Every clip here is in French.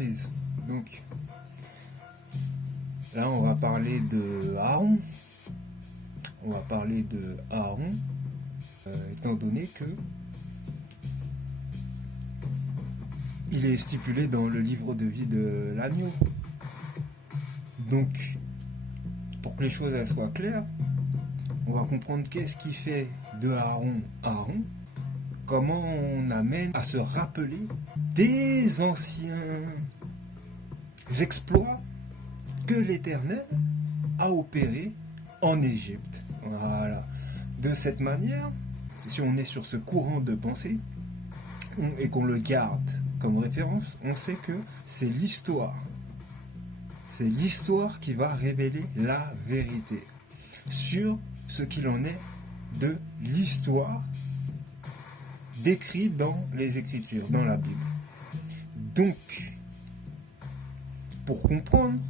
surprise. Donc, là, on va parler de Aaron. On va parler de Aaron, étant donné que il est stipulé dans le livre de vie de l'agneau. Donc, pour que les choses elles soient claires, on va comprendre qu'est-ce qui fait de Aaron Aaron, comment on amène à se rappeler des anciens exploits que l'Éternel a opérés en Égypte. Voilà. De cette manière, si on est sur ce courant de pensée et qu'on le garde comme référence, on sait que c'est l'histoire. C'est l'histoire qui va révéler la vérité sur ce qu'il en est de l'histoire décrite dans les Écritures, dans la Bible. Donc, pour comprendre,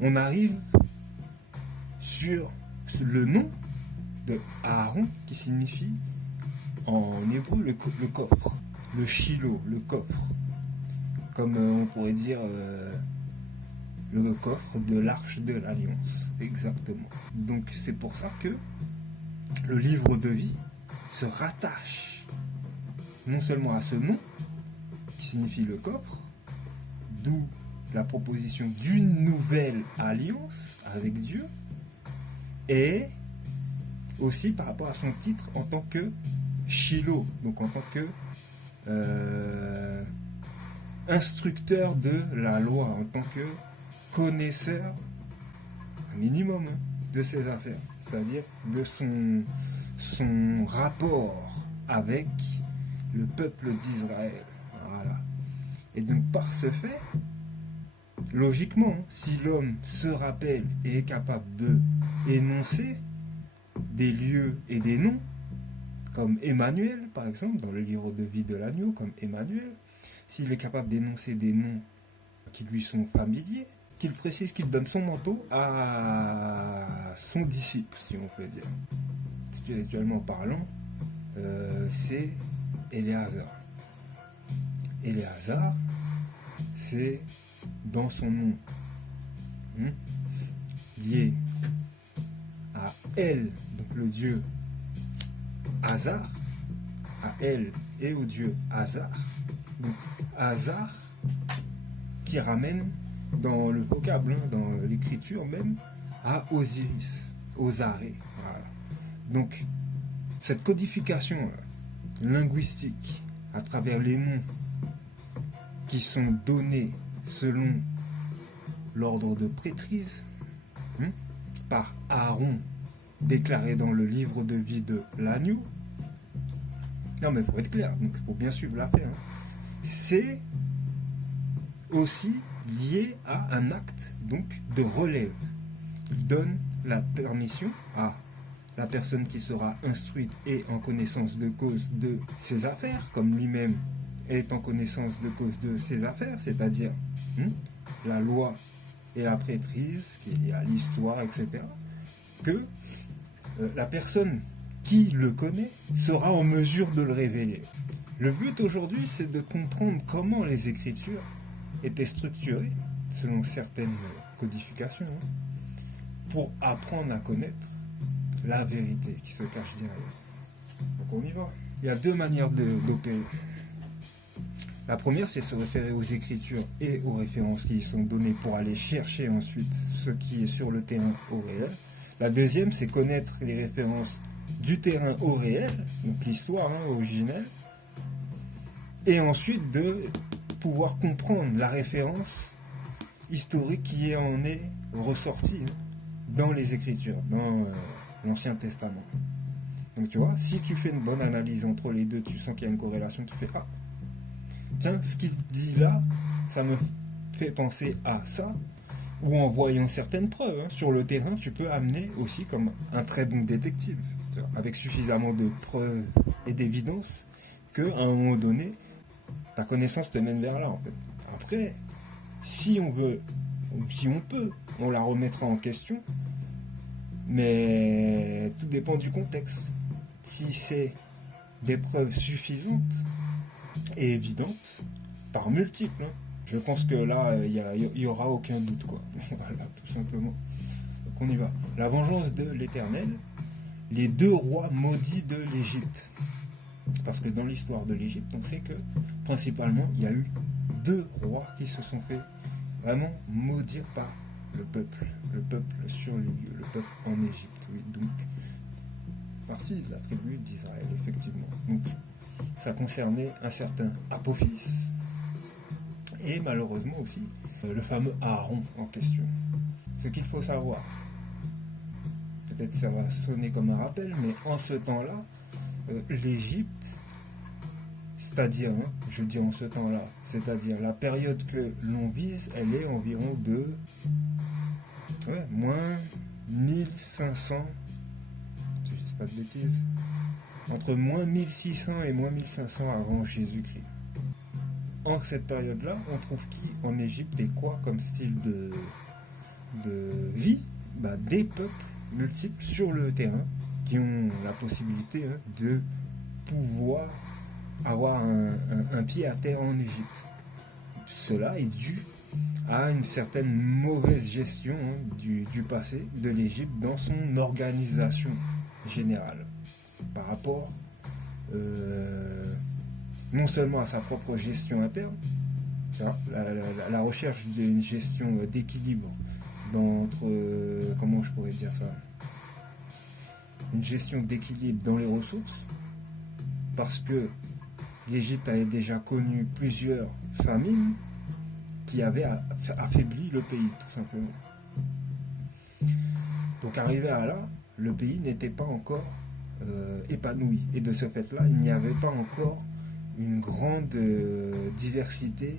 on arrive sur le nom de Aaron qui signifie en hébreu le coffre, le Shiloh, le coffre, comme on pourrait dire le coffre de l'arche de l'Alliance, exactement. Donc c'est pour ça que le livre de vie se rattache non seulement à ce nom qui signifie le coffre, d'où la proposition d'une nouvelle alliance avec Dieu, et aussi par rapport à son titre en tant que Shiloh, donc en tant que instructeur de la loi, en tant que connaisseur minimum de ses affaires, c'est-à-dire de son rapport avec le peuple d'Israël. Voilà. Et donc par ce fait, logiquement, si l'homme se rappelle et est capable de énoncer des lieux et des noms, comme Emmanuel, par exemple, dans le livre de vie de l'agneau, comme Emmanuel, s'il est capable d'énoncer des noms qui lui sont familiers, qu'il précise qu'il donne son manteau à son disciple, si on peut dire. Spirituellement parlant, c'est Éléazar. Éléazar, c'est dans son nom, lié à El, donc le dieu Hazar, à El et au dieu Hazar. Donc Hazar qui ramène dans le vocable, dans l'écriture même, à Osiris, Osaré. Voilà. Donc cette codification linguistique à travers les noms qui sont donnés selon l'ordre de prêtrise par Aaron, déclaré dans le livre de vie de l'agneau. Non mais il faut être clair, donc il faut bien suivre l'affaire. C'est aussi lié à un acte donc de relève. Il donne la permission à la personne qui sera instruite et en connaissance de cause de ses affaires, comme lui-même est en connaissance de cause de ses affaires, c'est-à-dire la loi et la prêtrise, qui est à l'histoire, etc., que la personne qui le connaît sera en mesure de le révéler. Le but aujourd'hui, c'est de comprendre comment les Écritures étaient structurées, selon certaines codifications, pour apprendre à connaître la vérité qui se cache derrière. Donc on y va. Il y a deux manières d'opérer. La première, c'est se référer aux Écritures et aux références qui y sont données pour aller chercher ensuite ce qui est sur le terrain au réel. La deuxième, c'est connaître les références du terrain au réel, donc l'histoire originelle, et ensuite de pouvoir comprendre la référence historique qui en est ressortie dans les Écritures, dans l'Ancien Testament. Donc tu vois, si tu fais une bonne analyse entre les deux, tu sens qu'il y a une corrélation, tu fais « Ah, tiens, ce qu'il dit là, ça me fait penser à ça », ou en voyant certaines preuves sur le terrain, tu peux amener aussi comme un très bon détective, avec suffisamment de preuves et d'évidences qu'à un moment donné, ta connaissance te mène vers là en fait. Après, si on veut, si on peut, on la remettra en question, mais tout dépend du contexte. Si c'est des preuves suffisantes et évidentes, par multiples. Hein. Je pense que là, il n'y aura aucun doute, quoi. Voilà, tout simplement. Donc on y va. La vengeance de l'Éternel, les deux rois maudits de l'Égypte. Parce que dans l'histoire de l'Égypte, on sait que principalement, il y a eu deux rois qui se sont fait vraiment maudire par le peuple sur les lieux, le peuple en Égypte. Oui, donc, partie de la tribu d'Israël, effectivement. Donc, ça concernait un certain Apophis et malheureusement aussi le fameux Aaron en question. Ce qu'il faut savoir, peut-être ça va sonner comme un rappel, mais en ce temps-là, l'Égypte, c'est-à-dire, hein, je dis en ce temps-là, c'est-à-dire la période que l'on vise, elle est environ de moins 1500, si je ne dis pas de bêtises, entre moins 1600 et moins 1500 avant Jésus-Christ. En cette période-là, on trouve qui en Égypte et quoi comme style de vie? Des peuples multiples sur le terrain qui ont la possibilité de pouvoir avoir un pied à terre en Égypte. Cela est dû à une certaine mauvaise gestion du passé de l'Égypte dans son organisation générale par rapport non seulement à sa propre gestion interne, la recherche d'une gestion d'équilibre entre, comment je pourrais dire ça, une gestion d'équilibre dans les ressources, parce que l'Égypte avait déjà connu plusieurs famines qui avaient affaibli le pays, tout simplement. Donc arrivé à là, le pays n'était pas encore épanoui. Et de ce fait-là, il n'y avait pas encore une grande diversité,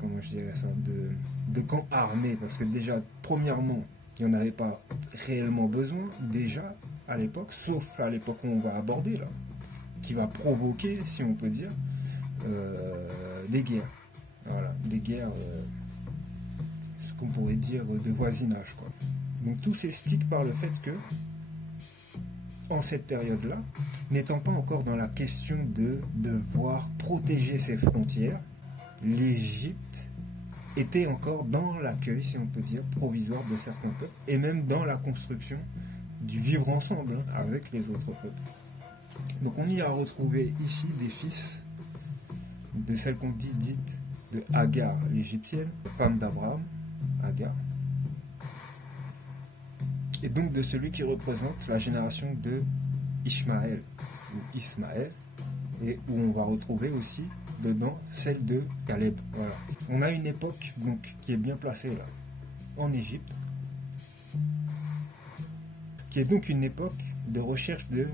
comment je dirais ça, de camps armés. Parce que déjà, premièrement, il n'y en avait pas réellement besoin, déjà, à l'époque, sauf à l'époque où on va aborder, là, qui va provoquer, si on peut dire, des guerres. Voilà, des guerres, ce qu'on pourrait dire de voisinage, quoi. Donc tout s'explique par le fait que, en cette période-là, n'étant pas encore dans la question de devoir protéger ses frontières, l'Égypte était encore dans l'accueil, si on peut dire, provisoire de certains peuples, et même dans la construction du vivre ensemble avec les autres peuples. Donc on y a retrouvé ici des fils de celle qu'on dit dite de Agar, l'égyptienne, femme d'Abraham, Agar, et donc de celui qui représente la génération de Ishmaël, ou Ismaël, et où on va retrouver aussi dedans celle de Caleb. Voilà. On a une époque donc qui est bien placée là, en Égypte, qui est donc une époque de recherche de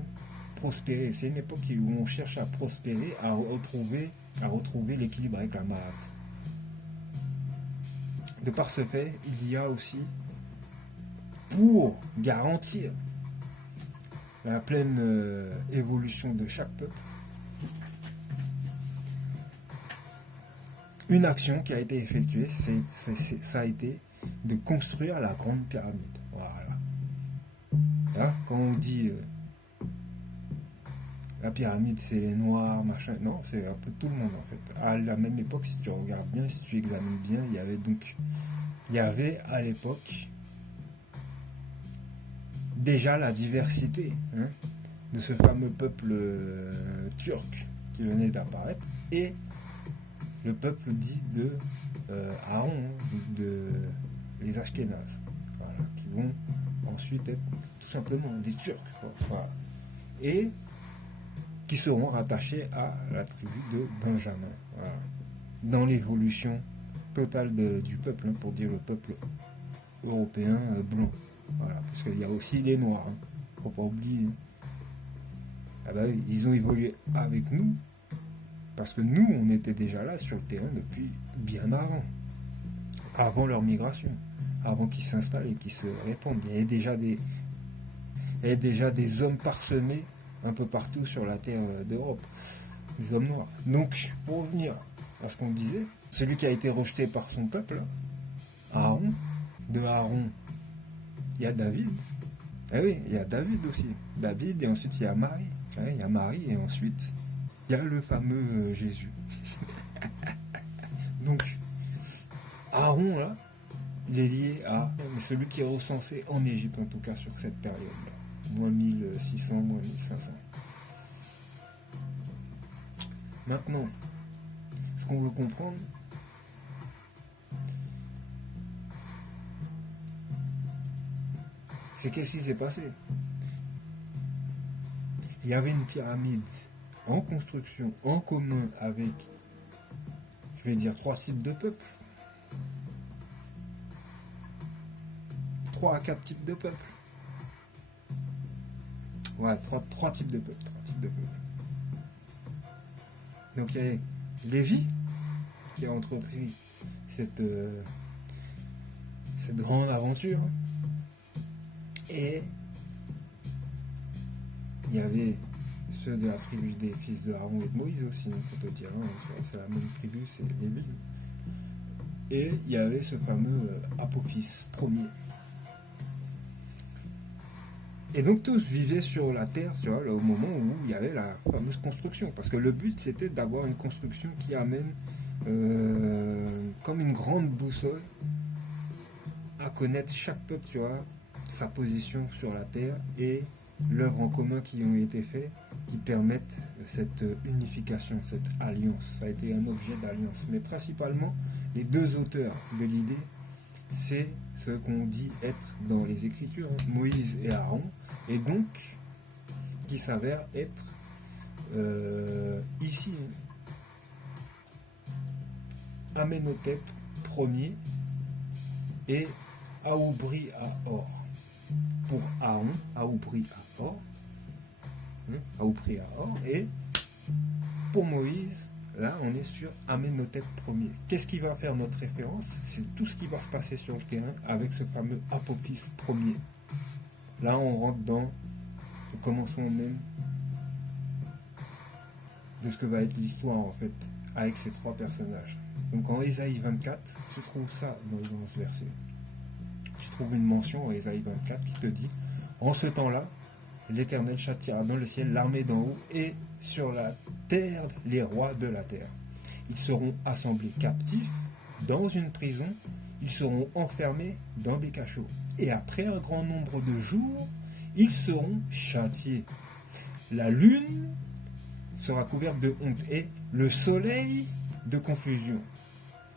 prospérer. C'est une époque où on cherche à prospérer, à retrouver l'équilibre avec la Mahat. De par ce fait, il y a aussi, pour garantir la pleine évolution de chaque peuple, une action qui a été effectuée, ça a été de construire la grande pyramide. Voilà. Hein, quand on dit la pyramide c'est les noirs, machin, non, c'est un peu tout le monde en fait. À la même époque, si tu regardes bien, si tu examines bien, il y avait à l'époque déjà la diversité de ce fameux peuple turc qui venait d'apparaître et le peuple dit de Aaron, de les Ashkénazes, voilà, qui vont ensuite être tout simplement des Turcs, quoi, voilà, et qui seront rattachés à la tribu de Benjamin, voilà, dans l'évolution totale du peuple, pour dire le peuple européen blanc, voilà, parce qu'il y a aussi les noirs, faut pas oublier. Ah bah oui, ils ont évolué avec nous, parce que nous, on était déjà là sur le terrain depuis bien avant leur migration, avant qu'ils s'installent et qu'ils se répandent. Il y avait déjà des hommes parsemés un peu partout sur la terre d'Europe, des hommes noirs. Donc, pour revenir à ce qu'on disait, celui qui a été rejeté par son peuple, Aaron, de Aaron, il y a David. Eh oui, il y a David aussi. David, et ensuite il y a Marie. Il y a Marie, et ensuite il y a le fameux Jésus. Donc, Aaron, là, il est lié à celui qui est recensé en Égypte, en tout cas sur cette période-là. Moins 1600, moins 1500. Maintenant, ce qu'on veut comprendre, c'est qu'est-ce qui s'est passé. Il y avait une pyramide en construction, en commun avec, je vais dire, 3 types de peuples. 3 à 4 types de peuples. Ouais, 3 types de peuples. 3 types de peuples. Donc il y a Lévi qui a entrepris cette grande aventure. Et il y avait ceux de la tribu des fils de Aaron et de Moïse aussi, on peut te dire, hein, c'est la même tribu, c'est Lévi. Et il y avait ce fameux Apophis premier. Et donc tous vivaient sur la terre, tu vois, là, au moment où il y avait la fameuse construction. Parce que le but, c'était d'avoir une construction qui amène comme une grande boussole à connaître chaque peuple, tu vois, sa position sur la terre et l'œuvre en commun qui ont été faits, qui permettent cette unification, cette alliance. Ça a été un objet d'alliance. Mais principalement, les deux auteurs de l'idée, c'est ce qu'on dit être dans les Écritures, hein, Moïse et Aaron, et donc qui s'avère être ici Amenhotep Ier et Aoubri Ahor. Pour Aaron, Aoubri Ahor, Aoubri Ahor, et pour Moïse, là on est sur Amenhotep Ier. Qu'est-ce qui va faire notre référence? C'est tout ce qui va se passer sur le terrain avec ce fameux Apophis Ier. Là on rentre dans le commencement même de ce que va être l'histoire en fait avec ces 3 personnages. Donc en Ésaïe 24, tu trouves ça dans ce verset. Tu trouves une mention en Ésaïe 24 qui te dit: en ce temps-là, l'Éternel châtiera dans le ciel l'armée d'en haut et sur la terre les rois de la terre. Ils seront assemblés captifs dans une prison, ils seront enfermés dans des cachots. Et après un grand nombre de jours, ils seront châtiés. La lune sera couverte de honte et le soleil de confusion.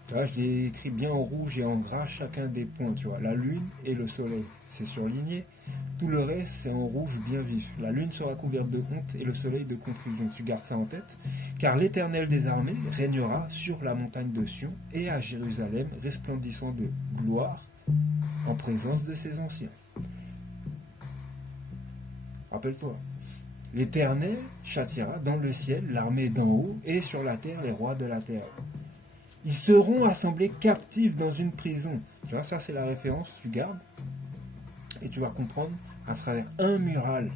Tu vois, je l'ai écrit bien en rouge et en gras chacun des points. Tu vois, la lune et le soleil, c'est surligné. Tout le reste, c'est en rouge bien vif. La lune sera couverte de honte et le soleil de confusion. Tu gardes ça en tête. Car l'Éternel des armées régnera sur la montagne de Sion et à Jérusalem, resplendissant de gloire en présence de ses anciens. Rappelle-toi. L'Éternel châtiera dans le ciel l'armée d'en haut et sur la terre les rois de la terre. Ils seront assemblés captifs dans une prison. Tu vois, ça c'est la référence, tu gardes. Et tu vas comprendre à travers un mural.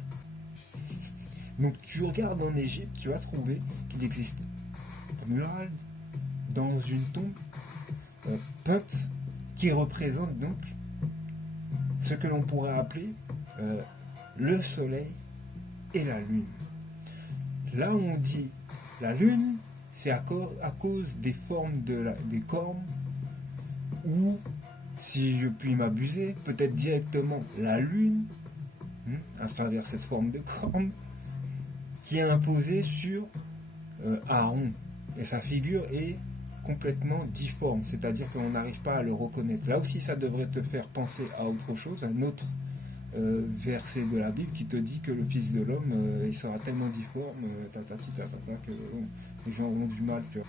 Donc tu regardes en Égypte, tu vas trouver qu'il existe un mural dans une tombe peinte qui représente donc ce que l'on pourrait appeler le soleil et la lune. Là où on dit la lune, c'est à cause des formes des cornes, ou, si je puis m'abuser, peut-être directement la lune, à travers cette forme de corne, qui est imposée sur Aaron. Et sa figure est complètement difforme, c'est-à-dire qu'on n'arrive pas à le reconnaître. Là aussi, ça devrait te faire penser à autre chose, un autre verset de la Bible qui te dit que le Fils de l'homme il sera tellement difforme que les gens auront du mal, tu vois.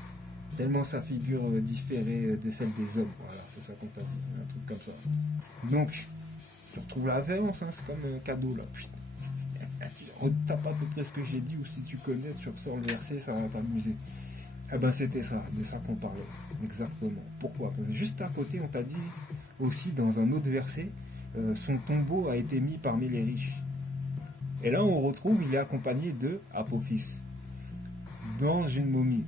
Tellement sa figure différée de celle des hommes, voilà, c'est ça qu'on t'a dit, un truc comme ça. Donc tu retrouves la référence, hein, c'est comme un cadeau là. Tu retapes à peu près ce que j'ai dit, ou si tu connais, tu ressors le verset, ça va t'amuser. Eh ben c'était ça, de ça qu'on parlait, exactement. Pourquoi? Parce que juste à côté on t'a dit aussi dans un autre verset, son tombeau a été mis parmi les riches. Et là on retrouve, il est accompagné de Apophis dans une momie,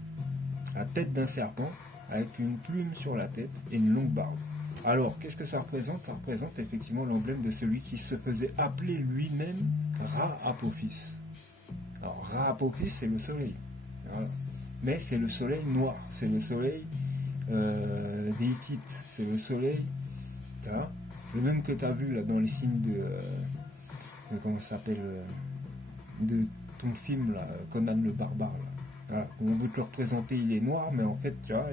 à tête d'un serpent, avec une plume sur la tête et une longue barbe. Alors, qu'est-ce que ça représente? Ça représente effectivement l'emblème de celui qui se faisait appeler lui-même Ra-Apophis. Alors, Ra-Apophis, c'est le soleil. Voilà. Mais c'est le soleil noir, c'est le soleil des Hittites, c'est le soleil, tu vois, le même que tu as vu là dans les signes comment ça s'appelle, de ton film là, Conan le barbare. Là. Voilà. On veut te le représenter, il est noir, mais en fait, tu vois,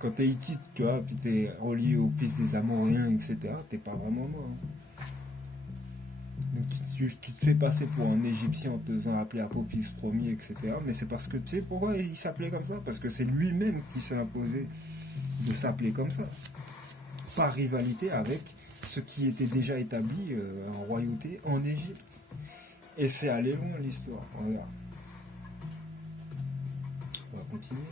quand t'es hittite, tu vois, puis t'es relié au fils des Amoréens, etc., t'es pas vraiment noir. Donc tu te fais passer pour un Égyptien en te faisant appeler Apopis Ier, etc. Mais c'est parce que, tu sais pourquoi il s'appelait comme ça? Parce que c'est lui-même qui s'est imposé de s'appeler comme ça. Par rivalité avec ce qui était déjà établi en royauté en Égypte. Et c'est allé loin l'histoire. Regarde. On va continuer.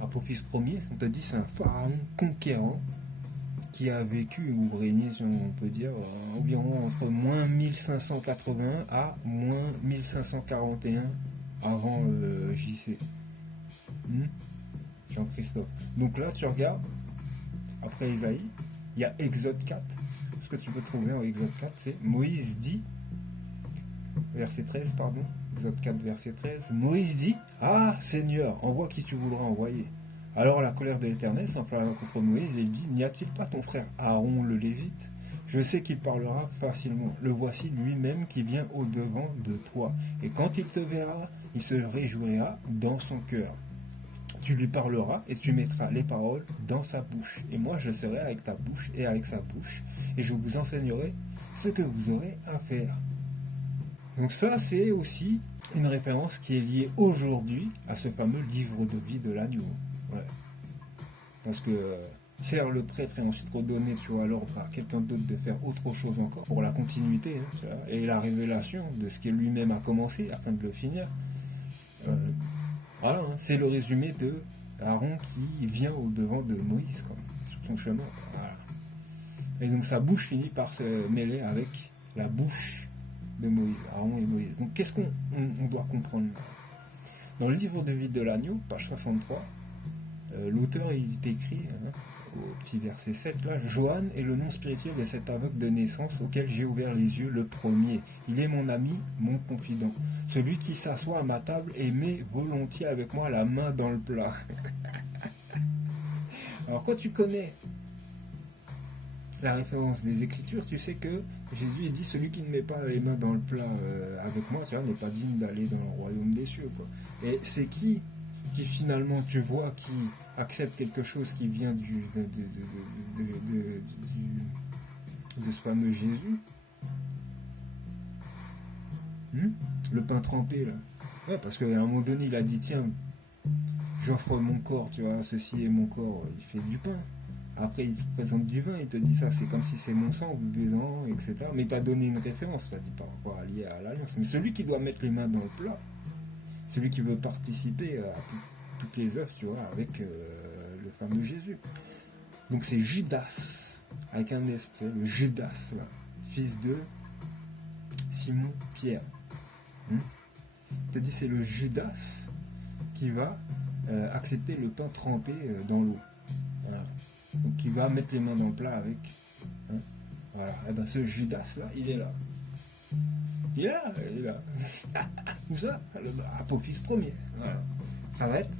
Apopis Ier, on te dit, c'est un pharaon conquérant qui a vécu ou régné, si on peut dire, environ entre moins 1581 à moins 1541 avant JC. Jean-Christophe. Donc là, tu regardes, après Isaïe, il y a Exode 4. Ce que tu peux trouver en Exode 4, c'est Moïse dit, verset 13, pardon, Exode 4, verset 13, Moïse dit, ah Seigneur, envoie qui tu voudras envoyer. Alors la colère de l'Éternel s'enflamma contre Moïse et il dit, n'y a-t-il pas ton frère Aaron le Lévite? Je sais qu'il parlera facilement. Le voici lui-même qui vient au-devant de toi. Et quand il te verra, il se réjouira dans son cœur. Tu lui parleras et tu mettras les paroles dans sa bouche. Et moi je serai avec ta bouche et avec sa bouche. Et je vous enseignerai ce que vous aurez à faire. Donc ça c'est aussi une référence qui est liée aujourd'hui à ce fameux livre de vie de l'agneau. Ouais. Parce que faire le prêtre et ensuite redonner, tu vois, l'ordre à quelqu'un d'autre de faire autre chose encore pour la continuité, hein, tu vois, et la révélation de ce qu'il lui-même a commencé afin de le finir. Voilà, hein, c'est le résumé de Aaron qui vient au devant de Moïse, quoi, sur son chemin. Voilà. Et donc sa bouche finit par se mêler avec la bouche de Moïse, Aaron et Moïse. Donc qu'est-ce qu'on doit comprendre? Dans le livre de vie de l'agneau, page 63, l'auteur il écrit, hein, au petit verset 7 là, Johann est le nom spirituel de cet aveugle de naissance auquel j'ai ouvert les yeux le premier. Il est mon ami, mon confident. Celui qui s'assoit à ma table et met volontiers avec moi la main dans le plat. Alors quand tu connais la référence des Écritures, tu sais que Jésus dit celui qui ne met pas les mains dans le plat avec moi, tu vois, n'est pas digne d'aller dans le royaume des cieux, quoi. Et c'est qui finalement tu vois qui accepte quelque chose qui vient de ce fameux Jésus, le pain trempé là. Ouais, parce qu'à un moment donné il a dit tiens, j'offre mon corps, tu vois, ceci est mon corps, il fait du pain. Après il te présente du vin, il te dit ça c'est comme si c'est mon sang, vous buvez-en, etc. Mais il t'a donné une référence, t'as dit par rapport à lié à l'alliance. Mais celui qui doit mettre les mains dans le plat, celui qui veut participer à toutes les œuvres, tu vois, avec le fameux Jésus. Donc c'est Judas, avec un S, le Judas, là, fils de Simon Pierre. Je te dis, c'est le Judas qui va accepter le pain trempé dans l'eau. Voilà. Donc il va mettre les mains dans le plat avec. Hein, voilà. Et ben ce Judas là, il est là. Il est là. Où ça? Apopis Ier. Voilà. Ça va être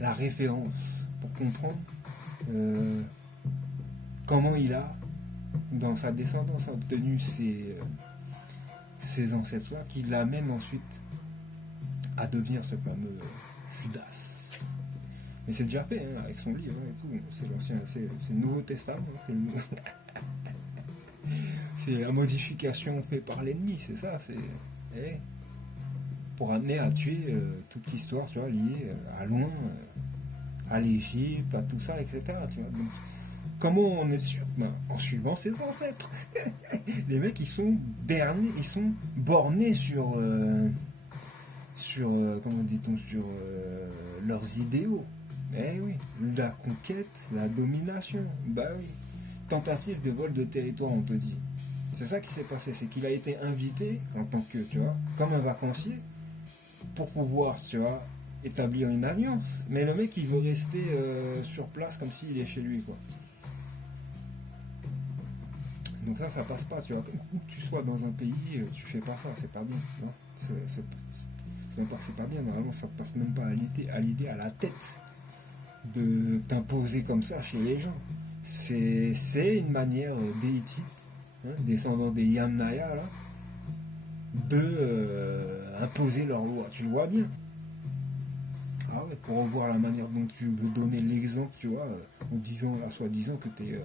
la référence pour comprendre comment il a, dans sa descendance, obtenu ces ancêtres-là, qui l'amènent ensuite à devenir ce fameux Judas. Mais c'est déjà fait, hein, avec son livre et tout. C'est l'ancien, c'est le Nouveau Testament. C'est la modification faite par l'ennemi, c'est ça. C'est pour amener à tuer toute l'histoire, tu vois, liée à loin, à l'Égypte, à tout ça, etc. Tu vois. Donc, comment on est sûr? En suivant ses ancêtres. Les mecs, ils sont bernés, ils sont bornés sur comment dit-on, sur leurs idéaux. Eh oui, la conquête, la domination, bah oui. Tentative de vol de territoire, on te dit. C'est ça qui s'est passé, c'est qu'il a été invité en tant que, tu vois, comme un vacancier, pour pouvoir, tu vois, établir une alliance. Mais le mec, il veut rester sur place comme s'il est chez lui, quoi. Donc ça passe pas, tu vois. Où que tu sois dans un pays, tu fais pas ça, c'est pas bien. Tu vois. C'est même pas que c'est pas bien, normalement ça passe même pas à l'idée, à la tête de t'imposer comme ça chez les gens. C'est une manière des Hittites, hein, descendants des Yamnaya, là, de imposer leur loi. Tu le vois bien. Ah ouais, pour revoir la manière dont tu veux donner l'exemple, tu vois, en disant, là, soi-disant que t'es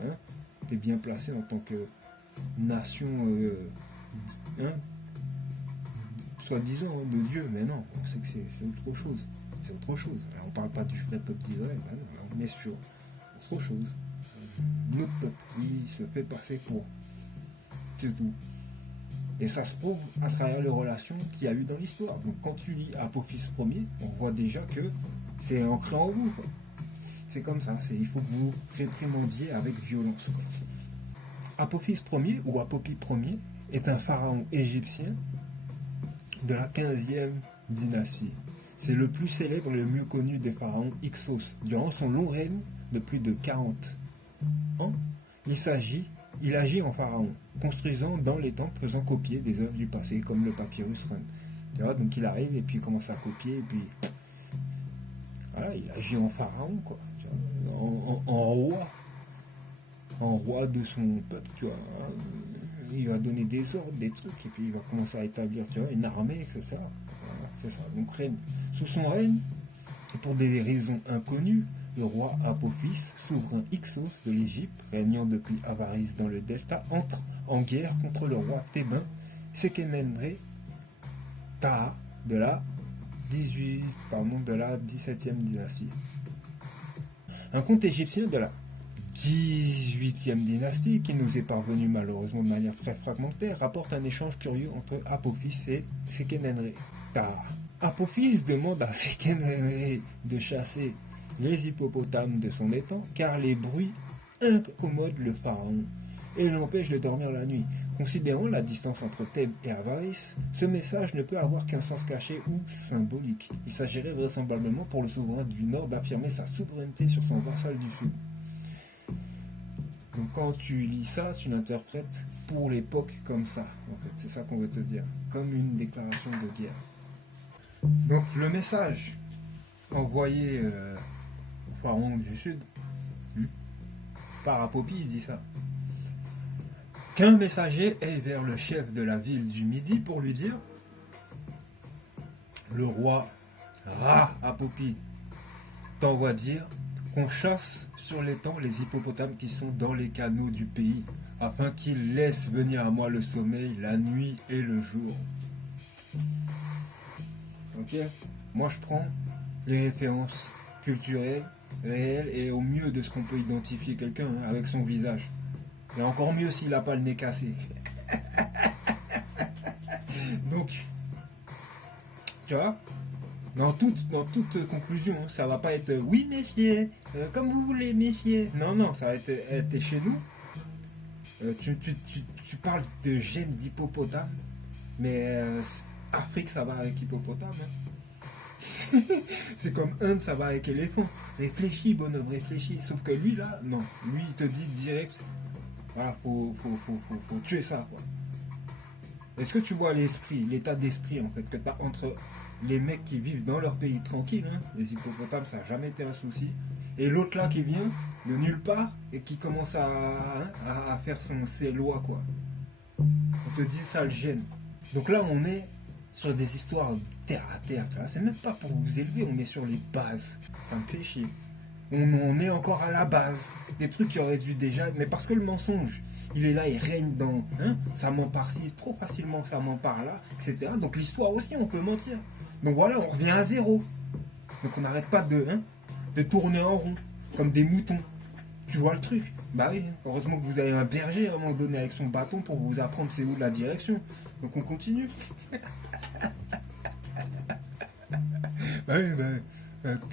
bien placé en tant que nation, hein, soi-disant de Dieu, mais non, on sait que c'est autre chose. C'est autre chose. Alors, on parle pas du vrai peuple d'Israël, hein, on est sur autre chose. Notre peuple qui se fait passer pour. C'est tout. Et ça se prouve à travers les relations qu'il y a eu dans l'histoire. Donc quand tu lis Apophis 1er, on voit déjà que c'est ancré en vous. Quoi. C'est comme ça, il faut que vous réprimandiez avec violence. Quoi. Apophis 1er ou Apophis 1er est un pharaon égyptien de la 15e dynastie. C'est le plus célèbre et le mieux connu des pharaons Hyksos. Durant son long règne de plus de 40 ans, il agit en pharaon, construisant dans les temples, faisant copier des œuvres du passé, comme le papyrus Run. Tu vois, donc il arrive et puis il commence à copier, et puis voilà, il agit en pharaon, quoi. En roi de son peuple, tu vois. Il va donner des ordres, des trucs, et puis il va commencer à établir, tu vois, une armée, etc. Voilà, c'est ça. Donc sous son règne, et pour des raisons inconnues, le roi Apophis, souverain Hyksos de l'Égypte, régnant depuis Avaris dans le delta, entre en guerre contre le roi thébain Sekhemendre Taha de la 17e dynastie. Un conte égyptien de la 18e dynastie, qui nous est parvenu malheureusement de manière très fragmentaire, rapporte un échange curieux entre Apophis et Sekhemendre Taha. Apophis demande à Sekhemendre de chasser les hippopotames de son étang, car les bruits incommodent le pharaon et l'empêchent de dormir la nuit. Considérant la distance entre Thèbes et Avaris, ce message ne peut avoir qu'un sens caché ou symbolique. Il s'agirait vraisemblablement pour le souverain du Nord d'affirmer sa souveraineté sur son vassal du Sud. Donc quand tu lis ça, tu l'interprètes pour l'époque comme ça. En fait, c'est ça qu'on veut te dire, comme une déclaration de guerre. Donc le message envoyé au pharaon du Sud, par Apophis, il dit ça. Qu'un messager est vers le chef de la ville du Midi pour lui dire: le roi Apophis t'envoie dire qu'on chasse sur l'étang les hippopotames qui sont dans les canaux du pays, afin qu'ils laissent venir à moi le sommeil, la nuit et le jour. Ok? Moi je prends les références culturelles, réelles et au mieux de ce qu'on peut identifier quelqu'un avec son visage. Et encore mieux s'il n'a pas le nez cassé. Donc, tu vois, dans toute conclusion, ça va pas être oui messieurs, comme vous voulez messieurs. Non, ça va être chez nous. Tu parles de gènes d'hippopotame, mais Afrique ça va avec hippopotame. C'est comme Inde ça va avec éléphant. Réfléchis bonhomme, réfléchis. Sauf que lui là, non. Lui il te dit direct, voilà, faut tuer ça quoi. Est-ce que tu vois l'esprit, l'état d'esprit en fait que tu as entre les mecs qui vivent dans leur pays tranquille, hein, les hippopotames ça n'a jamais été un souci, et l'autre là qui vient de nulle part et qui commence à faire ses lois quoi. On te dit ça le gêne. Donc là on est sur des histoires terre à terre, tu vois. C'est même pas pour vous élever, on est sur les bases. Ça me fait chier. On est encore à la base. Des trucs qui auraient dû déjà... Mais parce que le mensonge, il est là, il règne dans... ça ment par-ci, trop facilement ça ment par-là, etc. Donc l'histoire aussi, on peut mentir. Donc voilà, on revient à zéro. Donc on n'arrête pas de tourner en rond, comme des moutons. Tu vois le truc? Bah oui, heureusement que vous avez un berger à un moment donné avec son bâton pour vous apprendre c'est où la direction. Donc on continue. Bah oui,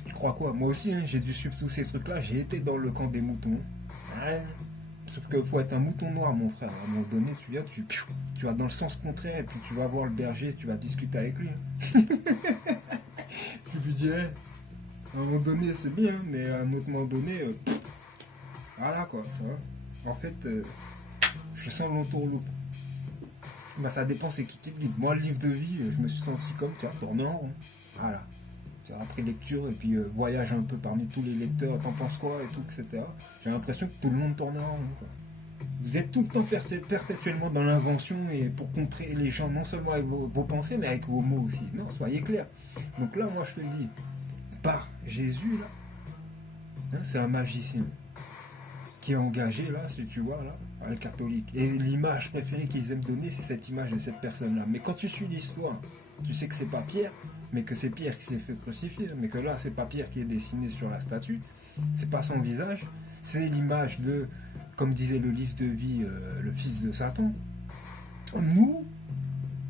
tu crois quoi? Moi aussi, j'ai dû suivre tous ces trucs-là. J'ai été dans le camp des moutons. Sauf qu'il faut être un mouton noir, mon frère. À un moment donné, tu viens, tu vas dans le sens contraire et puis tu vas voir le berger, tu vas discuter avec lui. Tu lui dis, à un moment donné, c'est bien, mais à un autre moment donné, voilà quoi. Tu vois. En fait, je sens l'entourloupe. Bah, ça dépend, c'est qui te guide. Moi, le livre de vie, je me suis senti comme, tu vois, tourner en rond. Voilà. Tu vois, après lecture, et puis voyage un peu parmi tous les lecteurs, t'en penses quoi, et tout, etc. J'ai l'impression que tout le monde tourne en rond, quoi. Vous êtes tout le temps perpétuellement dans l'invention et pour contrer les gens, non seulement avec vos pensées, mais avec vos mots aussi. Non, soyez clairs. Donc là, moi, je te dis, par Jésus, là, hein, c'est un magicien qui est engagé, là, si tu vois, là, par les catholiques. Et l'image préférée qu'ils aiment donner, c'est cette image de cette personne-là. Mais quand tu suis l'histoire, tu sais que c'est pas Pierre, mais que c'est Pierre qui s'est fait crucifier, mais que là, c'est pas Pierre qui est dessiné sur la statue, c'est pas son visage, c'est l'image de, comme disait le livre de vie, le fils de Satan. Nous,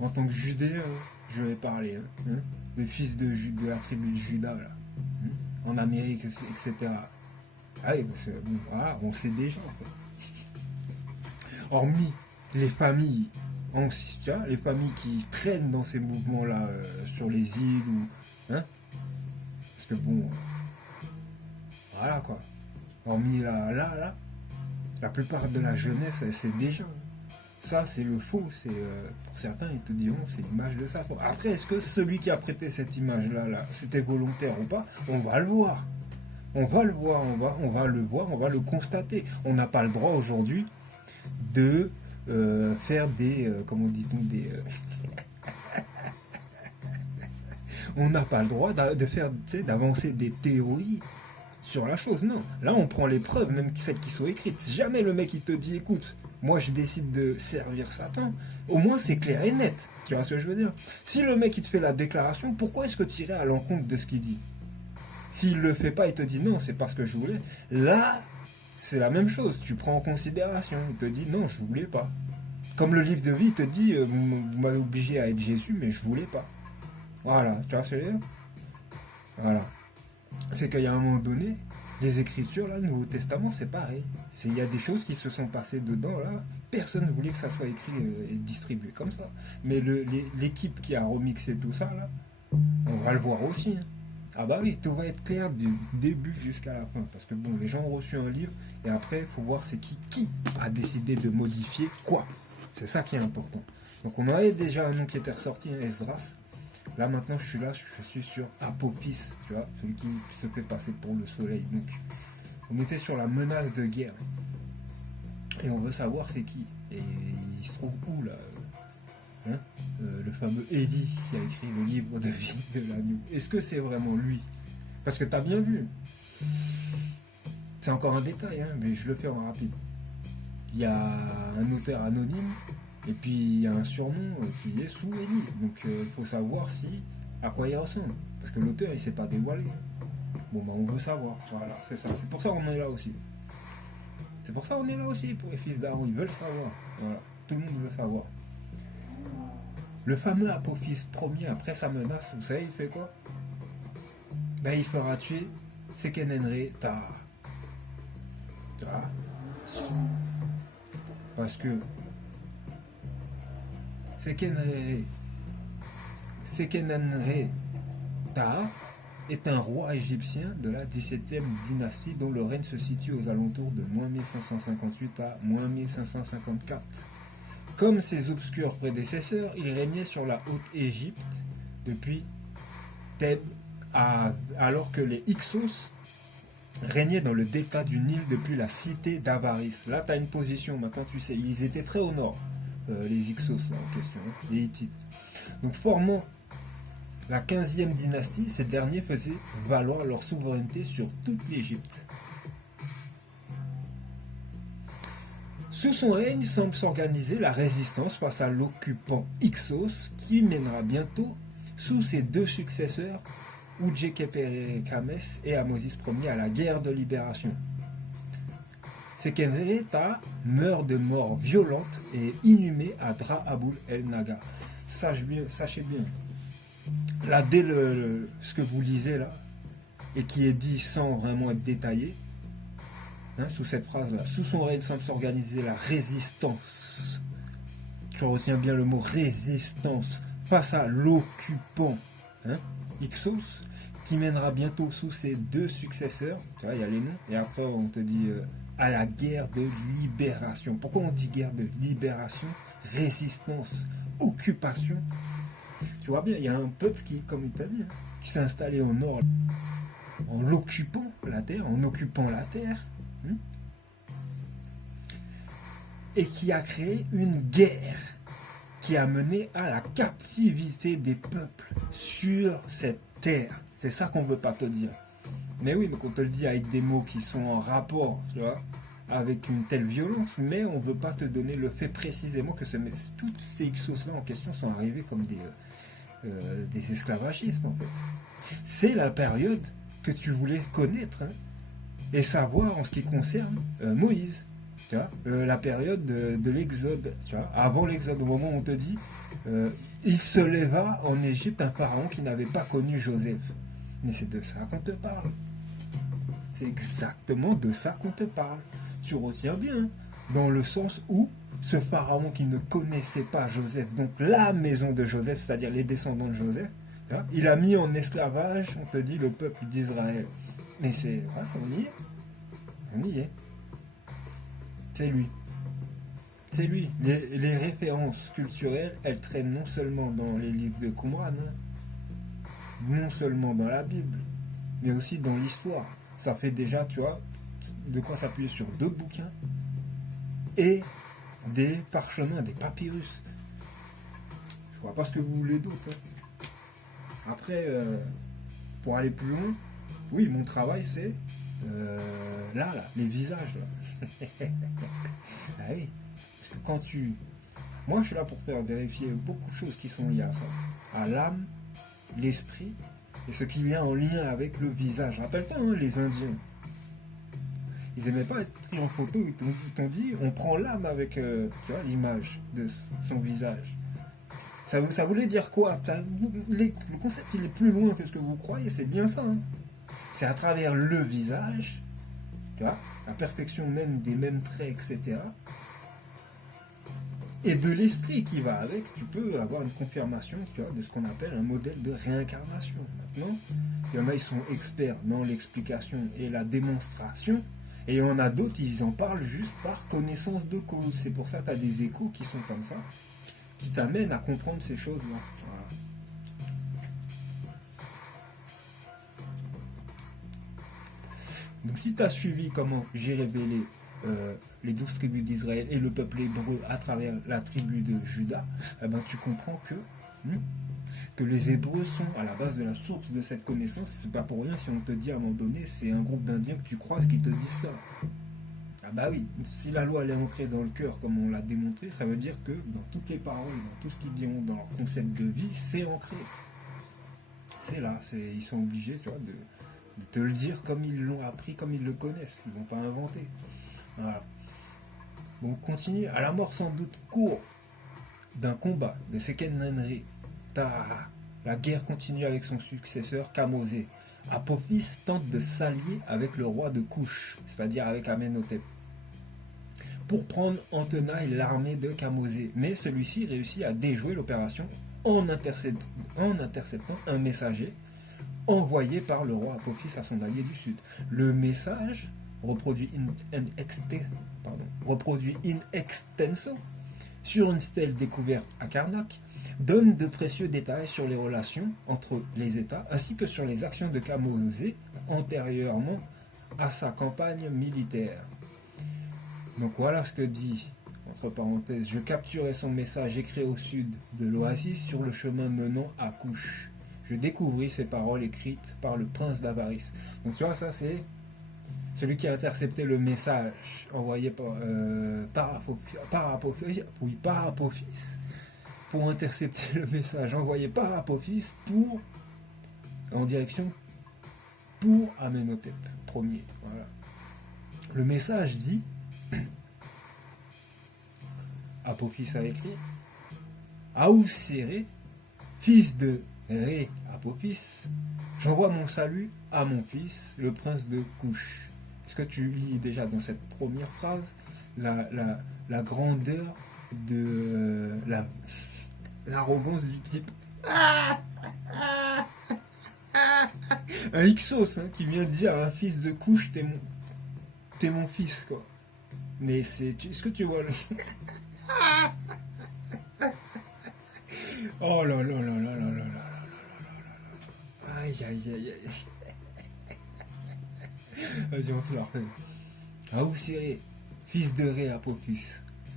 en tant que Judéens, je vais parler, hein, le fils de la tribu de Juda, là, hein, en Amérique, etc. Ah oui, parce que, bon, voilà, on sait déjà, quoi. Hormis les familles, tu vois, les familles qui traînent dans ces mouvements-là, sur les îles, ou, hein, parce que bon, voilà, quoi. Hormis là, la plupart de la jeunesse, elle sait déjà. Ça, c'est le faux. C'est, pour certains, ils te diront, c'est l'image de Satan. Après, est-ce que celui qui a prêté cette image-là, là, c'était volontaire ou pas? On va le voir. On va le voir, on va le voir, on va le constater. On n'a pas le droit aujourd'hui de faire des, comment dit-on, des... on n'a pas le droit de faire, tu sais, d'avancer des théories sur la chose. Non, là on prend les preuves, même celles qui sont écrites. Si jamais le mec il te dit, écoute, moi je décide de servir Satan, au moins c'est clair et net. Tu vois ce que je veux dire? Si le mec il te fait la déclaration, pourquoi est-ce que tu irais à l'encontre de ce qu'il dit? S'il le fait pas, il te dit non, c'est parce que je voulais. Là, c'est la même chose. Tu prends en considération. Il te dit non, je voulais pas. Comme le livre de vie te dit, vous m'avez obligé à être Jésus, mais je voulais pas. Voilà, tu vois ce que je veux dire? Voilà. C'est qu'il y a un moment donné, les Écritures, là, le Nouveau Testament, c'est pareil. Il y a des choses qui se sont passées dedans, là. Personne ne voulait que ça soit écrit et distribué comme ça. Mais l'équipe qui a remixé tout ça, là, on va le voir aussi, hein. Ah bah oui, tout va être clair du début jusqu'à la fin. Parce que bon, les gens ont reçu un livre et après, il faut voir c'est qui a décidé de modifier quoi. C'est ça qui est important. Donc on avait déjà un nom qui était ressorti, hein, Esdras. Là maintenant, je suis sur Apophis, tu vois, celui qui se fait passer pour le soleil. Donc on était sur la menace de guerre. Et on veut savoir c'est qui. Et il se trouve où là, hein, le fameux Élie qui a écrit le livre de vie de l'agneau. Est-ce que c'est vraiment lui? Parce que tu as bien vu. C'est encore un détail, hein, mais je le fais en rapide. Il y a un auteur anonyme, et puis il y a un surnom qui est sous Élie. Donc il faut savoir à quoi il ressemble. Parce que l'auteur, il ne s'est pas dévoilé. Bon, bah on veut savoir. Voilà, c'est ça. C'est pour ça qu'on est là aussi. C'est pour ça qu'on est là aussi, pour les fils d'Aaron. Ils veulent savoir. Voilà. Tout le monde veut savoir. Le fameux Apophis premier, après sa menace, vous savez, il fait quoi? Ben, il fera tuer Sekenenre Tara. Tu vois? Parce que Sekenenre Tara est un roi égyptien de la 17e dynastie dont le règne se situe aux alentours de -1558 à -1554. Comme ses obscurs prédécesseurs, il régnait sur la Haute-Égypte depuis Thèbes, alors que les Hyksos régnaient dans le delta du Nil depuis la cité d'Avaris. Là, tu as une position, maintenant tu sais, ils étaient très au nord, les Hyksos là, en question, hein, les Hittites. Donc formant la 15e dynastie, ces derniers faisaient valoir leur souveraineté sur toute l'Égypte. Sous son règne semble s'organiser la résistance face à l'occupant Hyksos qui mènera bientôt, sous ses deux successeurs, Udjekepere-Kames et Amosis Ier, à la guerre de libération. Sekenreta meurt de mort violente et est inhumé à Dra Aboul El Naga. Sachez bien, là dès ce que vous lisez là, et qui est dit sans vraiment être détaillé, hein, sous cette phrase-là, sous son règne semble s'organiser la résistance. Tu retiens bien le mot résistance face à l'occupant, hein, Hyksos, qui mènera bientôt sous ses deux successeurs. Tu vois, il y a les noms, et après on te dit à la guerre de libération. Pourquoi on dit guerre de libération? Résistance, occupation. Tu vois bien, il y a un peuple qui, comme il t'a dit, hein, qui s'est installé au nord en l'occupant la terre, en occupant la terre, hein, et qui a créé une guerre qui a mené à la captivité des peuples sur cette terre. C'est ça qu'on ne veut pas te dire. Mais oui, donc on te le dit avec des mots qui sont en rapport, tu vois, avec une telle violence, mais on ne veut pas te donner le fait précisément que toutes ces Xos-là en question sont arrivés comme des esclavagistes, en fait. C'est la période que tu voulais connaître, hein, et savoir en ce qui concerne Moïse. Tu vois, la période de l'exode, tu vois, avant l'exode, au moment où on te dit il se leva en Égypte un pharaon qui n'avait pas connu Joseph. Mais c'est de ça qu'on te parle. C'est exactement de ça qu'on te parle. Tu retiens bien, dans le sens où ce pharaon qui ne connaissait pas Joseph, donc la maison de Joseph, c'est-à-dire les descendants de Joseph, tu vois, il a mis en esclavage, on te dit, le peuple d'Israël. Mais c'est, ouais, on y est. On y est. C'est lui. C'est lui. Les références culturelles, elles traînent non seulement dans les livres de Qumran, hein, non seulement dans la Bible, mais aussi dans l'histoire. Ça fait déjà, tu vois, de quoi s'appuyer sur 2 bouquins et des parchemins, des papyrus. Je vois pas ce que vous voulez d'autre. Hein. Après, pour aller plus loin, oui, mon travail c'est là, les visages. Là. Ah oui, parce que quand tu... Moi, je suis là pour faire vérifier beaucoup de choses qui sont liées à ça. À l'âme, l'esprit, et ce qu'il y a en lien avec le visage. Rappelle-toi, hein, les Indiens. Ils n'aimaient pas être pris en photo. Ils t'ont dit, on prend l'âme avec tu vois, l'image de son visage. Ça voulait dire quoi? Le concept, il est plus loin que ce que vous croyez. C'est bien ça. Hein. C'est à travers le visage, tu vois, la perfection même des mêmes traits, etc. Et de l'esprit qui va avec, tu peux avoir une confirmation, tu vois, de ce qu'on appelle un modèle de réincarnation. Maintenant, il y en a, ils sont experts dans l'explication et la démonstration, et il y en a d'autres, ils en parlent juste par connaissance de cause. C'est pour ça que tu as des échos qui sont comme ça, qui t'amènent à comprendre ces choses-là. Voilà. Donc si tu as suivi comment j'ai révélé les 12 tribus d'Israël et le peuple hébreu à travers la tribu de Juda, eh ben, tu comprends que les Hébreux sont à la base de la source de cette connaissance. C'est pas pour rien si on te dit à un moment donné, c'est un groupe d'Indiens que tu croises qui te disent ça. Ah bah oui, si la loi elle est ancrée dans le cœur comme on l'a démontré, ça veut dire que dans toutes les paroles, dans tout ce qu'ils diront dans leur concept de vie, c'est ancré. C'est là, ils sont obligés, tu vois, de te le dire comme ils l'ont appris, comme ils le connaissent. Ils ne vont pas inventer. Voilà. Bon, on continue. À la mort sans doute court d'un combat de Seken Nanri, la guerre continue avec son successeur Kamosé. Apophis tente de s'allier avec le roi de Kush, c'est-à-dire avec Amenhotep, pour prendre en tenaille l'armée de Kamosé. Mais celui-ci réussit à déjouer l'opération en interceptant un messager envoyé par le roi Apophis à son allié du sud. Le message, reproduit in extenso sur une stèle découverte à Karnak, donne de précieux détails sur les relations entre les États ainsi que sur les actions de Kamosé antérieurement à sa campagne militaire. Donc voilà ce que dit, entre parenthèses, je capturais son message écrit au sud de l'oasis sur le chemin menant à Couche. Je découvris ces paroles écrites par le prince d'Avaris. Donc tu vois, ça c'est celui qui a intercepté le message envoyé par Apophis pour intercepter le message envoyé par Apophis en direction pour Amenhotep Ier. Voilà. Le message dit Apophis a écrit Aousséré, fils de Ré Apophis, j'envoie mon salut à mon fils, le prince de Couche. Est-ce que tu lis déjà dans cette première phrase la grandeur de l'arrogance du type un Ixos qui vient dire à un fils de Couche, t'es mon... t'es mon fils, quoi. Mais est-ce que tu vois le... Oh là là là là là là là. Aïe aïe aïe aïe. Vas-y, on se la refait. Aoussiré, fils de Ré Apophis,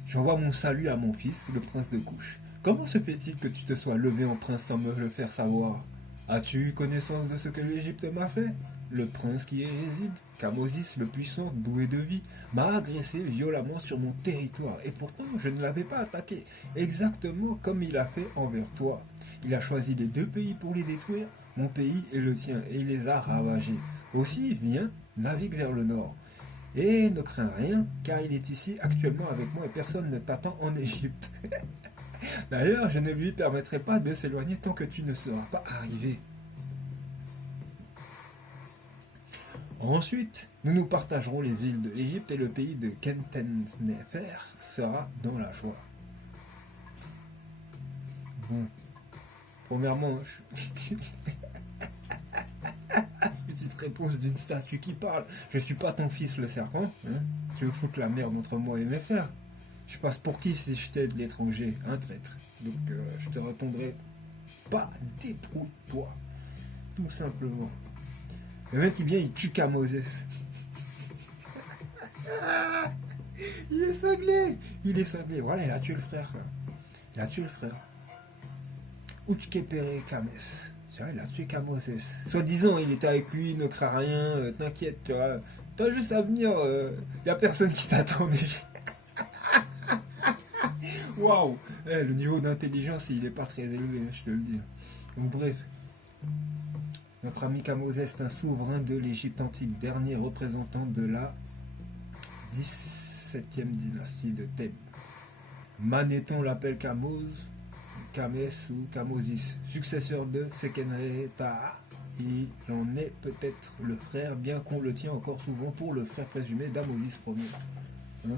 j'envoie mon salut à mon fils, le prince de Couche. Comment se fait-il que tu te sois levé en prince sans me le faire savoir? As-tu eu connaissance de ce que l'Égypte m'a fait? Le prince qui y réside, Kamosis le puissant, doué de vie, m'a agressé violemment sur mon territoire, et pourtant je ne l'avais pas attaqué, exactement comme il a fait envers toi. Il a choisi les deux pays pour les détruire, mon pays et le tien, et il les a ravagés. Aussi, viens, navigue vers le nord. Et ne crains rien, car il est ici actuellement avec moi et personne ne t'attend en Égypte. D'ailleurs, je ne lui permettrai pas de s'éloigner tant que tu ne seras pas arrivé. Ensuite, nous nous partagerons les villes de l'Égypte et le pays de Kentennefer sera dans la joie. Bon, premièrement, petite réponse d'une statue qui parle. Je suis pas ton fils le serpent, hein? Tu veux foutre la merde entre moi et mes frères? Je passe pour qui si je t'aide l'étranger, un traître? Donc je te répondrai pas, débrouille-toi, tout simplement. Le mec qui vient, il tue Kamoses. Il est cinglé. Il est cinglé. Voilà, il a tué le frère. Quoi. Il a tué le frère. Uchkepere Kames. Tu vois, il a tué Kamoses. Soi-disant, il était avec lui, ne crains rien, t'inquiète, tu vois. T'as juste à venir, y a personne qui t'attend déjà. Waouh. Le niveau d'intelligence, il est pas très élevé, je te le dis. Donc bref. Notre ami Kamoses est un souverain de l'Égypte antique, dernier représentant de la 17e dynastie de Thèbes. Manéthon l'appelle Kamose, Kames ou Kamosis, successeur de Sekenreta. Il en est peut-être le frère, bien qu'on le tient encore souvent pour le frère présumé d'Amosis Ier. Hein?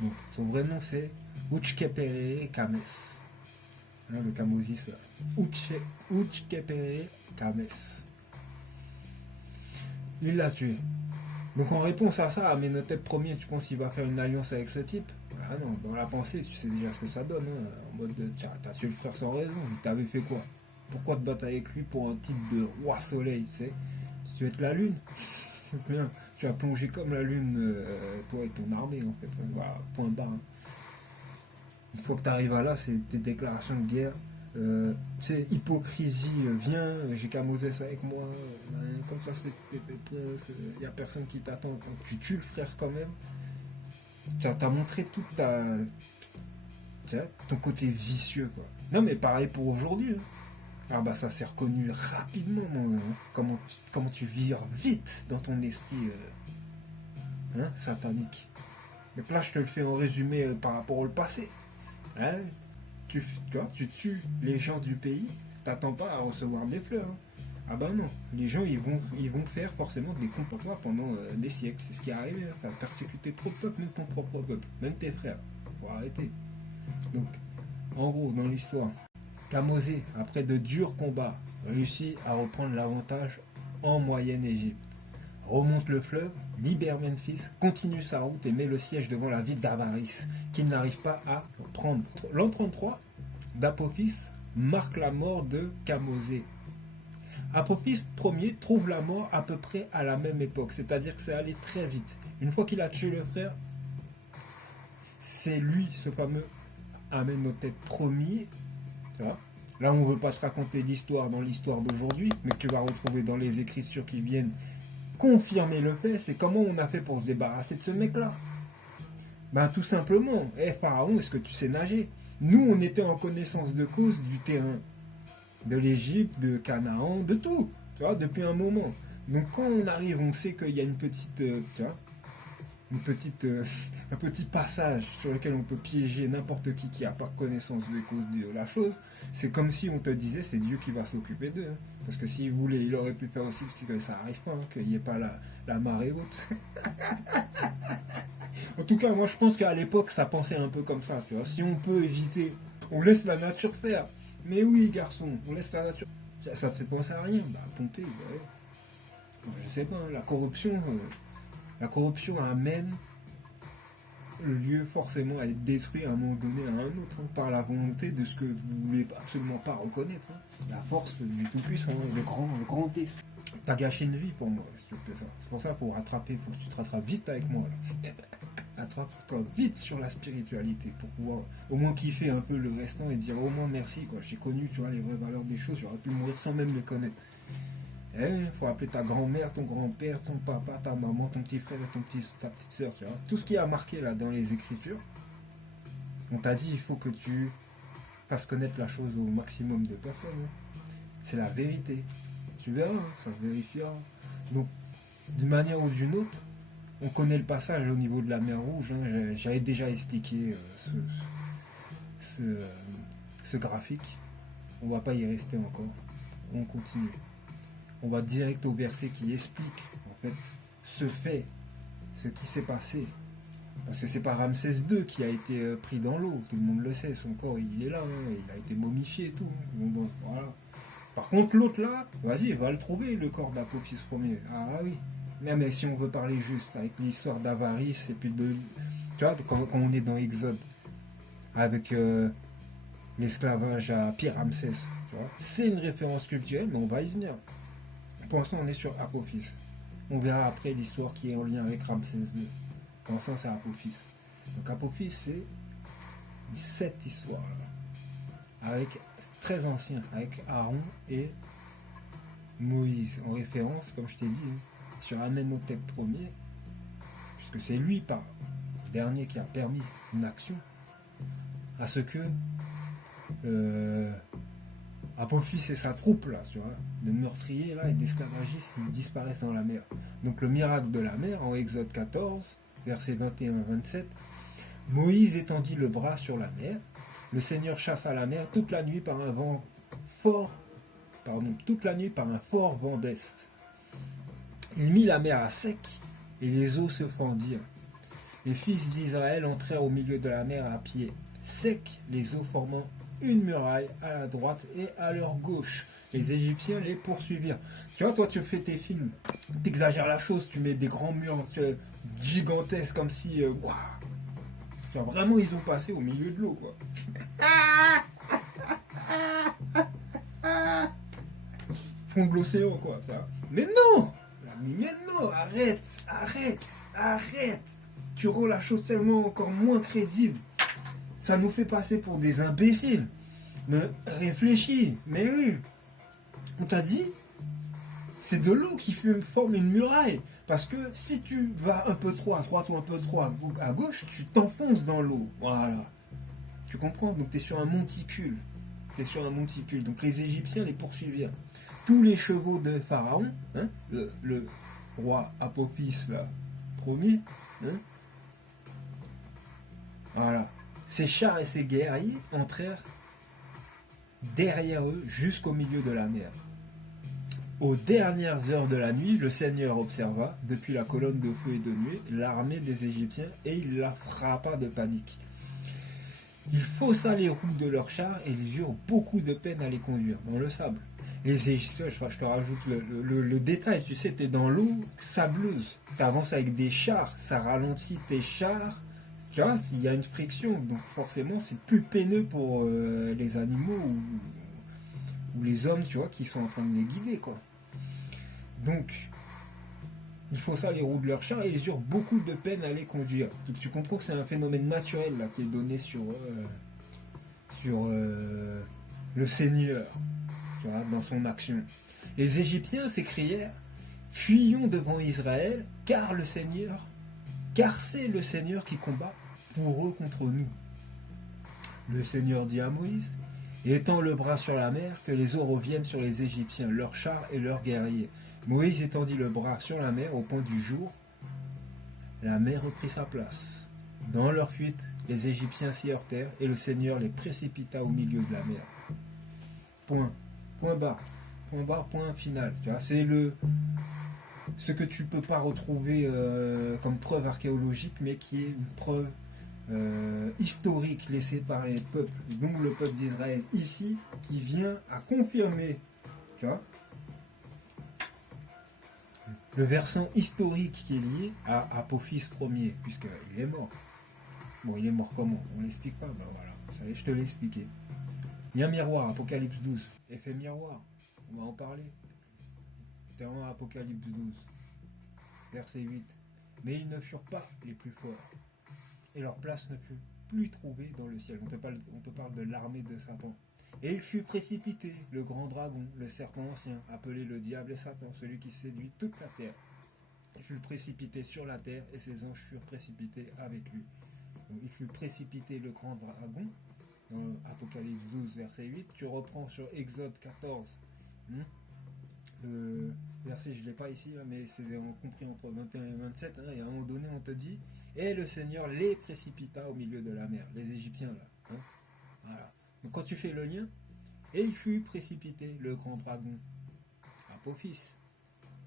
Donc, son vrai nom c'est Uchkepere Kames. Là, le Kamosis, Uchkepere Kames. Il l'a tué. Donc en réponse à ça, Amenhotep Ier, tu penses qu'il va faire une alliance avec ce type? Ah non, dans la pensée, tu sais déjà ce que ça donne. Hein. En mode, t'as tué le frère sans raison. Il t'avait fait quoi? Pourquoi te battre avec lui pour un titre de roi soleil, tu sais? Si tu veux être la lune, bien, tu vas plonger comme la lune, toi et ton armée, en fait. Voilà, point barre. Hein. Une fois que tu arrives à là, c'est tes déclarations de guerre. C'est hypocrisie, viens, j'ai Kamoses avec moi, comme ça se fait que t'es prince, il n'y a personne qui t'attend, tu tues le frère quand même. Tu as montré toute ton côté vicieux, quoi. Non mais pareil pour aujourd'hui. Hein. Ah bah ça s'est reconnu rapidement, hein. Comment tu vires vite dans ton esprit satanique. Donc là je te le fais en résumé par rapport au passé. Hein. Tu tues les gens du pays, t'attends pas à recevoir des fleurs. Hein. Ah bah non, les gens ils vont faire forcément des comptes pour toi pendant des siècles. C'est ce qui est arrivé. Hein. T'as persécuté trop de peuples, même ton propre peuple, même tes frères. Faut arrêter. Donc, en gros, dans l'histoire, Kamosé, après de durs combats, réussit à reprendre l'avantage en moyenne Égypte. Remonte le fleuve, libère Memphis, continue sa route et met le siège devant la ville d'Avaris, qu'il n'arrive pas à prendre. L'an 33 d'Apophis marque la mort de Kamosé. Apophis Ier trouve la mort à peu près à la même époque, c'est-à-dire que c'est allé très vite. Une fois qu'il a tué le frère, c'est lui, ce fameux Amenhotep Ier. Tu vois. Là, on ne veut pas te raconter l'histoire dans l'histoire d'aujourd'hui, mais que tu vas retrouver dans les écritures qui viennent confirmer le fait. C'est comment on a fait pour se débarrasser de ce mec-là. Ben tout simplement, Pharaon, est-ce que tu sais nager? Nous, on était en connaissance de cause du terrain, de l'Égypte, de Canaan, de tout, tu vois, depuis un moment. Donc quand on arrive, on sait qu'il y a une petite, tu vois, un petit passage sur lequel on peut piéger n'importe qui n'a pas connaissance de cause de la chose. C'est comme si on te disait c'est Dieu qui va s'occuper d'eux. Hein. Parce que s'il voulait, il aurait pu faire aussi que ça n'arrive pas, hein, qu'il n'y ait pas la marée haute. En tout cas, moi je pense qu'à l'époque ça pensait un peu comme ça. Tu vois. Si on peut éviter, on laisse la nature faire. Mais oui garçon, on laisse la nature. Ça fait penser à rien. Bah Pompée, bah, ouais. Je sais pas, hein, la corruption. La corruption amène le lieu forcément à être détruit à un moment donné à un autre, hein, par la volonté de ce que vous voulez absolument pas reconnaître. Hein. La force du Tout-Puissant, le grand destin. T'as gâché une vie pour moi, si tu fais ça. C'est pour ça, pour rattraper, faut que tu te rattrapes vite avec moi, là. Attrape-toi vite sur la spiritualité, pour pouvoir au moins kiffer un peu le restant et dire au moins merci, quoi. J'ai connu, tu vois, les vraies valeurs des choses, j'aurais pu mourir sans même les connaître. Il faut appeler ta grand-mère, ton grand-père, ton papa, ta maman, ton petit frère, ta petite soeur, tu vois. Tout ce qui a marqué là dans les Écritures, on t'a dit il faut que tu fasses connaître la chose au maximum de personnes. Hein. C'est la vérité. Tu verras, hein, ça se vérifiera. Donc, d'une manière ou d'une autre, on connaît le passage au niveau de la mer Rouge. Hein. J'avais déjà expliqué ce graphique. On va pas y rester encore. On continue. On va direct au verset qui explique en fait ce fait, ce qui s'est passé. Parce que c'est pas Ramsès II qui a été pris dans l'eau, tout le monde le sait, son corps il est là, hein, il a été momifié et tout. Bon, voilà. Par contre l'autre là, vas-y, va le trouver le corps d'Apophis Ier. Ah oui. Mais si on veut parler juste avec l'histoire d'Avaris et puis de... Tu vois, quand on est dans Exode, avec l'esclavage à Pi-Ramsès, tu vois, c'est une référence culturelle, mais on va y venir. Pour l'instant, on est sur Apophis. On verra après l'histoire qui est en lien avec Ramsès II. Pour l'instant, c'est Apophis. Donc Apophis, c'est cette histoire-là. Avec très ancien, avec Aaron et Moïse. En référence, comme je t'ai dit, sur Amenhotep Ier, puisque c'est lui, par dernier, qui a permis une action à ce que Apophis et sa troupe là, tu vois, de meurtriers là et d'esclavagistes, ils disparaissent dans la mer. Donc le miracle de la mer en Exode 14, versets 21-27, Moïse étendit le bras sur la mer, le Seigneur chassa la mer toute la nuit par un fort vent d'est. Il mit la mer à sec et les eaux se fendirent. Les fils d'Israël entrèrent au milieu de la mer à pied sec, les eaux formant une muraille à la droite et à leur gauche. Les Égyptiens les poursuivirent. Tu vois, toi, tu fais tes films, tu exagères la chose, tu mets des grands murs gigantesques comme si... Waouh, tu vois, vraiment, ils ont passé au milieu de l'eau, quoi. Fond de l'océan, quoi. Ça. Mais non, mais non, arrête. Tu rends la chose tellement encore moins crédible. Ça nous fait passer pour des imbéciles. Mais réfléchis, mais oui. On t'a dit, c'est de l'eau qui forme une muraille. Parce que si tu vas un peu trop à droite ou un peu trop à gauche, tu t'enfonces dans l'eau. Voilà. Tu comprends? Donc tu es sur un monticule. Donc les Égyptiens les poursuivirent. Tous les chevaux de Pharaon, hein, le roi Apophis, là, premier, hein, voilà. Ses chars et ses guerriers entrèrent derrière eux jusqu'au milieu de la mer. Aux dernières heures de la nuit, le Seigneur observa, depuis la colonne de feu et de nuée, l'armée des Égyptiens et il la frappa de panique. Il faussa les roues de leurs chars et ils eurent beaucoup de peine à les conduire dans le sable. Les Égyptiens, je te rajoute le détail, tu sais, tu es dans l'eau sableuse, tu avances avec des chars, ça ralentit tes chars. Tu vois, il y a une friction, donc forcément c'est plus peineux pour les animaux ou les hommes, tu vois, qui sont en train de les guider, quoi. Donc, il faut ça les roues de leurs chars et ils eurent beaucoup de peine à les conduire. Donc tu comprends que c'est un phénomène naturel là qui est donné sur le Seigneur, tu vois, dans son action. Les Égyptiens s'écrièrent, fuyons devant Israël, car c'est le Seigneur qui combat pour eux contre nous. Le Seigneur dit à Moïse, étends le bras sur la mer, que les eaux reviennent sur les Égyptiens, leurs chars et leurs guerriers. Moïse étendit le bras sur la mer au point du jour. La mer reprit sa place. Dans leur fuite, les Égyptiens s'y heurtèrent et le Seigneur les précipita au milieu de la mer. Point. Point barre. Point barre, point final. Tu vois, c'est ce que tu ne peux pas retrouver comme preuve archéologique, mais qui est une preuve historique laissée par les peuples, donc le peuple d'Israël ici, qui vient à confirmer, tu vois, le versant historique qui est lié à Apophis Ier, puisqu'il est mort. Bon, il est mort comment? On l'explique pas, ben voilà, ça y est, je te l'ai expliqué. Il y a un miroir, Apocalypse 12, effet miroir, on va en parler. Terrain Apocalypse 12, verset 8. Mais ils ne furent pas les plus forts, et leur place ne fut plus trouvée dans le ciel. On te parle de l'armée de Satan. Et il fut précipité, le grand dragon, le serpent ancien, appelé le diable et Satan, celui qui séduit toute la terre. Il fut précipité sur la terre, et ses anges furent précipités avec lui. Donc, il fut précipité, le grand dragon, dans Apocalypse 12, verset 8. Tu reprends sur Exode 14. Le verset, je ne l'ai pas ici, mais c'est compris entre 21 et 27. Et à un moment donné, on te dit, et le Seigneur les précipita au milieu de la mer, les Égyptiens là. Voilà. Donc quand tu fais le lien, et il fut précipité, le grand dragon, Apophis,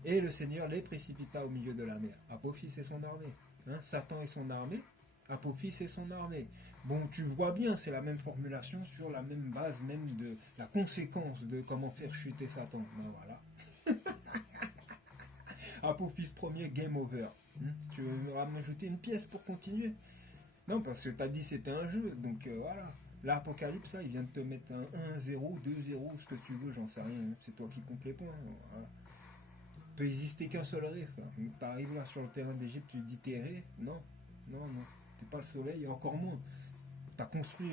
et le Seigneur les précipita au milieu de la mer, Apophis et son armée. Satan et son armée, Apophis et son armée. Bon, tu vois bien, c'est la même formulation sur la même base même de la conséquence de comment faire chuter Satan. Ben voilà. Apophis Ier, game over. Tu veux me rajouter une pièce pour continuer? Non, parce que tu as dit c'était un jeu, donc voilà. L'Apocalypse, il vient de te mettre un 1-0, 2-0, ce que tu veux, j'en sais rien. C'est toi qui comptes les points. Voilà. Il peut exister qu'un seul ré. Tu arrives là sur le terrain d'Égypte, tu dis t'es ré? Non, non, non. T'es pas le soleil, et encore moins. T'as construit.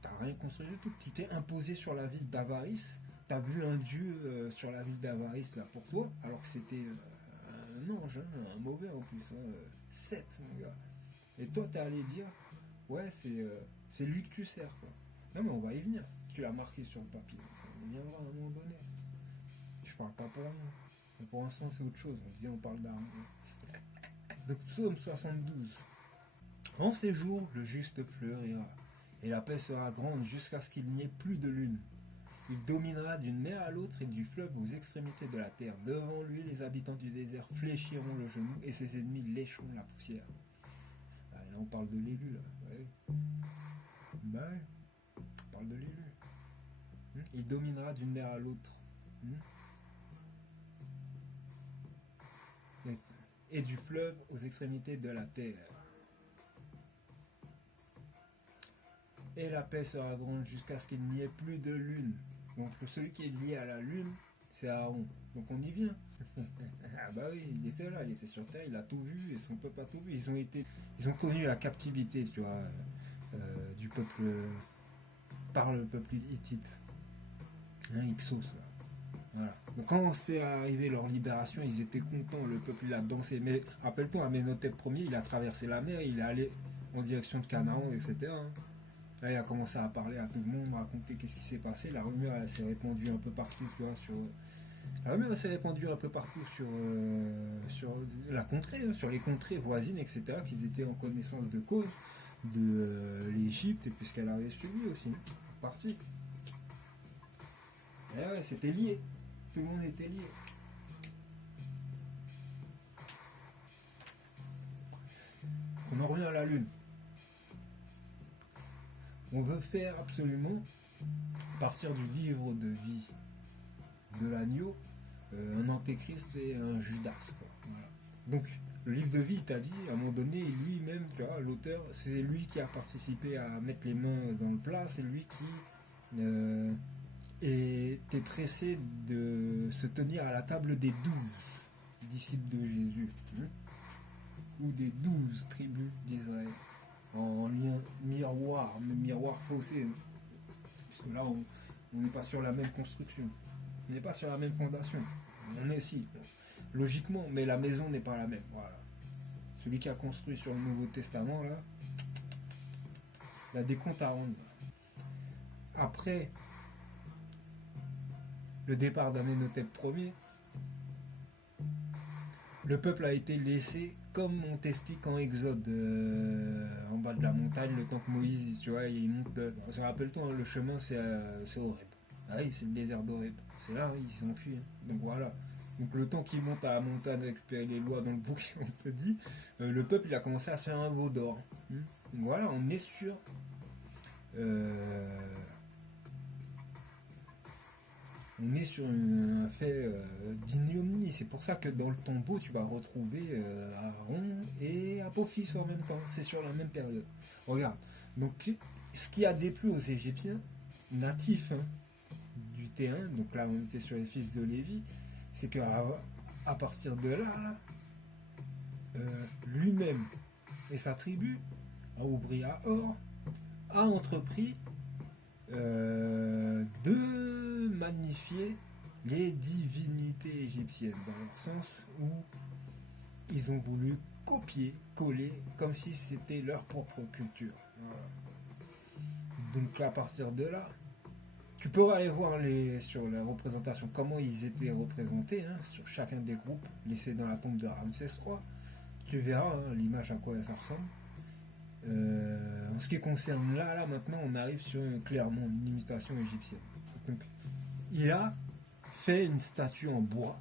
T'as rien construit du tout. Tu t'es imposé sur la ville d'Avaris. T'as vu un dieu sur la ville d'Avaris là pour toi, alors que c'était un ange, un mauvais en plus. 7, mon gars. Et toi, t'es allé dire, ouais, c'est lui que tu sers, quoi. Non, mais on va y venir. Tu l'as marqué sur le papier. On y viendra à un moment donné. Je parle pas pour rien. Mais pour l'instant, c'est autre chose. On dit, on parle d'armes. Donc, psaume 72. En ces jours, le juste fleurira, et la paix sera grande jusqu'à ce qu'il n'y ait plus de lune. Il dominera d'une mer à l'autre et du fleuve aux extrémités de la terre. Devant lui, les habitants du désert fléchiront le genou et ses ennemis lécheront la poussière. Ah, là, on parle de l'élu, là. Ouais. Bah ouais. On parle de l'élu. Il dominera d'une mer à l'autre. Et du fleuve aux extrémités de la terre. Et la paix sera grande jusqu'à ce qu'il n'y ait plus de lune. Donc celui qui est lié à la lune, c'est Aaron. Donc on y vient. Ah bah oui, il était là, il était sur terre, il a tout vu et son peuple a tout vu. Ils ont connu la captivité, tu vois, du peuple, par le peuple hittite. Ixos là. Voilà. Donc quand c'est arrivé leur libération, ils étaient contents, le peuple il a dansé. Mais rappelle-toi, Amenhotep Ier, il a traversé la mer, il est allé en direction de Canaan, etc. Là, il a commencé à parler à tout le monde, raconter qu'est-ce qui s'est passé. La rumeur, elle s'est répandue un peu partout, tu vois, la rumeur, elle s'est répandue un peu partout sur la contrée, sur les contrées voisines, etc., qu'ils étaient en connaissance de cause de l'Égypte, et puisqu'elle avait suivi aussi, partie. Et ouais, c'était lié. Tout le monde était lié. On en revient à la Lune. On veut faire absolument partir du livre de vie de l'agneau un antéchrist et un Judas, quoi. Voilà. Donc le livre de vie, il t'a dit à un moment donné, lui-même, tu vois, l'auteur, c'est lui qui a participé à mettre les mains dans le plat, c'est lui qui était pressé de se tenir à la table des 12 disciples de Jésus, ou des 12 tribus d'Israël, en lien miroir, mais miroir faussé, puisque là on n'est pas sur la même construction, on n'est pas sur la même fondation, on est si, logiquement, mais la maison n'est pas la même, voilà. Celui qui a construit sur le Nouveau Testament, là, il a des comptes à rendre. Après le départ d'Amenhotep Ier, le peuple a été laissé, comme on t'explique en Exode, en bas de la montagne, le temps que Moïse, tu vois, il monte. Rappelle-toi, hein, le chemin, c'est Horeb. Ah oui, c'est le désert d'Horeb. C'est là, oui, ils sont fui. Donc voilà. Donc le temps qu'il monte à la montagne, récupérer les lois dans le bouquin, on te dit, le peuple, il a commencé à se faire un veau d'or. Donc voilà, on est sur On est sur un fait d'ignominie. C'est pour ça que dans le tombeau, tu vas retrouver Aaron et Apophis en même temps. C'est sur la même période. Regarde. Donc, ce qui a déplu aux Égyptiens, natifs du T1, donc là on était sur les fils de Lévi, c'est qu'à à partir de là, lui-même et sa tribu, Aobriahor, a entrepris de magnifier les divinités égyptiennes, dans le sens où ils ont voulu copier, coller, comme si c'était leur propre culture. Voilà. Donc à partir de là, tu peux aller voir sur la représentation comment ils étaient représentés sur chacun des groupes laissés dans la tombe de Ramsès III. Tu verras l'image à quoi ça ressemble. En ce qui concerne là maintenant, on arrive sur clairement une imitation égyptienne. Donc, il a fait une statue en bois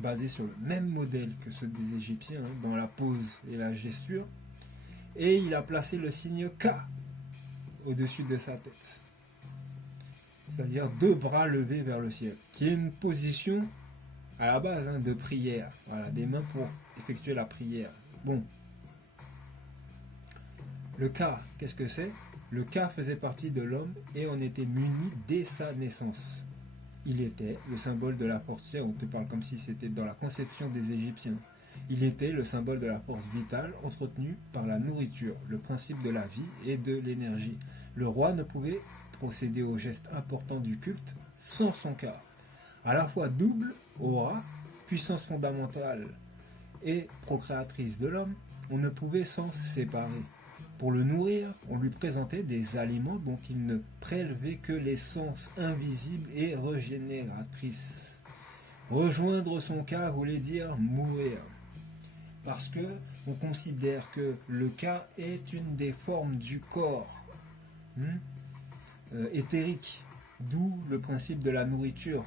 basée sur le même modèle que ceux des Égyptiens dans la pose et la gesture, et il a placé le signe K au-dessus de sa tête, c'est-à-dire 2 bras levés vers le ciel, qui est une position à la base de prière. Voilà, des mains pour effectuer la prière. Bon. Le K, qu'est-ce que c'est? Le K faisait partie de l'homme et en était muni dès sa naissance. Il était le symbole de la force. On te parle comme si c'était dans la conception des Égyptiens. Il était le symbole de la force vitale entretenue par la nourriture, le principe de la vie et de l'énergie. Le roi ne pouvait procéder aux gestes importants du culte sans son K. À la fois double, aura, puissance fondamentale et procréatrice de l'homme, on ne pouvait s'en séparer. Pour le nourrir, on lui présentait des aliments dont il ne prélevait que l'essence invisible et régénératrice. Rejoindre son cas voulait dire mourir. Parce que on considère que le cas est une des formes du corps éthérique, d'où le principe de la nourriture,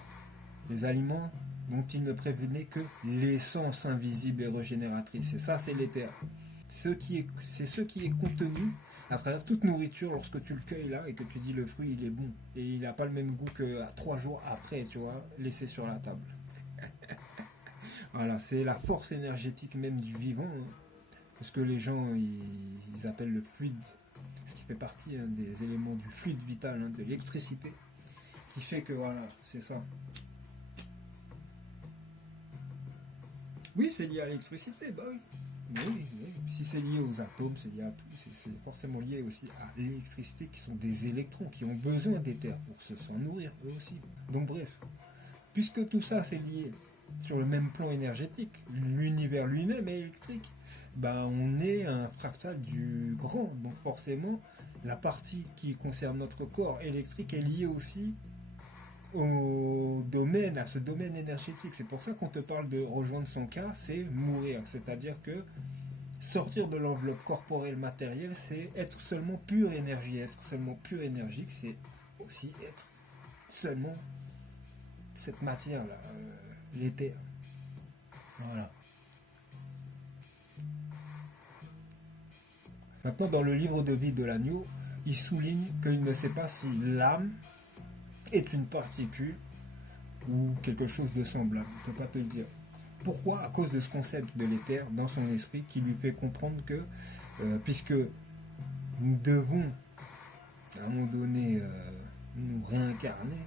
des aliments dont il ne prévenait que l'essence invisible et régénératrice. Et ça, c'est l'éther. C'est ce qui est contenu à travers toute nourriture lorsque tu le cueilles là et que tu dis le fruit il est bon et il n'a pas le même goût que 3 jours après, tu vois, laissé sur la table. Voilà, c'est la force énergétique même du vivant, parce que les gens ils appellent le fluide, ce qui fait partie des éléments du fluide vital, de l'électricité, qui fait que voilà, c'est ça. Oui, c'est lié à l'électricité, bah oui. Oui. Si c'est lié aux atomes, c'est lié à tout. C'est forcément lié aussi à l'électricité, qui sont des électrons, qui ont besoin d'éther pour s'en nourrir eux aussi. Donc bref, puisque tout ça c'est lié sur le même plan énergétique, l'univers lui-même est électrique, on est un fractal du grand. Donc forcément, la partie qui concerne notre corps électrique est liée aussi à ce domaine énergétique. C'est pour ça qu'on te parle de rejoindre son cas, c'est mourir. C'est-à-dire que sortir de l'enveloppe corporelle matérielle, c'est être seulement pure énergie. Être seulement pure énergie, c'est aussi être seulement cette matière-là, l'éther. Voilà. Maintenant, dans le livre de vie de l'agneau, il souligne qu'il ne sait pas si l'âme est une particule ou quelque chose de semblable. Il ne peut pas te le dire. Pourquoi? À cause de ce concept de l'éther dans son esprit qui lui fait comprendre que, puisque nous devons à un moment donné nous réincarner,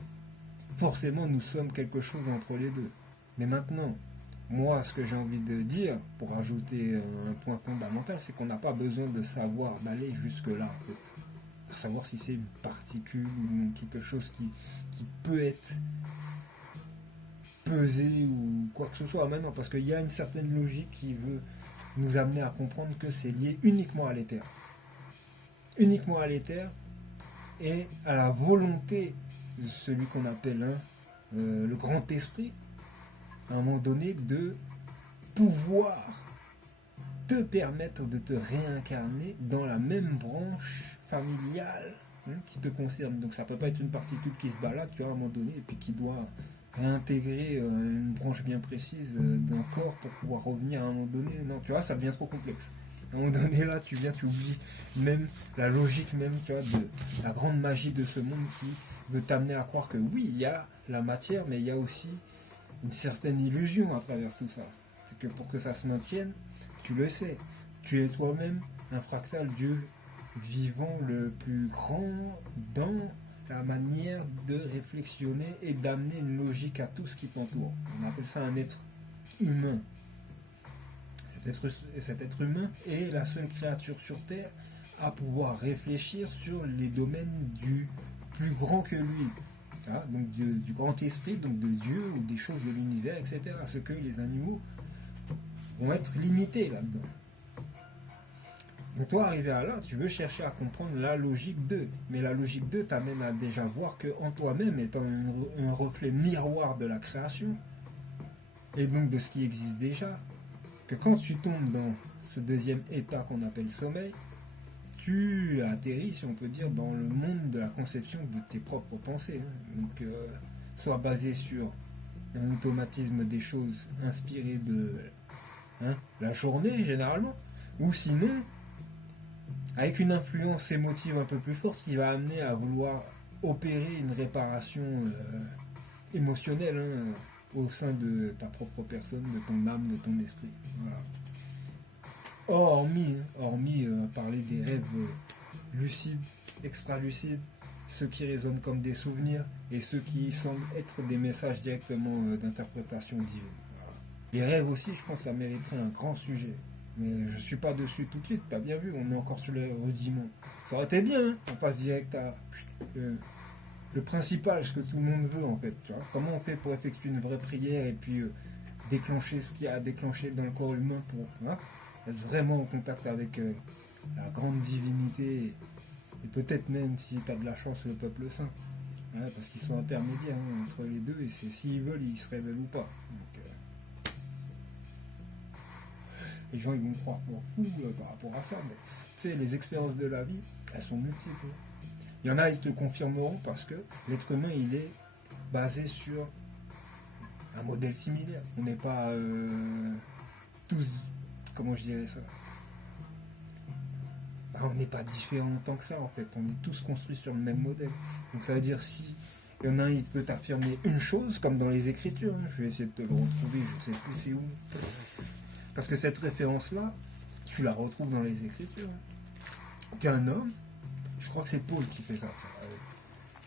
forcément nous sommes quelque chose entre les deux. Mais maintenant, moi ce que j'ai envie de dire, pour ajouter un point fondamental, c'est qu'on n'a pas besoin de savoir, d'aller jusque là en fait. À savoir si c'est une particule ou quelque chose qui peut être pesé ou quoi que ce soit maintenant, parce qu'il y a une certaine logique qui veut nous amener à comprendre que c'est lié uniquement à l'éther. Uniquement à l'éther et à la volonté de celui qu'on appelle le grand esprit, à un moment donné, de pouvoir te permettre de te réincarner dans la même branche familiale qui te concerne. Donc ça ne peut pas être une particule qui se balade, tu vois, à un moment donné, et puis qui doit réintégrer une branche bien précise d'un corps pour pouvoir revenir à un moment donné. Non, tu vois, ça devient trop complexe. À un moment donné, là, tu oublies même la logique même, tu vois, de la grande magie de ce monde qui veut t'amener à croire que oui, il y a la matière, mais il y a aussi une certaine illusion à travers tout ça. C'est que pour que ça se maintienne, tu le sais, tu es toi-même un fractal Dieu vivant le plus grand dans la manière de réflexionner et d'amener une logique à tout ce qui t'entoure. On appelle ça un être humain. Cet être humain est la seule créature sur Terre à pouvoir réfléchir sur les domaines du plus grand que lui. Donc du grand esprit, donc de Dieu ou des choses de l'univers, etc. Ce que les animaux vont être limités là-dedans. Donc toi, arrivé à là, tu veux chercher à comprendre la logique 2. Mais la logique 2 t'amène à déjà voir qu'en toi-même, étant un reflet miroir de la création, et donc de ce qui existe déjà, que quand tu tombes dans ce deuxième état qu'on appelle sommeil, tu atterris, si on peut dire, dans le monde de la conception de tes propres pensées. Donc, soit basé sur un automatisme des choses inspirées de la journée, généralement, ou sinon, avec une influence émotive un peu plus forte qui va amener à vouloir opérer une réparation émotionnelle au sein de ta propre personne, de ton âme, de ton esprit. Voilà. Hormis parler des rêves lucides, extra-lucides, ceux qui résonnent comme des souvenirs et ceux qui semblent être des messages directement d'interprétation divine. Voilà. Les rêves aussi, je pense que ça mériterait un grand sujet. Mais je suis pas dessus tout de suite, t'as bien vu, on est encore sur les rudiments. Ça aurait été bien, on passe direct à le principal, ce que tout le monde veut en fait. Tu vois. Comment on fait pour effectuer une vraie prière et puis déclencher ce qu'il y a à déclencher dans le corps humain pour être vraiment en contact avec la grande divinité et peut-être même si tu as de la chance le peuple saint. Parce qu'ils sont intermédiaires entre les deux et c'est s'ils veulent ils se révèlent ou pas. Donc, les gens ils vont croire pour fou par rapport à ça, mais tu sais, les expériences de la vie, elles sont multiples. Il y en a, ils te confirmeront parce que l'être humain, il est basé sur un modèle similaire. On n'est pas tous, comment je dirais ça, on n'est pas différents tant que ça en fait. On est tous construits sur le même modèle. Donc ça veut dire si il y en a un, il peut t'affirmer une chose, comme dans les Écritures. Je vais essayer de te le retrouver, je sais plus c'est où. Parce que cette référence-là, tu la retrouves dans les Écritures. Qu'un homme, je crois que c'est Paul qui fait ça.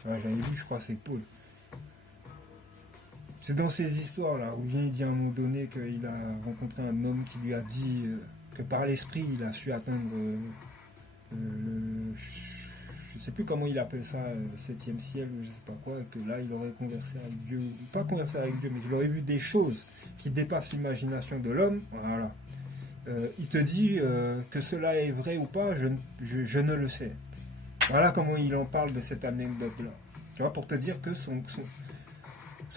J'avais vu, je crois que c'est Paul. C'est dans ces histoires-là où il dit à un moment donné qu'il a rencontré un homme qui lui a dit que par l'esprit, il a su atteindre je sais plus comment il appelle ça, le 7e ciel ou je sais pas quoi, que là il aurait conversé avec Dieu, pas conversé avec Dieu, mais qu'il aurait vu des choses qui dépassent l'imagination de l'homme. Voilà. Il te dit que cela est vrai ou pas, je ne le sais. Voilà comment il en parle de cette anecdote-là. Tu vois, pour te dire que son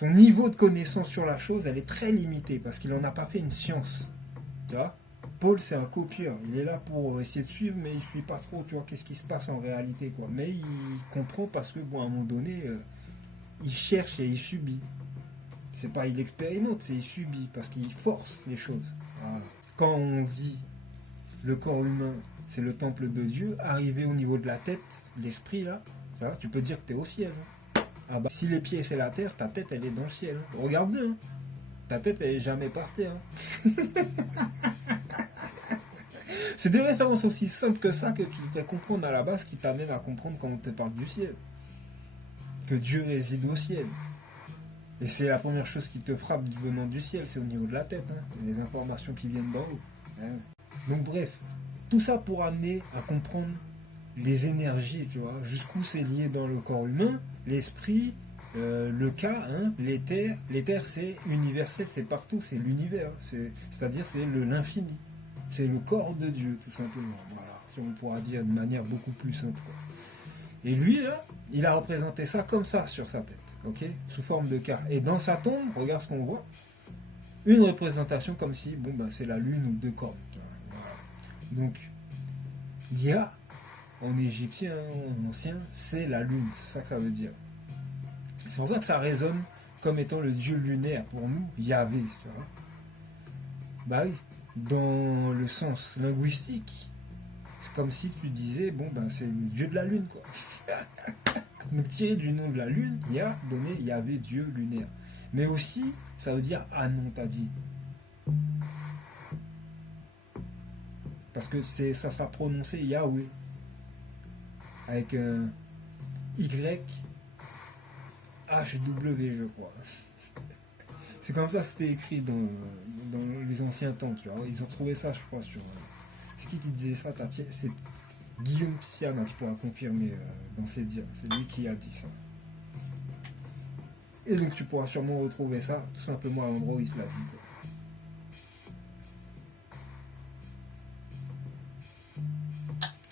niveau de connaissance sur la chose, elle est très limitée, parce qu'il n'en a pas fait une science. Tu vois, Paul, c'est un copieur. Il est là pour essayer de suivre, mais il ne suit pas trop, tu vois, qu'est-ce qui se passe en réalité, quoi. Mais il comprend parce que, bon, à un moment donné, il cherche et il subit. C'est pas il expérimente, c'est il subit, parce qu'il force les choses. Voilà. Quand on dit le corps humain, c'est le temple de Dieu, arrivé au niveau de la tête, l'esprit, là, tu peux dire que tu es au ciel. Ah bah, si les pieds, c'est la terre, ta tête, elle est dans le ciel. Regarde bien. Ta tête, elle est jamais par terre. C'est des références aussi simples que ça que tu devrais comprendre à la base qui t'amènent à comprendre quand on te parle du ciel. Que Dieu réside au ciel. Et c'est la première chose qui te frappe du venant du ciel, c'est au niveau de la tête. Les informations qui viennent d'en haut. Donc bref, tout ça pour amener à comprendre les énergies, tu vois, jusqu'où c'est lié dans le corps humain, l'esprit, le cas, l'éther. L'éther, c'est universel, c'est partout, c'est l'univers. C'est-à-dire, c'est l'infini. C'est le corps de Dieu, tout simplement. Voilà, si on pourra dire de manière beaucoup plus simple. Quoi. Et lui, là, il a représenté ça comme ça sur sa tête, ok, sous forme de cas. Et dans sa tombe, regarde ce qu'on voit, une représentation comme si, bon, ben, c'est la lune ou deux cornes. Voilà. Donc, il y a, en égyptien, en ancien, c'est la lune, c'est ça que ça veut dire. C'est pour ça que ça résonne comme étant le dieu lunaire pour nous, Yahvé. Tu vois. Bah oui, dans le sens linguistique, c'est comme si tu disais, bon, ben, c'est le dieu de la lune, quoi. Donc, tiré du nom de la lune, Yah donné Yahvé, Dieu lunaire. Mais aussi, ça veut dire Anon, t'as dit. Parce que ça sera prononcé Yahweh. Avec un Y, HW, je crois. C'est comme ça que c'était écrit dans les anciens temps, tu vois. Ils ont trouvé ça, je crois, sur. C'est qui disait ça? C'est Guillaume Tiana qui pourra confirmer dans ses dires. C'est lui qui a dit ça. Et donc tu pourras sûrement retrouver ça tout simplement à l'endroit où il se l'a dit, quoi.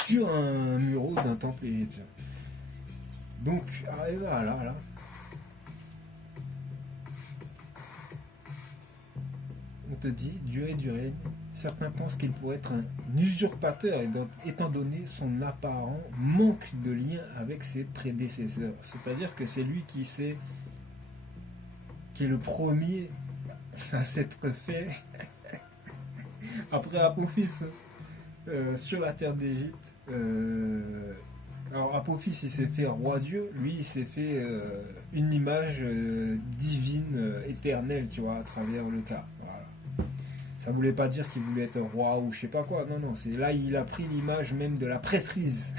Sur un mureau d'un temple égyptien. Donc, voilà, là. On te dit, durée du règne, certains pensent qu'il pourrait être un usurpateur étant donné son apparent manque de lien avec ses prédécesseurs. C'est-à-dire que c'est lui qui est le premier à s'être fait après Apophis sur la terre d'Égypte. Alors Apophis il s'est fait roi Dieu, lui il s'est fait une image divine, éternelle, tu vois, à travers le cas. Voilà. Ça voulait pas dire qu'il voulait être roi ou je sais pas quoi, non, c'est là il a pris l'image même de la prêtrise.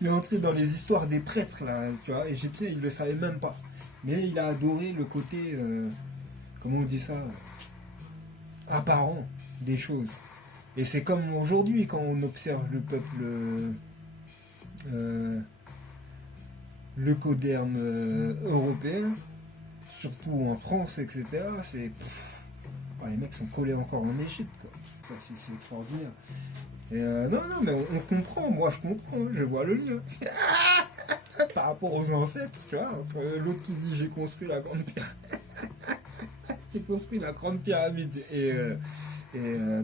Il est entré dans les histoires des prêtres, là, tu vois, égyptiens, il le savait même pas. Mais il a adoré le côté, comment on dit ça, apparent des choses. Et c'est comme aujourd'hui quand on observe le peuple, le coderne européen, surtout en France, etc. Les mecs sont collés encore en Égypte, quoi. C'est extraordinaire. Et non, mais on comprend, moi je comprends, je vois le lien. Par rapport aux ancêtres, tu vois, entre l'autre qui dit j'ai construit la grande pyramide, j'ai construit la grande pyramide, et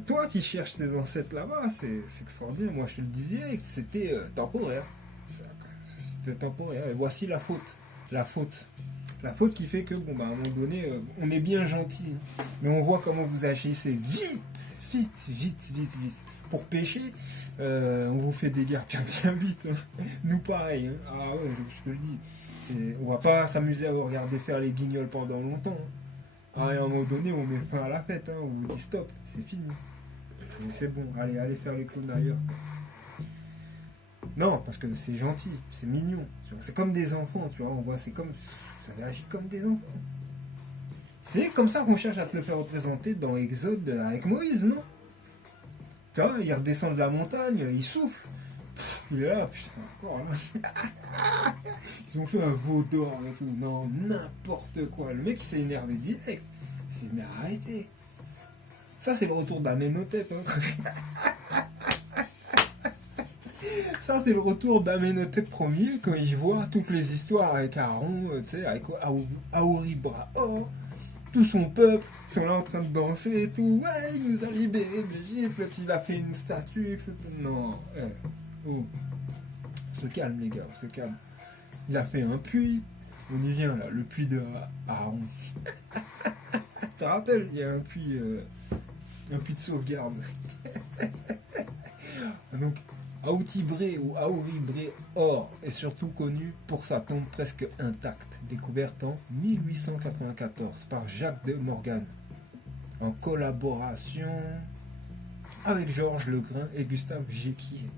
toi qui cherches tes ancêtres là-bas, c'est extraordinaire. Moi je te le disais, c'était temporaire. C'était temporaire. Et voici la faute. La faute qui fait que, bon, bah, à un moment donné, on est bien gentil, mais on voit comment vous agissez vite. Pour pêcher, on vous fait des guerres bien vite. Hein. Nous pareil. Hein. Ah ouais, je te le dis. On va pas s'amuser à vous regarder faire les guignols pendant longtemps. Hein. Ah, et à un moment donné, on met fin à la fête. Hein. On vous dit stop, c'est fini. C'est bon, allez faire les clowns ailleurs. Non, parce que c'est gentil, c'est mignon. C'est comme des enfants, tu vois. On voit, c'est comme. Vous avez agi comme des enfants. C'est comme ça qu'on cherche à te le faire représenter dans Exode avec Moïse, non? Tu vois, il redescend de la montagne, il souffle. Il est là, putain, encore là. Ils ont fait un veau d'or et tout. Non, n'importe quoi. Le mec s'est énervé direct. Il s'est dit, mais arrêtez. Ça, c'est le retour d'Amenhotep. Hein. Ça, c'est le retour d'Amenhotep Ier quand il voit toutes les histoires avec Aaron, tu sais, avec Ahuri Brahor. Tout son peuple, ils sont là en train de danser et tout. Ouais, il nous a libérés d'Égypte, il a fait une statue, etc. Non, oh. On se calme, les gars, on se calme. Il a fait un puits. On y vient là, le puits de Aaron. Tu te rappelles, il y a un puits de sauvegarde. Donc, Aoutibré ou Ahuri Or est surtout connu pour sa tombe presque intacte, découverte en 1894 par Jacques de Morgan, en collaboration avec Georges Legrain et Gustave Géquier.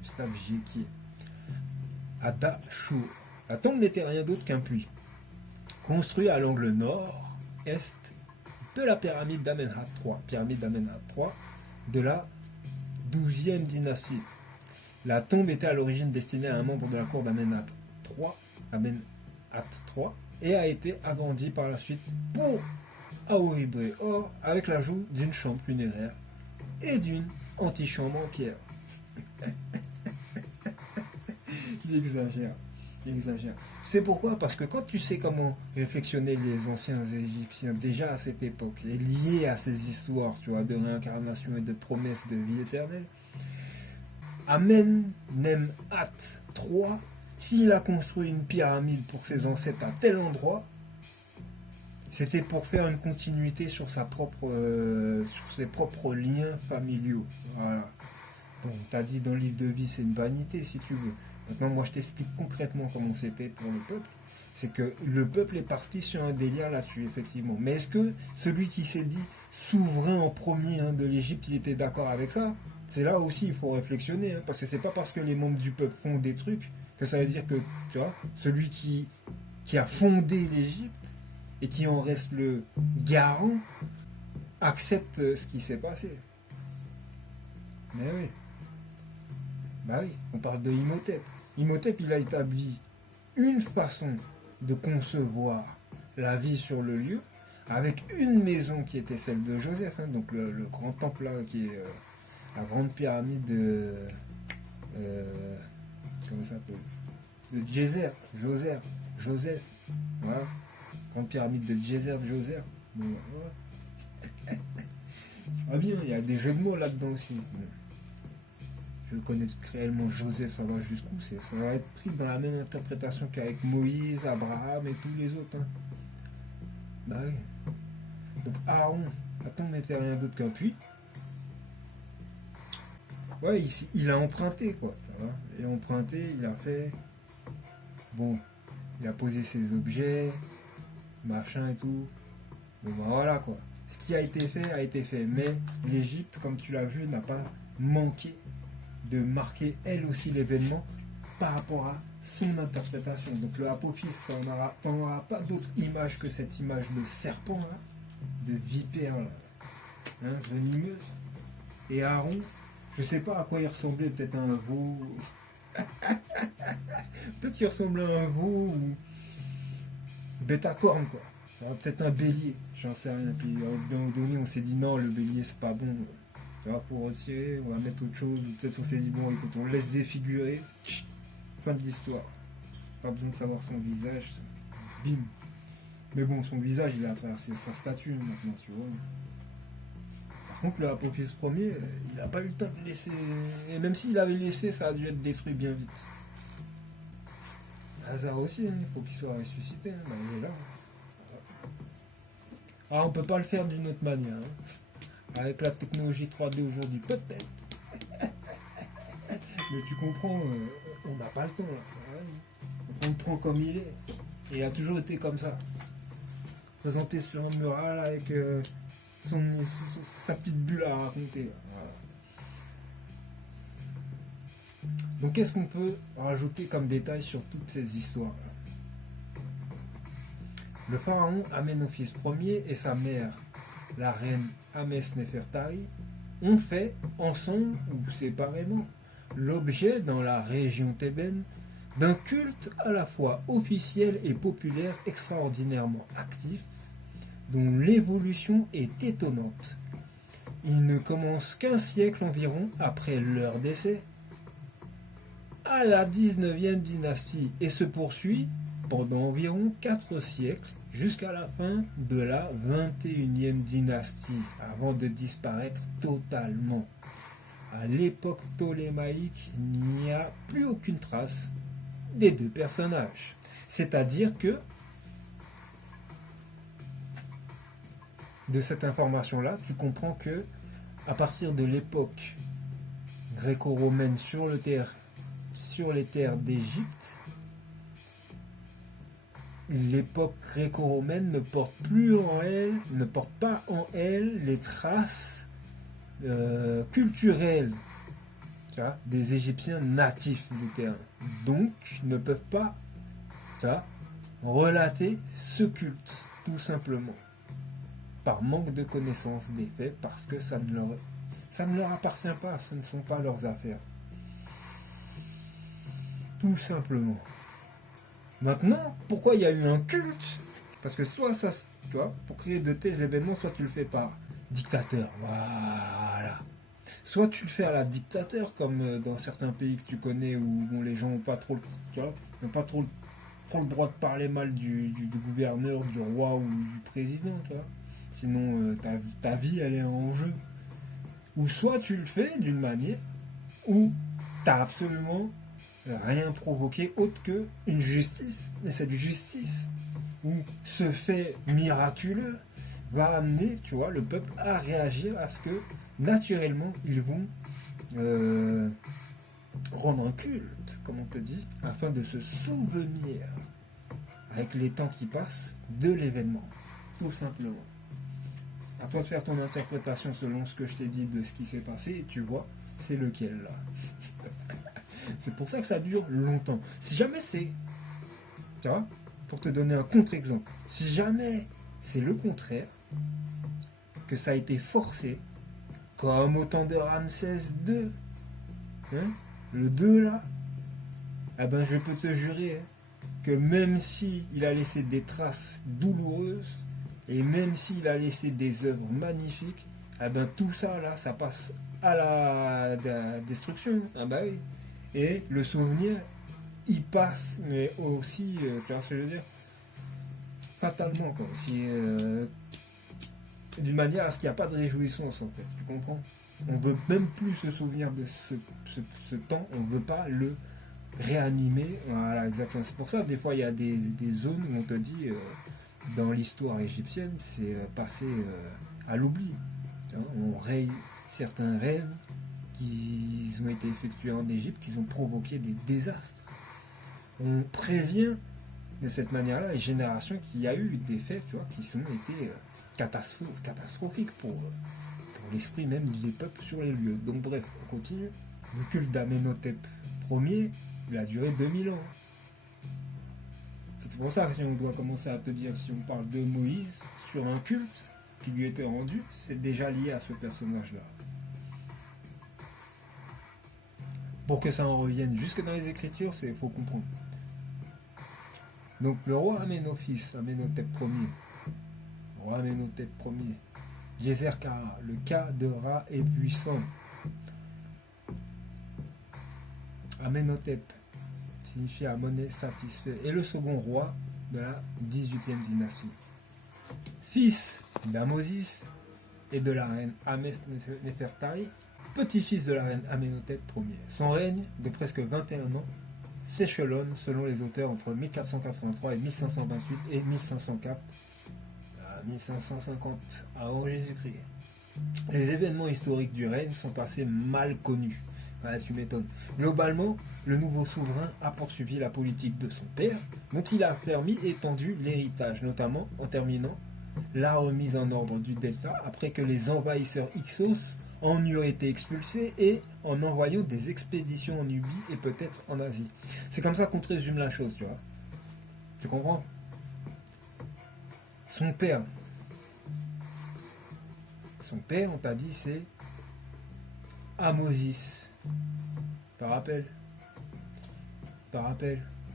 Gustave Géquier. À Dachau. La tombe n'était rien d'autre qu'un puits, construit à l'angle nord-est de la pyramide d'Amenhotep III, de la 12e dynastie. La tombe était à l'origine destinée à un membre de la cour d'Amenhotep III, et a été agrandie par la suite pour Ahuri Or avec l'ajout d'une chambre funéraire et d'une antichambre en pierre. Il exagère. C'est pourquoi, parce que quand tu sais comment réflexionner les anciens Égyptiens déjà à cette époque, et liés à ces histoires, tu vois, de réincarnation et de promesses de vie éternelle, Amenemhat III, s'il a construit une pyramide pour ses ancêtres à tel endroit, C'était pour faire une continuité sur sur ses propres liens familiaux. Voilà. Bon, t'as dit dans le livre de vie, c'est une vanité si tu veux. Maintenant, moi, je t'explique concrètement comment c'était pour le peuple. C'est que le peuple est parti sur un délire là-dessus, effectivement. Mais est-ce que celui qui s'est dit souverain en premier de l'Égypte, il était d'accord avec ça? C'est là aussi, il faut réflexionner, parce que c'est pas parce que les membres du peuple font des trucs que ça veut dire que, tu vois, celui qui a fondé l'Égypte et qui en reste le garant accepte ce qui s'est passé. Mais oui, bah oui, on parle de Imhotep. Imhotep, il a établi une façon de concevoir la vie sur le lieu, avec une maison qui était celle de Joseph, donc le grand temple là, qui est la grande pyramide de. Comment ça s'appelle? De Joseph. Voilà. Grande pyramide de Joseph. Bon, voilà. Ah bien, il y a des jeux de mots là-dedans aussi. Je connais réellement Joseph, ça va jusqu'où? Ça va être pris dans la même interprétation qu'avec Moïse, Abraham et tous les autres. Bah oui. Donc Aaron, attends, n'était rien d'autre qu'un puits. Ouais, il a emprunté quoi. Il a emprunté, il a fait. Bon, il a posé ses objets, machin et tout. Bon bah voilà quoi. Ce qui a été fait a été fait. Mais l'Égypte, comme tu l'as vu, n'a pas manqué de marquer elle aussi l'événement par rapport à son interprétation. Donc le apophyse, t'en auras pas d'autre image que cette image de serpent là, de vipère là, venimeuse. Et Aaron, je sais pas à quoi il ressemblait, peut-être à un veau. Peut-être qu'il ressemblait à un veau ou bêta-corne quoi. Peut-être un bélier, j'en sais rien. Puis à un moment donné, on s'est dit non, le bélier c'est pas bon. Tu vois, pour retirer, on va mettre autre chose. Peut-être on s'est dit bon, écoute, on laisse défigurer. Fin de l'histoire. Pas besoin de savoir son visage. Bim. Mais bon, son visage, il a traversé sa statue maintenant, tu vois. Par contre, le Apophyse premier, il n'a pas eu le temps de laisser. Et même s'il avait laissé, ça a dû être détruit bien vite. Hazard aussi, il faut qu'il soit ressuscité. Ben, il est là. Ah, on peut pas le faire d'une autre manière. Avec la technologie 3D aujourd'hui, peut-être. Mais tu comprends, on n'a pas le temps là. On le prend comme il est. Et il a toujours été comme ça. Présenté sur un mural avec sa petite bulle à raconter. Voilà. Donc qu'est-ce qu'on peut rajouter comme détail sur toutes ces histoires là? Le pharaon Amenophis Ier et sa mère, la reine Amesnefertari, ont fait, ensemble ou séparément, l'objet dans la région thébaine d'un culte à la fois officiel et populaire extraordinairement actif, dont l'évolution est étonnante. Il ne commence qu'un siècle environ après leur décès, à la 19e dynastie, et se poursuit pendant environ 4 siècles jusqu'à la fin de la 21e dynastie, avant de disparaître totalement. À l'époque ptolémaïque, il n'y a plus aucune trace des deux personnages. C'est-à-dire que de cette information-là, tu comprends que à partir de l'époque gréco-romaine sur les terres d'Égypte, l'époque gréco-romaine ne porte pas en elle les traces culturelles, tu vois, des Égyptiens natifs du terrain. Donc, ne peuvent pas, tu vois, relater ce culte, tout simplement, par manque de connaissance des faits, parce que ça ne leur appartient pas, ce ne sont pas leurs affaires. Tout simplement. Maintenant, pourquoi il y a eu un culte? Parce que soit ça, tu vois, pour créer de tels événements, soit tu le fais par dictateur, voilà. Soit tu le fais à la dictateur, comme dans certains pays que tu connais où bon, les gens n'ont pas trop, tu vois, n'ont pas trop le droit de parler mal du gouverneur, du roi ou du président, tu vois. Sinon, ta vie, elle est en jeu. Ou soit tu le fais d'une manière où tu n'as absolument rien provoqué autre que une justice. Mais cette justice, ou ce fait miraculeux va amener, tu vois, le peuple à réagir à ce que naturellement ils vont rendre un culte, comme on te dit, afin de se souvenir avec les temps qui passent de l'événement, tout simplement. À toi de faire ton interprétation selon ce que je t'ai dit de ce qui s'est passé et tu vois, c'est lequel là. C'est pour ça que ça dure longtemps. Si jamais c'est, tu vois, pour te donner un contre-exemple, si jamais c'est le contraire, que ça a été forcé, comme au temps de Ramsès II, hein, le 2 là, eh ben je peux te jurer que même si il a laissé des traces douloureuses, et même s'il a laissé des œuvres magnifiques, eh ben tout ça là, ça passe à la destruction. Ah bah oui. Et le souvenir, il passe, mais aussi, tu vois ce que je veux dire, fatalement quoi. Si, d'une manière à ce qu'il n'y a pas de réjouissance en fait, tu comprends? On veut même plus se souvenir de ce temps, on ne veut pas le réanimer. Voilà, exactement. C'est pour ça, des fois, il y a des zones où on te dit, dans l'histoire égyptienne, c'est passé à l'oubli. On raye certains rêves qui ont été effectués en Égypte, qui ont provoqué des désastres. On prévient de cette manière-là les générations qu'il y a eu des faits, tu vois, qui ont été catastrophiques pour l'esprit même des peuples sur les lieux. Donc bref, on continue. Le culte d'Amenhotep Ier, il a duré 2000 ans. C'est pour ça que si on doit commencer à te dire, si on parle de Moïse sur un culte qui lui était rendu, c'est déjà lié à ce personnage-là. Pour que ça en revienne jusque dans les Écritures, il faut comprendre. Donc le roi Amenhotep Ier, roi Amenhotep Ier, Djeser Kara, le cas de Ra est puissant. Amenhotep signifie amener satisfait, et le second roi de la 18e dynastie. Fils d'Amosis et de la reine Amenefertari, petit-fils de la reine Amenhotep Ier. Son règne de presque 21 ans s'échelonne selon les auteurs entre 1483 et 1528 et 1504 à 1550 avant Jésus-Christ. Les événements historiques du règne sont assez mal connus. Ah, tu m'étonnes. Globalement, le nouveau souverain a poursuivi la politique de son père, dont il a permis étendu l'héritage, notamment en terminant la remise en ordre du delta après que les envahisseurs Hyksos en eurent été expulsés et en envoyant des expéditions en Nubie et peut-être en Asie. C'est comme ça qu'on te résume la chose, tu vois. Tu comprends? Son père, on t'a dit, c'est Amosis. T'en rappelles?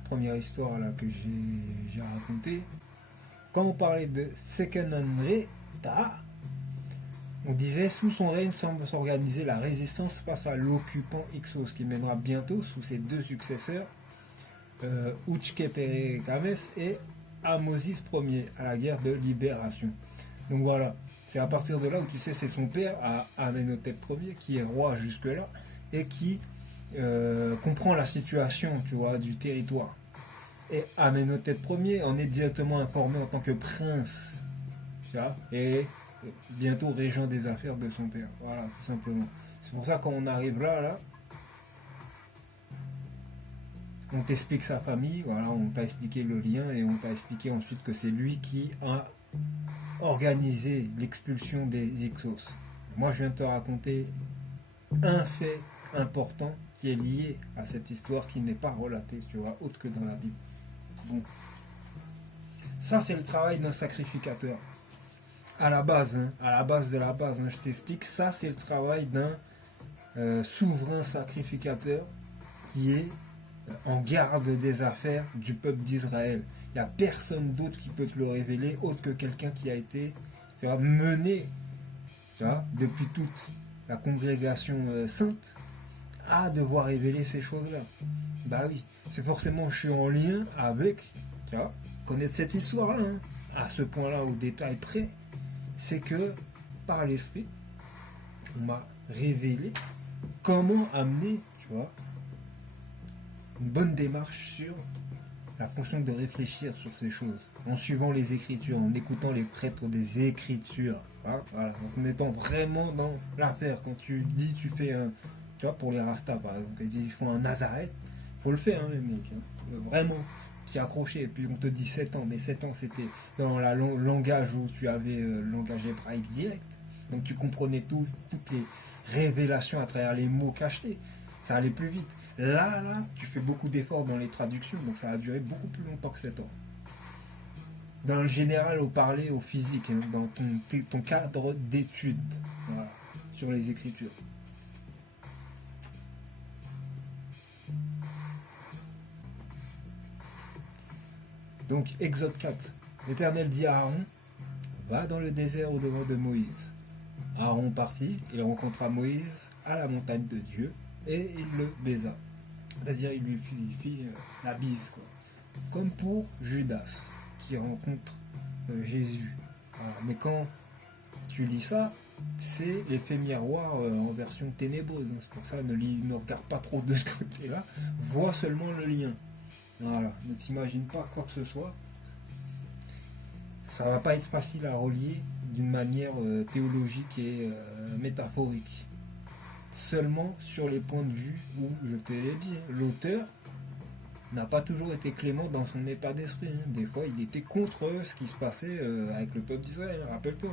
Première histoire là que j'ai racontée. Quand on parlait de Sekenanreta, on disait sous son règne semble s'organiser la résistance face à l'occupant Hyksos qui mènera bientôt sous ses deux successeurs, Ouchkepere-Kames et Amosis Ier à la guerre de libération. Donc voilà, c'est à partir de là où tu sais c'est son père, Amenhotep Ier, qui est roi jusque-là et qui comprend la situation, tu vois, du territoire. Et Amenhotep Ier en est directement informé en tant que prince, tu vois, et bientôt régent des affaires de son père. Voilà, tout simplement. C'est pour ça quand on arrive là, on t'explique sa famille, voilà, on t'a expliqué le lien et on t'a expliqué ensuite que c'est lui qui a organisé l'expulsion des Hyksos. Moi, je viens de te raconter un fait important qui est lié à cette histoire qui n'est pas relatée, tu vois, autre que dans la Bible. Bon. Ça, c'est le travail d'un sacrificateur. À la base, à la base de la base, je t'explique, ça, c'est le travail d'un souverain sacrificateur qui est en garde des affaires du peuple d'Israël. Il n'y a personne d'autre qui peut te le révéler, autre que quelqu'un qui a été, tu vois, mené, tu vois, depuis toute la congrégation sainte à devoir révéler ces choses-là. Bah oui, c'est forcément, je suis en lien avec, tu vois, connaître cette histoire-là, à ce point-là, au détail près, c'est que par l'esprit, on m'a révélé comment amener, tu vois, une bonne démarche sur la fonction de réfléchir sur ces choses, en suivant les Écritures, en écoutant les prêtres des Écritures, voilà, en te mettant vraiment dans l'affaire. Quand tu dis, tu fais un, tu vois, pour les Rastas par exemple, ils disent qu'ils font un Nazareth, faut le faire, hein, les mecs, hein. Vraiment, s'y accrocher. Et puis on te dit 7 ans, mais 7 ans c'était dans le langage où tu avais le langage hébraïque direct, donc tu comprenais toutes les révélations à travers les mots cachetés. Ça allait plus vite. Là, tu fais beaucoup d'efforts dans les traductions, donc ça a duré beaucoup plus longtemps que 7 ans. Dans le général, au parler, au physique, hein, dans ton cadre d'études, voilà, sur les Écritures. Donc, Exode 4. L'Éternel dit à Aaron, va dans le désert au-devant de Moïse. Aaron partit, il rencontra Moïse à la montagne de Dieu, et il le baisa. C'est-à-dire, il lui fit la bise, quoi. Comme pour Judas, qui rencontre Jésus. Voilà. Mais quand tu lis ça, c'est l'effet miroir en version ténébreuse. C'est pour ça, ne regarde pas trop de ce côté-là. Vois seulement le lien. Voilà. Ne t'imagine pas quoi que ce soit. Ça va pas être facile à relier d'une manière théologique et métaphorique. Seulement sur les points de vue où, je te l'ai dit, l'auteur n'a pas toujours été clément dans son état d'esprit. Des fois, il était contre ce qui se passait avec le peuple d'Israël. Rappelle-toi,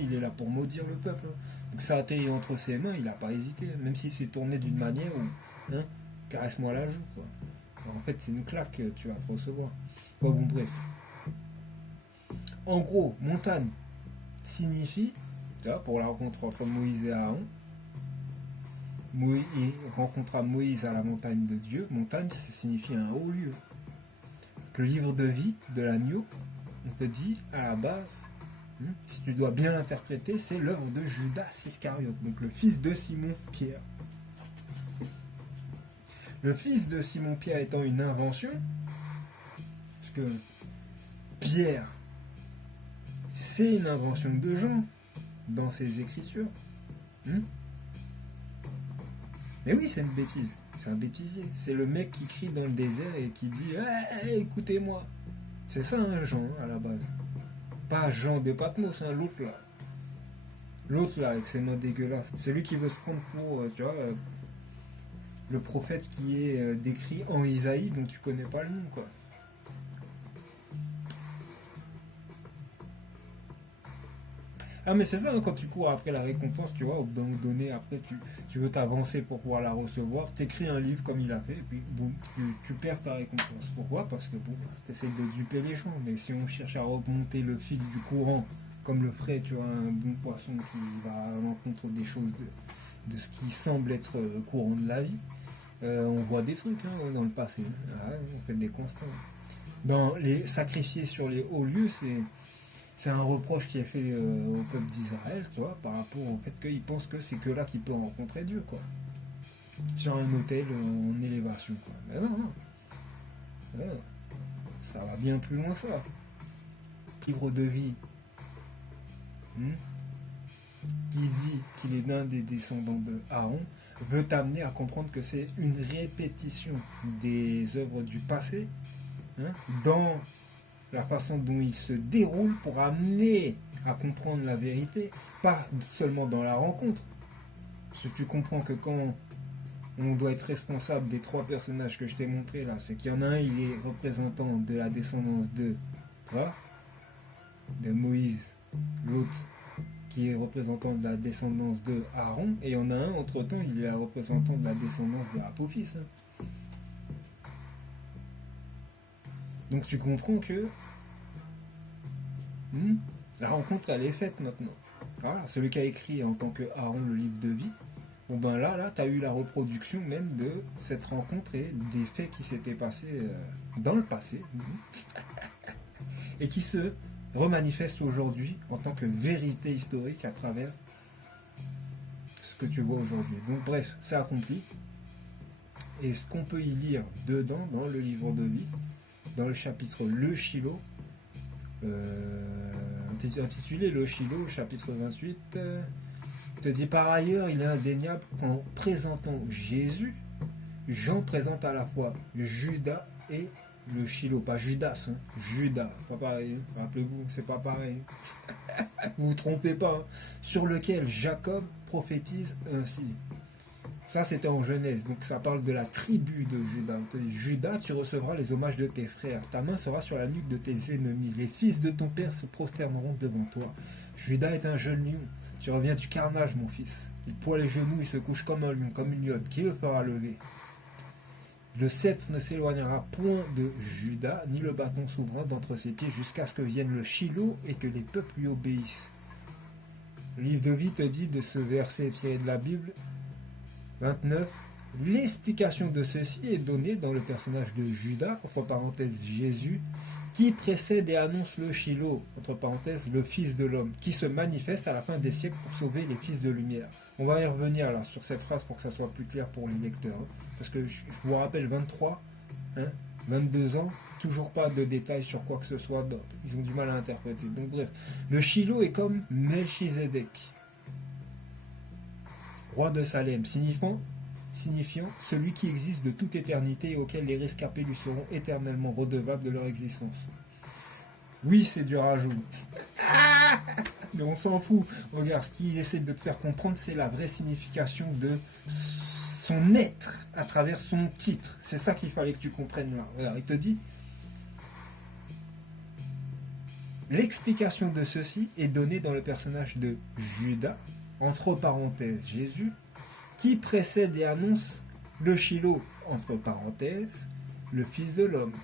il est là pour maudire le peuple. Donc ça atterrit entre ses mains, il n'a pas hésité, même s'il s'est tourné d'une manière où, caresse-moi la joue, quoi. En fait, c'est une claque que tu vas te recevoir. Bon, bref. En gros, montagne signifie, tu vois, pour la rencontre entre Moïse et Aaron, il rencontra Moïse à la montagne de Dieu. Montagne, ça signifie un haut lieu. Le livre de vie de l'agneau, on te dit à la base, si tu dois bien l'interpréter, c'est l'œuvre de Judas Iscariote, donc le fils de Simon-Pierre. Le fils de Simon-Pierre étant une invention, parce que Pierre, c'est une invention de Jean dans ses écritures. Mais oui, c'est une bêtise. C'est un bêtisier. C'est le mec qui crie dans le désert et qui dit hey, écoutez-moi. C'est ça, Jean, à la base. Pas Jean de Patmos, l'autre là. L'autre là, avec ses mains dégueulasses. C'est lui qui veut se prendre pour, tu vois, le prophète qui est décrit en Isaïe, dont tu connais pas le nom, quoi. Ah mais c'est ça, quand tu cours après la récompense, tu vois, au bout d'un moment donné, après tu veux t'avancer pour pouvoir la recevoir, t'écris un livre comme il a fait, et puis boum, tu perds ta récompense. Pourquoi? Parce que bon, t'essayes de duper les gens, mais si on cherche à remonter le fil du courant, comme le ferait, tu vois, un bon poisson qui va à l'encontre des choses de ce qui semble être le courant de la vie, on voit des trucs dans le passé, on fait des constats. Dans les sacrifiés sur les hauts lieux, c'est un reproche qui est fait au peuple d'Israël, tu vois, par rapport au fait qu'il pense que c'est que là qu'il peut rencontrer Dieu, quoi. Sur un autel en élévation, quoi. Mais non. Ça va bien plus loin que ça. Livre de vie, qui dit qu'il est l'un des descendants de Aaron, veut t'amener à comprendre que c'est une répétition des œuvres du passé, dans la façon dont il se déroule pour amener à comprendre la vérité, pas seulement dans la rencontre. Parce que tu comprends que quand on doit être responsable des 3 personnages que je t'ai montrés là, c'est qu'il y en a un, il est représentant de la descendance de Moïse, l'autre qui est représentant de la descendance de Aaron, et il y en a un, entre-temps, il est un représentant de la descendance de Apophis. Donc tu comprends que la rencontre, elle est faite maintenant. Voilà, celui qui a écrit en tant que Aaron le livre de vie, bon ben là, tu as eu la reproduction même de cette rencontre et des faits qui s'étaient passés dans le passé, et qui se remanifestent aujourd'hui en tant que vérité historique à travers ce que tu vois aujourd'hui. Donc bref, c'est accompli. Et ce qu'on peut y lire dedans, dans le livre de vie, dans le chapitre Le Shiloh, intitulé Le Shiloh, chapitre 28, te dit par ailleurs, il est indéniable qu'en présentant Jésus, Jean présente à la fois Judas et Le Shiloh, pas Judas, hein. Judas, pas pareil, hein. Rappelez-vous, c'est pas pareil. Vous vous trompez pas, hein. Sur lequel Jacob prophétise ainsi. Ça, c'était en Genèse, donc ça parle de la tribu de Judas. Judas, tu recevras les hommages de tes frères. Ta main sera sur la nuque de tes ennemis. Les fils de ton père se prosterneront devant toi. Judas est un jeune lion. Tu reviens du carnage, mon fils. Il ploie les genoux, il se couche comme un lion, comme une lionne. Qui le fera lever? Le sceptre ne s'éloignera point de Judas, ni le bâton souverain d'entre ses pieds, jusqu'à ce que vienne le Shiloh et que les peuples lui obéissent. Le livre de vie te dit de ce verset tiré de la Bible, 29, l'explication de ceci est donnée dans le personnage de Judas, entre parenthèses Jésus, qui précède et annonce le Shiloh, entre parenthèses le Fils de l'homme, qui se manifeste à la fin des siècles pour sauver les fils de lumière. On va y revenir là sur cette phrase pour que ça soit plus clair pour les lecteurs. Hein, parce que je vous rappelle 23, 22 ans, toujours pas de détails sur quoi que ce soit d'autre. Ils ont du mal à interpréter. Donc bref, le Shiloh est comme Melchizedek, roi de Salem, signifiant celui qui existe de toute éternité et auquel les rescapés lui seront éternellement redevables de leur existence. Oui, c'est du rajout. Mais on s'en fout. Regarde, ce qu'il essaie de te faire comprendre, c'est la vraie signification de son être à travers son titre. C'est ça qu'il fallait que tu comprennes là. Regarde, il te dit, l'explication de ceci est donnée dans le personnage de Judas, entre parenthèses Jésus, qui précède et annonce le Shiloh, entre parenthèses, le Fils de l'homme,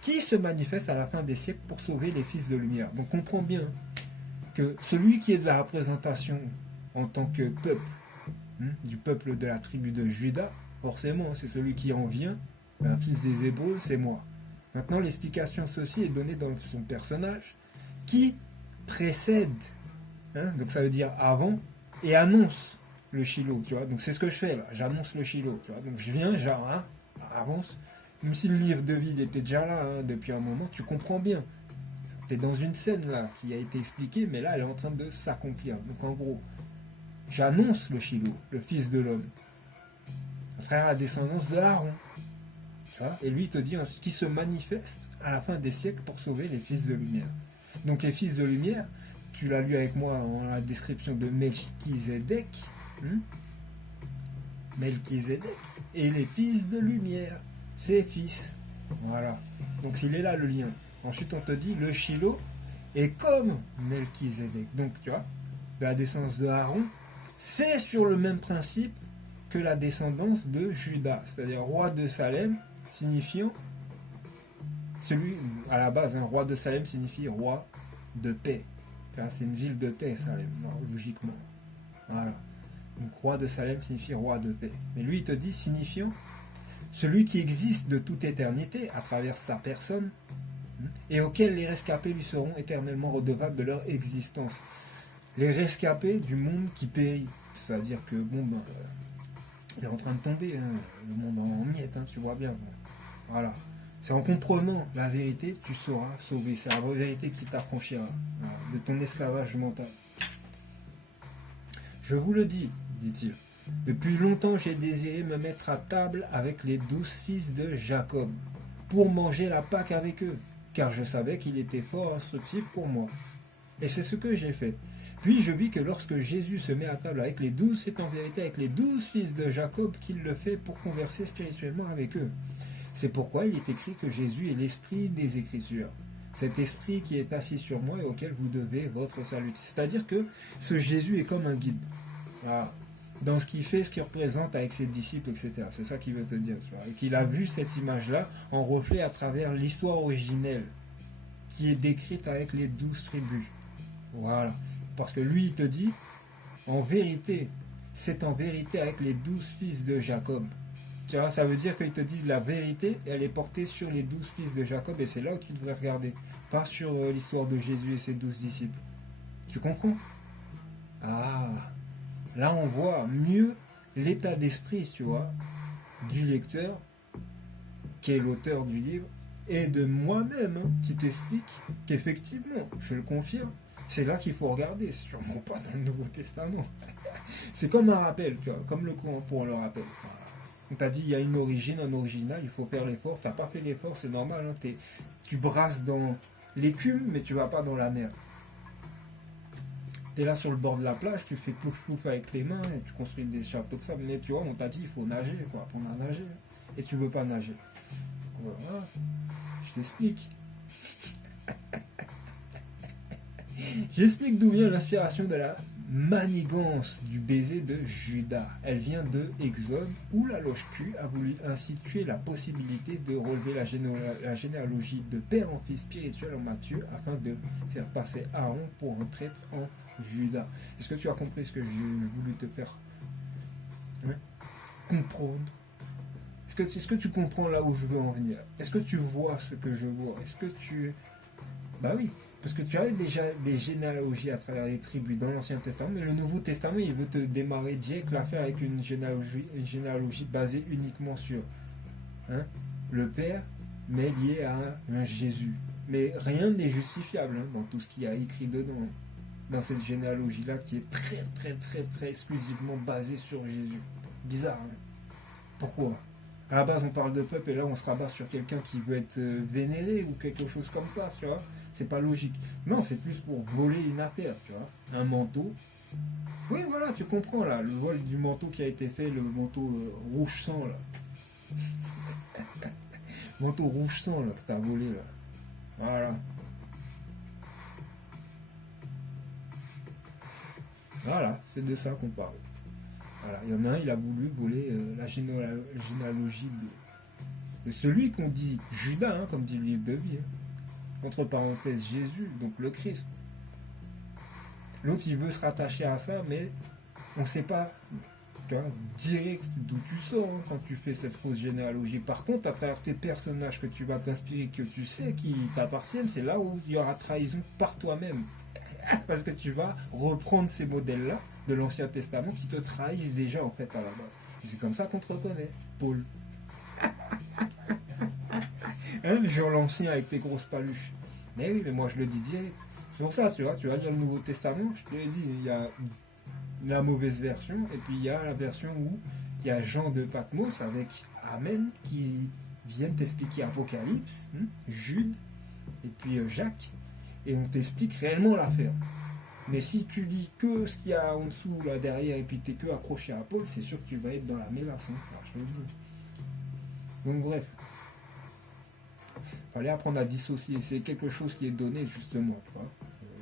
qui se manifeste à la fin des siècles pour sauver les fils de lumière. Donc comprends bien que celui qui est de la représentation en tant que peuple, du peuple de la tribu de Juda, forcément, c'est celui qui en vient, un fils des Hébreux, c'est moi. Maintenant, l'explication ceci est donnée dans son personnage, qui précède, donc ça veut dire avant, et annonce le Shiloh, tu vois. Donc c'est ce que je fais là, j'annonce le Shiloh, tu vois. Donc je viens, avance, même si le livre de vie était déjà là depuis un moment, tu comprends bien. Tu es dans une scène là qui a été expliquée, mais là elle est en train de s'accomplir. Donc en gros, j'annonce le Shiloh, le Fils de l'homme, à travers la descendance de Aaron. Tu vois. Et lui il te dit ce qui se manifeste à la fin des siècles pour sauver les fils de lumière. Donc les fils de lumière, tu l'as lu avec moi en la description de Melchizedek, Melchizedek, et les fils de lumière, ses fils. Voilà. Donc il est là le lien. Ensuite on te dit le Shiloh est comme Melchizedek. Donc tu vois, de la descendance de Aaron, c'est sur le même principe que la descendance de Judas, c'est-à-dire roi de Salem, signifiant celui, à la base, roi de Salem signifie roi de paix. C'est une ville de paix, Salem, logiquement. Voilà. Donc roi de Salem signifie roi de paix. Mais lui, il te dit signifiant celui qui existe de toute éternité à travers sa personne et auquel les rescapés lui seront éternellement redevables de leur existence. Les rescapés du monde qui périt. C'est-à-dire que, il est en train de tomber, le monde en miettes, tu vois bien. Voilà. C'est en comprenant la vérité, tu seras sauvé. C'est la vraie vérité qui t'affranchira de ton esclavage mental. Je vous le dis, dit-il, depuis longtemps j'ai désiré me mettre à table avec les 12 fils de Jacob, pour manger la Pâque avec eux, car je savais qu'il était fort instructif pour moi. Et c'est ce que j'ai fait. Puis je vis que lorsque Jésus se met à table avec les 12, c'est en vérité avec les 12 fils de Jacob qu'il le fait pour converser spirituellement avec eux. C'est pourquoi il est écrit que Jésus est l'esprit des Écritures. Cet esprit qui est assis sur moi et auquel vous devez votre salut. C'est-à-dire que ce Jésus est comme un guide. Voilà. Dans ce qu'il fait, ce qu'il représente avec ses disciples, etc. C'est ça qu'il veut te dire. Et qu'il a vu cette image-là en reflet à travers l'histoire originelle qui est décrite avec les 12 tribus. Voilà. Parce que lui, il te dit, en vérité, c'est en vérité avec les 12 fils de Jacob. Tu vois, ça veut dire qu'il te dit la vérité, elle est portée sur les 12 fils de Jacob, et c'est là où tu devrais regarder, pas sur l'histoire de Jésus et ses 12 disciples. Tu comprends? Ah, là on voit mieux l'état d'esprit, tu vois, du lecteur, qui est l'auteur du livre, et de moi-même, qui t'explique qu'effectivement, je le confirme, c'est là qu'il faut regarder, c'est sûrement pas dans le Nouveau Testament. C'est comme un rappel, tu vois, comme le Coran pour le rappel. On t'a dit il y a une origine, un original, il faut faire l'effort. T'as pas fait l'effort, c'est normal. Hein, tu brasses dans l'écume, mais tu vas pas dans la mer. Tu es là sur le bord de la plage, tu fais plouf plouf avec tes mains et tu construis des châteaux de sable. Mais tu vois, on t'a dit il faut nager, quoi, apprendre à nager. Et tu veux pas nager. Voilà. Je t'explique. J'explique d'où vient l'inspiration de la manigance du baiser de Judas. Elle vient de Exode, où la loge Q a voulu instituer la possibilité de relever la généalogie de père en fils spirituel en Matthieu afin de faire passer Aaron pour un traître en Judas. Est-ce que tu as compris ce que j'ai voulu te faire comprendre? Est-ce que tu comprends là où je veux en venir? Est-ce que tu vois ce que je vois? Est-ce que tu... Bah oui, parce que tu as déjà des généalogies à travers les tribus dans l'Ancien Testament, mais le Nouveau Testament, il veut te démarrer direct l'affaire avec une généalogie basée uniquement sur le Père, mais lié à un Jésus. Mais rien n'est justifiable dans tout ce qu'il y a écrit dedans, dans cette généalogie-là qui est très, très, très, très exclusivement basée sur Jésus. Bizarre, hein? Pourquoi? À la base, on parle de peuple et là, on se rabat sur quelqu'un qui veut être vénéré ou quelque chose comme ça, tu vois. C'est pas logique. Non, c'est plus pour voler une affaire, tu vois. Un manteau. Oui, voilà, tu comprends là. Le vol du manteau qui a été fait, le manteau rouge sang là. Manteau rouge sang là que t'as volé là. Voilà. Voilà, c'est de ça qu'on parle. Voilà, il y en a un, il a voulu voler la généalogie de celui qu'on dit Judas, comme dit le livre de vie. Entre parenthèses, Jésus, donc le Christ. L'autre, il veut se rattacher à ça, mais on ne sait pas, tu vois, direct d'où tu sors quand tu fais cette fausse généalogie. Par contre, à travers tes personnages que tu vas t'inspirer, que tu sais qui t'appartiennent, c'est là où il y aura trahison par toi-même. Parce que tu vas reprendre ces modèles-là de l'Ancien Testament qui te trahissent déjà en fait à la base. Et c'est comme ça qu'on te reconnaît, Paul. Jean l'Ancien avec tes grosses paluches. Mais oui, mais moi je le dis direct. C'est pour ça, tu vois, tu vas lire le Nouveau Testament, je te l'ai dit, il y a la mauvaise version, et puis il y a la version où il y a Jean de Patmos avec Amen qui viennent t'expliquer Apocalypse, Jude, et puis Jacques, et on t'explique réellement l'affaire. Mais si tu lis que ce qu'il y a en dessous, là derrière, et puis t'es que accroché à Paul, c'est sûr que tu vas être dans la mélasse. Alors, je te le dis. Donc bref. Fallait apprendre à dissocier. C'est quelque chose qui est donné justement. Tu vois.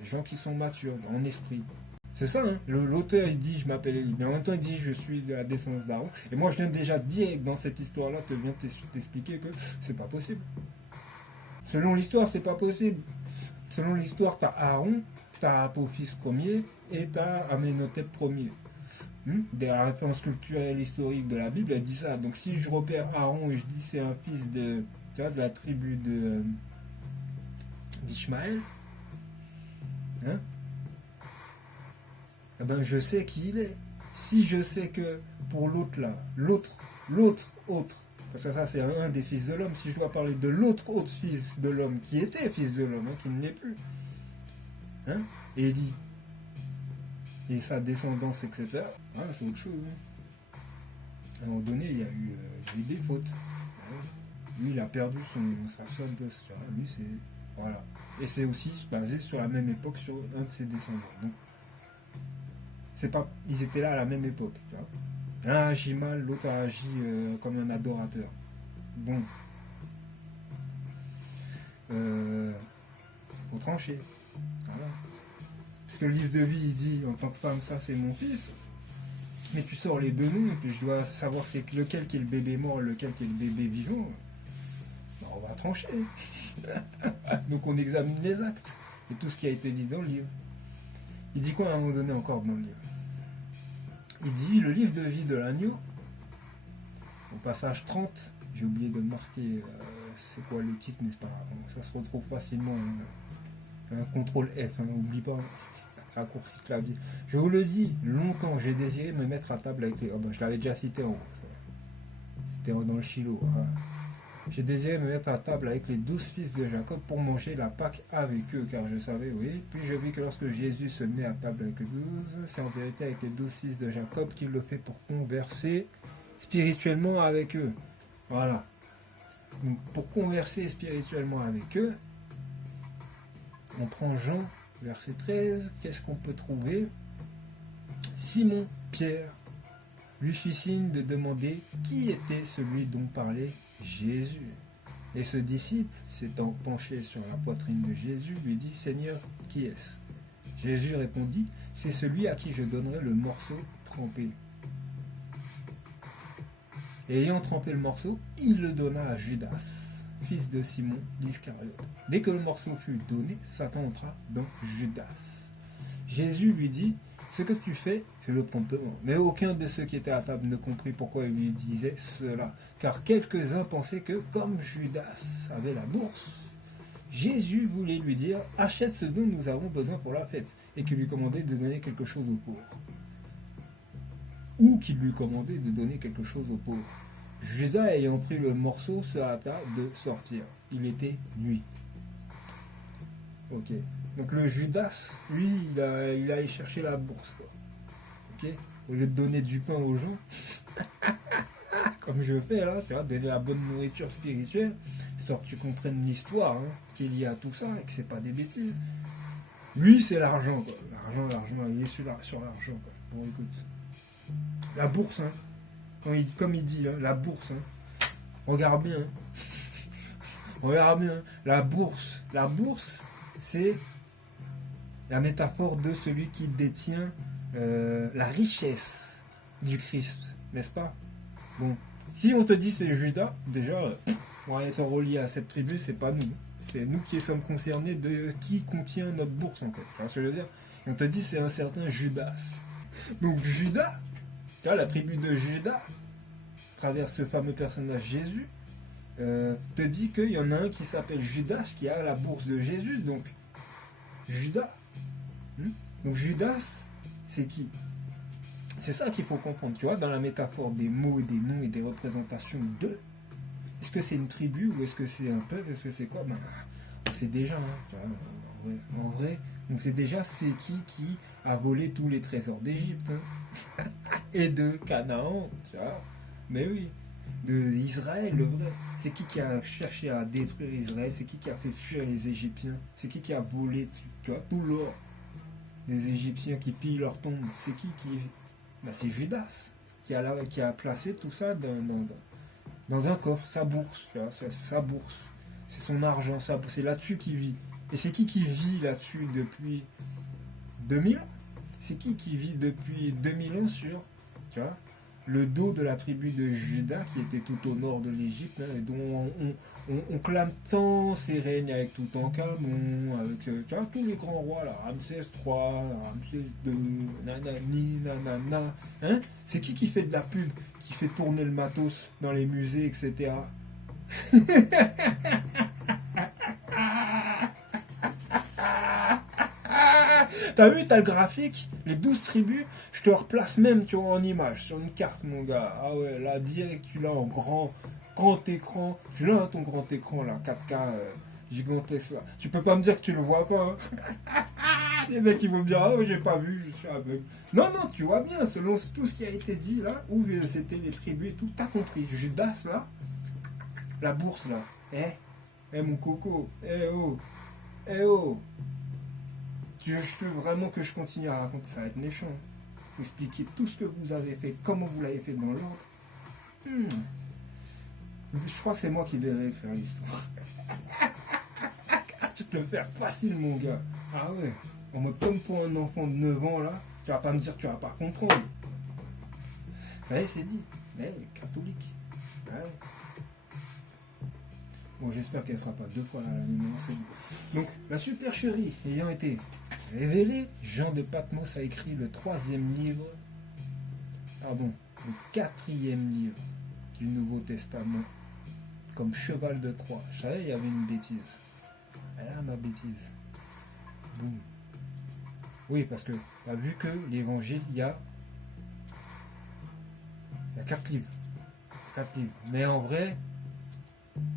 Les gens qui sont matures, en esprit. C'est ça, hein. L'auteur il dit je m'appelle Élie, mais en même temps il dit je suis de la descendance d'Aaron. Et moi je viens déjà direct dans cette histoire-là, te viens t'expliquer que c'est pas possible. Selon l'histoire, c'est pas possible. Selon l'histoire, t'as Aaron, t'as Apophis premier et t'as Amenhotep premier. Des références culturelles historiques de la Bible, elle dit ça. Donc si je repère Aaron et je dis c'est un fils de, tu vois, de la tribu d'Ishmaël, eh ben je sais qui il est. Si je sais que pour l'autre là, l'autre, parce que ça c'est un des fils de l'homme, si je dois parler de l'autre fils de l'homme, qui était fils de l'homme, qui ne l'est plus, Élie, et sa descendance, etc., c'est autre chose. À un moment donné, il y a eu des fautes. Lui, il a perdu sa solde. Lui, c'est... Voilà. Et c'est aussi basé sur la même époque, sur un de ses descendants. Donc, c'est pas... Ils étaient là à la même époque. Tu vois. L'un agit mal, l'autre agit comme un adorateur. Bon. Faut trancher. Voilà. Parce que le livre de vie, il dit, en tant que femme, ça c'est mon fils. Mais tu sors les deux noms, et puis je dois savoir c'est lequel qui est le bébé mort, lequel qui est le bébé vivant. Ben, on va trancher. Donc on examine les actes et tout ce qui a été dit dans le livre. Il dit quoi à un moment donné encore dans le livre? Il dit le livre de vie de l'agneau, au passage 30, j'ai oublié de marquer c'est quoi le titre, mais c'est pas grave, ça se retrouve facilement. Un contrôle F, n'oublie pas. Raccourci clavier. Je vous le dis, longtemps j'ai désiré me mettre à table avec les... je l'avais déjà cité en haut. C'était dans le Shiloh. J'ai désiré me mettre à table avec les 12 fils de Jacob pour manger la Pâque avec eux, car je savais, oui. Puis je vis que lorsque Jésus se met à table avec les 12, c'est en vérité avec les 12 fils de Jacob qu'il le fait pour converser spirituellement avec eux. Voilà. Donc, pour converser spirituellement avec eux, on prend Jean, verset 13. Qu'est-ce qu'on peut trouver? Simon Pierre lui fit signe de demander qui était celui dont parlait Jésus. Et ce disciple, s'étant penché sur la poitrine de Jésus, lui dit: Seigneur, qui est-ce? Jésus répondit: c'est celui à qui je donnerai le morceau trempé. Et ayant trempé le morceau, il le donna à Judas, fils de Simon l'Iscariote. Dès que le morceau fut donné, Satan entra dans Judas. Jésus lui dit: ce que tu fais, fais-le promptement. Mais aucun de ceux qui étaient à table ne comprit pourquoi il lui disait cela, car quelques-uns pensaient que, comme Judas avait la bourse, Jésus voulait lui dire: achète ce dont nous avons besoin pour la fête, et qu'il lui commandait de donner quelque chose aux pauvres. Ou qu'il lui commandait de donner quelque chose aux pauvres. Judas, ayant pris le morceau, se hâta de sortir. Il était nuit. Ok. Donc le Judas, lui, il a cherché la bourse, quoi. Ok. Au lieu de donner du pain aux gens, comme je fais là, tu vois, donner la bonne nourriture spirituelle, histoire que tu comprennes l'histoire, hein, qui est liée à tout ça, et que c'est pas des bêtises. Lui, c'est l'argent, quoi. L'argent, il est sur l'argent, quoi. Bon, écoute. La bourse, hein. Comme il dit, hein, la bourse, hein. Regarde bien. Regarde bien. La bourse, c'est la métaphore de celui qui détient la richesse du Christ, n'est-ce pas? Bon, si on te dit c'est Judas, déjà, on va être relié à cette tribu, c'est pas nous. C'est nous qui sommes concernés de qui contient notre bourse, en fait. Tu vois ce que je veux dire? Et on te dit c'est un certain Judas. Donc Judas, tu vois, la tribu de Judas, à travers ce fameux personnage Jésus, te dit qu'il y en a un qui s'appelle Judas qui a la bourse de Jésus. Donc Judas. Donc Judas, c'est qui? C'est ça qu'il faut comprendre. Tu vois, dans la métaphore des mots, des noms et des représentations de, est-ce que c'est une tribu ou est-ce que c'est un peuple? Est-ce que c'est quoi? Ben, on sait déjà, hein, tu vois, en vrai, on sait déjà c'est qui a volé tous les trésors d'Égypte, hein, et de Canaan, tu vois. Mais oui, de Israël, le vrai. C'est qui a cherché à détruire Israël? C'est qui a fait fuir les Égyptiens? C'est qui a volé, tu vois, tout l'or des Égyptiens qui pillent leur tombe? C'est qui ben, c'est Judas qui a placé tout ça dans un coffre, sa bourse, tu vois, sa bourse. C'est son argent, c'est là-dessus qu'il vit. Et c'est qui vit là-dessus depuis 2000 ans? C'est qui vit depuis 2000 ans sur, tu vois, le dos de la tribu de Juda qui était tout au nord de l'Égypte, hein, et dont on clame tant ses règnes avec Toutankhamon, avec tu vois, tous les grands rois, là, Ramsès III, Ramsès II, nanani, nanana. Hein? C'est qui fait de la pub, qui fait tourner le matos dans les musées, etc. T'as vu, t'as le graphique, les 12 tribus, je te replace même, tu vois, en image, sur une carte, mon gars. Ah ouais, là, direct, tu l'as en grand écran. Tu l'as, hein, ton grand écran, là, 4K gigantesque, là. Tu peux pas me dire que tu le vois pas, hein. Les mecs, ils vont me dire: ah ouais, j'ai pas vu, je suis aveugle. Non, tu vois bien, selon tout ce qui a été dit, là, où c'était les tribus et tout, t'as compris. Judas, là, la bourse, là. Mon coco, oh. Je veux vraiment que je continue à raconter, ça va être méchant. Vous expliquer tout ce que vous avez fait, comment vous l'avez fait dans l'ordre. Je crois que c'est moi qui vais réécrire l'histoire. Tu peux le faire facile, mon gars. Ah ouais, en mode comme pour un enfant de 9 ans, là, tu vas pas me dire, tu vas pas comprendre. Ça y est, c'est dit. Mais elle est catholique. Ouais. Bon, j'espère qu'elle ne sera pas 2 fois là, la même enseigne. Donc, la supercherie ayant été révélée, Jean de Patmos a écrit le 4e livre du Nouveau Testament, comme cheval de Troie. Je savais, il y avait une bêtise. Ah, ma bêtise. Boum. Oui, parce que tu as vu que l'évangile, il y a 4 livres. 4 livres. Mais en vrai,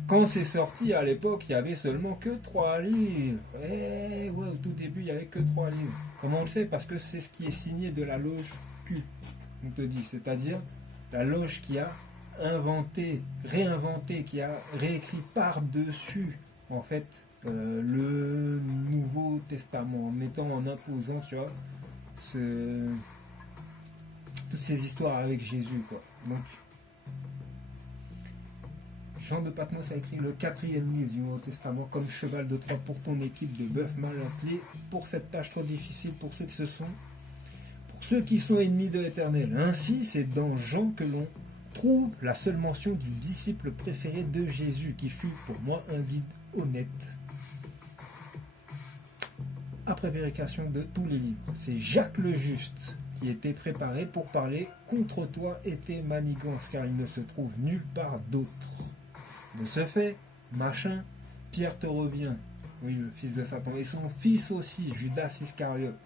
quand c'est sorti à l'époque, il n'y avait seulement que 3 livres. Ouais, au tout début, il n'y avait que 3 livres. Comment on le sait? Parce que c'est ce qui est signé de la loge Q. On te dit, c'est-à-dire la loge qui a inventé, réinventé, qui a réécrit par-dessus, en fait, le Nouveau Testament, en mettant, en imposant, tu vois, toutes ces histoires avec Jésus, quoi. Donc, Jean de Patmos a écrit le 4e livre du Nouveau Testament comme cheval de Troie pour ton équipe de bœufs mal attelés, pour cette tâche trop difficile pour ceux qui sont ennemis de l'Éternel. Ainsi, c'est dans Jean que l'on trouve la seule mention du disciple préféré de Jésus, qui fut pour moi un guide honnête. Après vérification de tous les livres, c'est Jacques le Juste qui était préparé pour parler contre toi et tes manigances, car il ne se trouve nulle part d'autre. De ce fait, machin, Pierre te revient, oui, le fils de Satan, et son fils aussi, Judas Iscariote,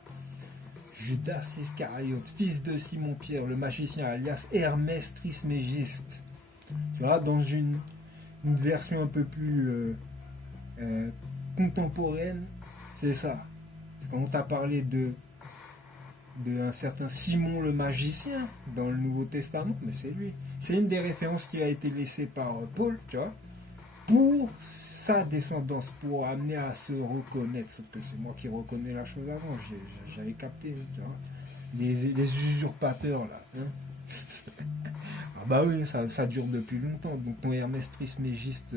fils de Simon-Pierre, le magicien, alias Hermès Trismégiste. Tu vois, dans une version un peu plus contemporaine, c'est ça. Quand on t'a parlé de un certain Simon le magicien dans le Nouveau Testament, mais c'est lui. C'est une des références qui a été laissée par Paul, tu vois, pour sa descendance, pour amener à se reconnaître. Sauf que c'est moi qui reconnais la chose avant, j'avais capté, tu vois. Les usurpateurs, là. Hein. Ah bah oui, ça dure depuis longtemps. Donc ton Hermès Trismégiste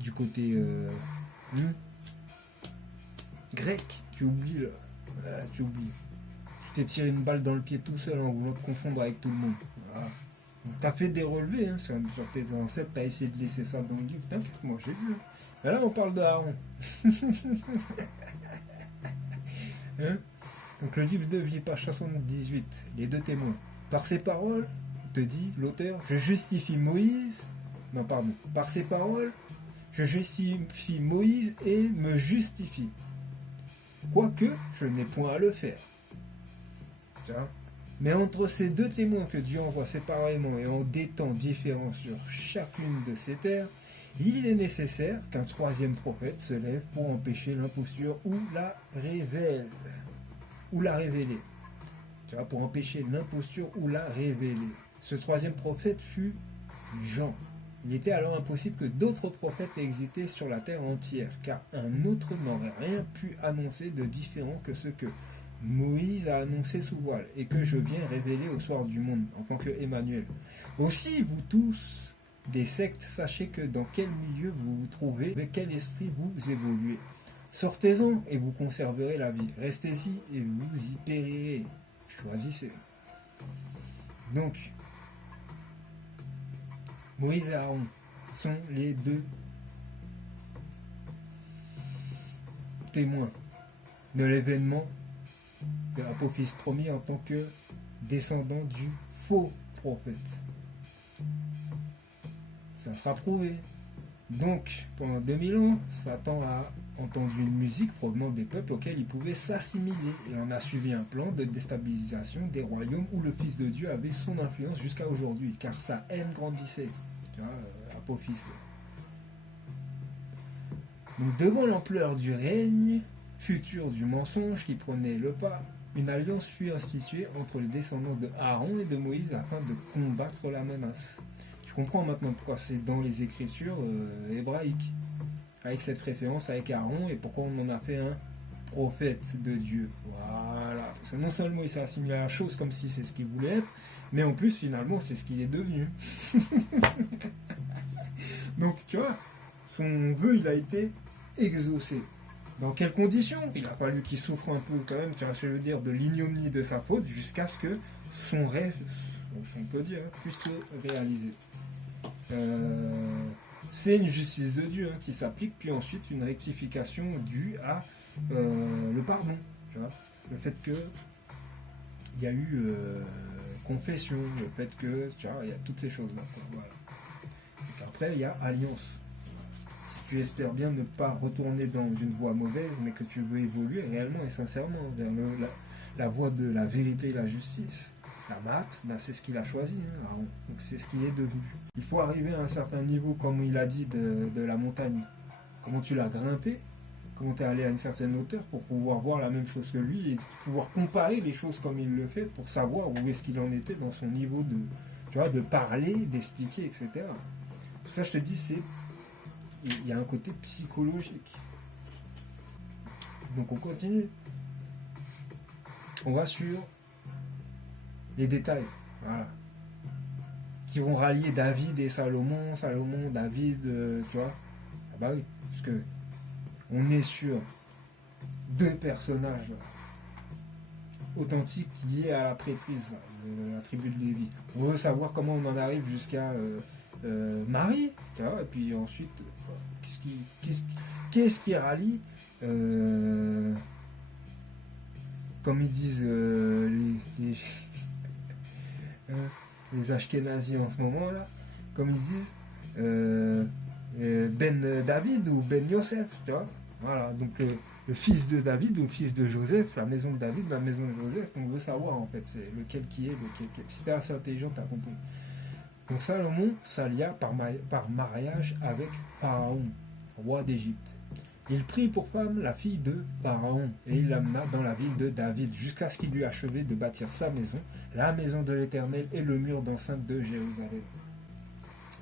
du côté grec, tu oublies, là. Tu oublies. Tu t'es tiré une balle dans le pied tout seul en voulant te confondre avec tout le monde. Voilà. Donc t'as fait des relevés hein, sur tes ancêtres, t'as essayé de laisser ça dans le livre. T'inquiète, moi j'ai vu. Mais là on parle de Aaron. Hein. Donc le livre de vie, page 78, les deux témoins. Par ces paroles, te dit l'auteur, je justifie Moïse. Non, pardon. Par ces paroles, je justifie Moïse et me justifie. Quoique je n'ai point à le faire. Mais entre ces deux témoins que Dieu envoie séparément et en des temps différents sur chacune de ces terres, il est nécessaire qu'un troisième prophète se lève pour empêcher l'imposture ou la révéler. Tu vois, pour empêcher l'imposture ou la révéler. Ce troisième prophète fut Jean. Il était alors impossible que d'autres prophètes existaient sur la terre entière, car un autre n'aurait rien pu annoncer de différent que ce que Moïse a annoncé sous voile et que je viens révéler au soir du monde en tant que Emmanuel. Aussi, vous tous des sectes, sachez que dans quel milieu vous vous trouvez, avec quel esprit vous évoluez. Sortez-en et vous conserverez la vie. Restez-y et vous y périrez. Choisissez. Donc, Moïse et Aaron sont les deux témoins de l'événement de l'Apocalypse promis en tant que descendant du faux prophète. Ça sera prouvé. Donc, pendant 2000 ans, Satan a entendu une musique provenant des peuples auxquels il pouvait s'assimiler et en a suivi un plan de déstabilisation des royaumes où le Fils de Dieu avait son influence jusqu'à aujourd'hui, car sa haine grandissait. Tu vois, Apophis. Donc, devant l'ampleur du règne futur du mensonge qui prenait le pas, une alliance fut instituée entre les descendants de Aaron et de Moïse afin de combattre la menace. Tu comprends maintenant pourquoi c'est dans les écritures hébraïques, avec cette référence avec Aaron et pourquoi on en a fait un prophète de Dieu. Voilà. Parce que non seulement il s'est assimilé à la chose comme si c'est ce qu'il voulait être, mais en plus finalement c'est ce qu'il est devenu. Donc tu vois, son vœu il a été exaucé. Dans quelles conditions? Il a fallu qu'il souffre un peu quand même, tu vois ce que je veux dire, de l'ignominie de sa faute jusqu'à ce que son rêve, on peut dire, puisse se réaliser. C'est une justice de Dieu qui s'applique, puis ensuite une rectification due à le pardon. Tu vois, le fait que il y a eu confession, le fait que, tu vois, il y a toutes ces choses-là. Voilà. Donc après, il y a alliance. Si tu espères bien ne pas retourner dans une voie mauvaise, mais que tu veux évoluer réellement et sincèrement vers la voie de la vérité et la justice, la maths, ben c'est ce qu'il a choisi, hein, Aaron. Donc c'est ce qu'il est devenu. Il faut arriver à un certain niveau, comme il a dit, de la montagne. Comment tu l'as grimpé, comment tu es allé à une certaine hauteur pour pouvoir voir la même chose que lui et pouvoir comparer les choses comme il le fait pour savoir où est-ce qu'il en était dans son niveau tu vois, de parler, d'expliquer, etc. Tout ça, je te dis, il y a un côté psychologique. Donc on continue. On va sur les détails. Voilà. Qui vont rallier David et Salomon, Salomon, David, tu vois. Ah bah oui, parce que on est sur deux personnages là, authentiques liés à la prêtrise là, de la tribu de Lévi. On veut savoir comment on en arrive jusqu'à Marie, tu vois, et puis ensuite, qu'est-ce qui rallie comme ils disent les Ashkénazis en ce moment là, comme ils disent Ben David ou Ben Yosef, tu vois. Voilà, donc le fils de David ou le fils de Joseph, la maison de David, la maison de Joseph, on veut savoir en fait, c'est lequel qui est, lequel qui est. Si t'es assez intelligent, t'as compris. Donc Salomon s'allia par mariage avec Pharaon, roi d'Égypte. Il prit pour femme la fille de Pharaon, et il l'amena dans la ville de David, jusqu'à ce qu'il eût achevé de bâtir sa maison, la maison de l'Éternel et le mur d'enceinte de Jérusalem.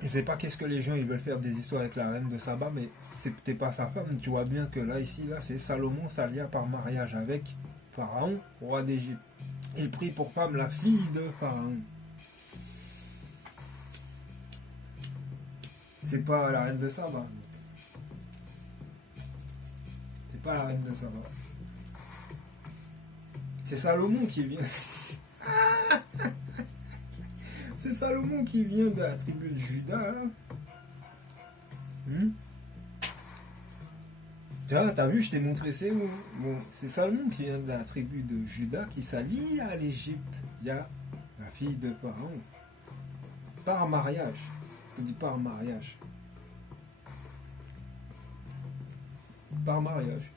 Je ne sais pas qu'est-ce que les gens ils veulent faire des histoires avec la reine de Saba, mais c'était pas sa femme. Tu vois bien que là, ici, là, c'est Salomon s'allia par mariage avec Pharaon, roi d'Égypte. Il prit pour femme la fille de Pharaon. C'est pas la reine de Saba. C'est pas la reine de Saba. C'est Salomon qui vient. C'est Salomon qui vient de la tribu de Juda. Tu vois, t'as vu, je t'ai montré c'est où. Bon, c'est Salomon qui vient de la tribu de Juda qui s'allie à l'Égypte. Il y a la fille de Pharaon. Par mariage. Je te dis par mariage. Par mariage.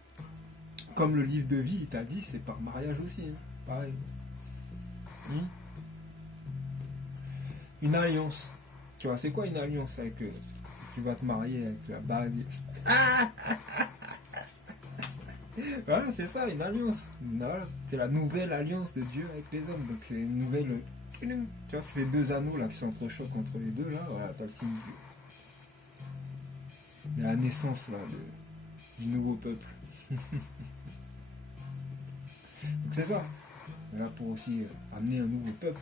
Comme le livre de vie, il t'a dit, c'est par mariage aussi. Hein. Pareil. Une alliance. Tu vois, c'est quoi une alliance avec tu vas te marier avec la bague. Voilà, c'est ça, une alliance. Voilà, c'est la nouvelle alliance de Dieu avec les hommes. Donc c'est une nouvelle. Tu vois, tu fais deux anneaux là qui s'entrechoquent entre les deux là. Voilà, t'as le signe de la naissance là du nouveau peuple. Donc c'est ça. Là pour aussi amener un nouveau peuple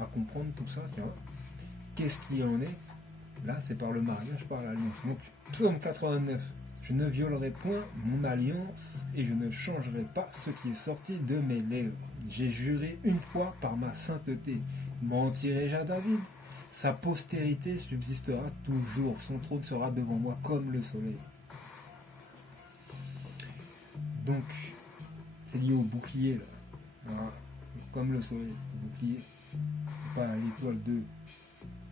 à comprendre tout ça, tu vois. Qu'est-ce qu'il en est? Là, c'est par le mariage, par l'alliance. Donc, psaume 89. Je ne violerai point mon alliance et je ne changerai pas ce qui est sorti de mes lèvres. J'ai juré une fois par ma sainteté. Mentirai-je à David? Sa postérité subsistera toujours. Son trône sera devant moi comme le soleil. Donc, c'est lié au bouclier, là. Voilà. Comme le soleil, le bouclier. Pas l'étoile de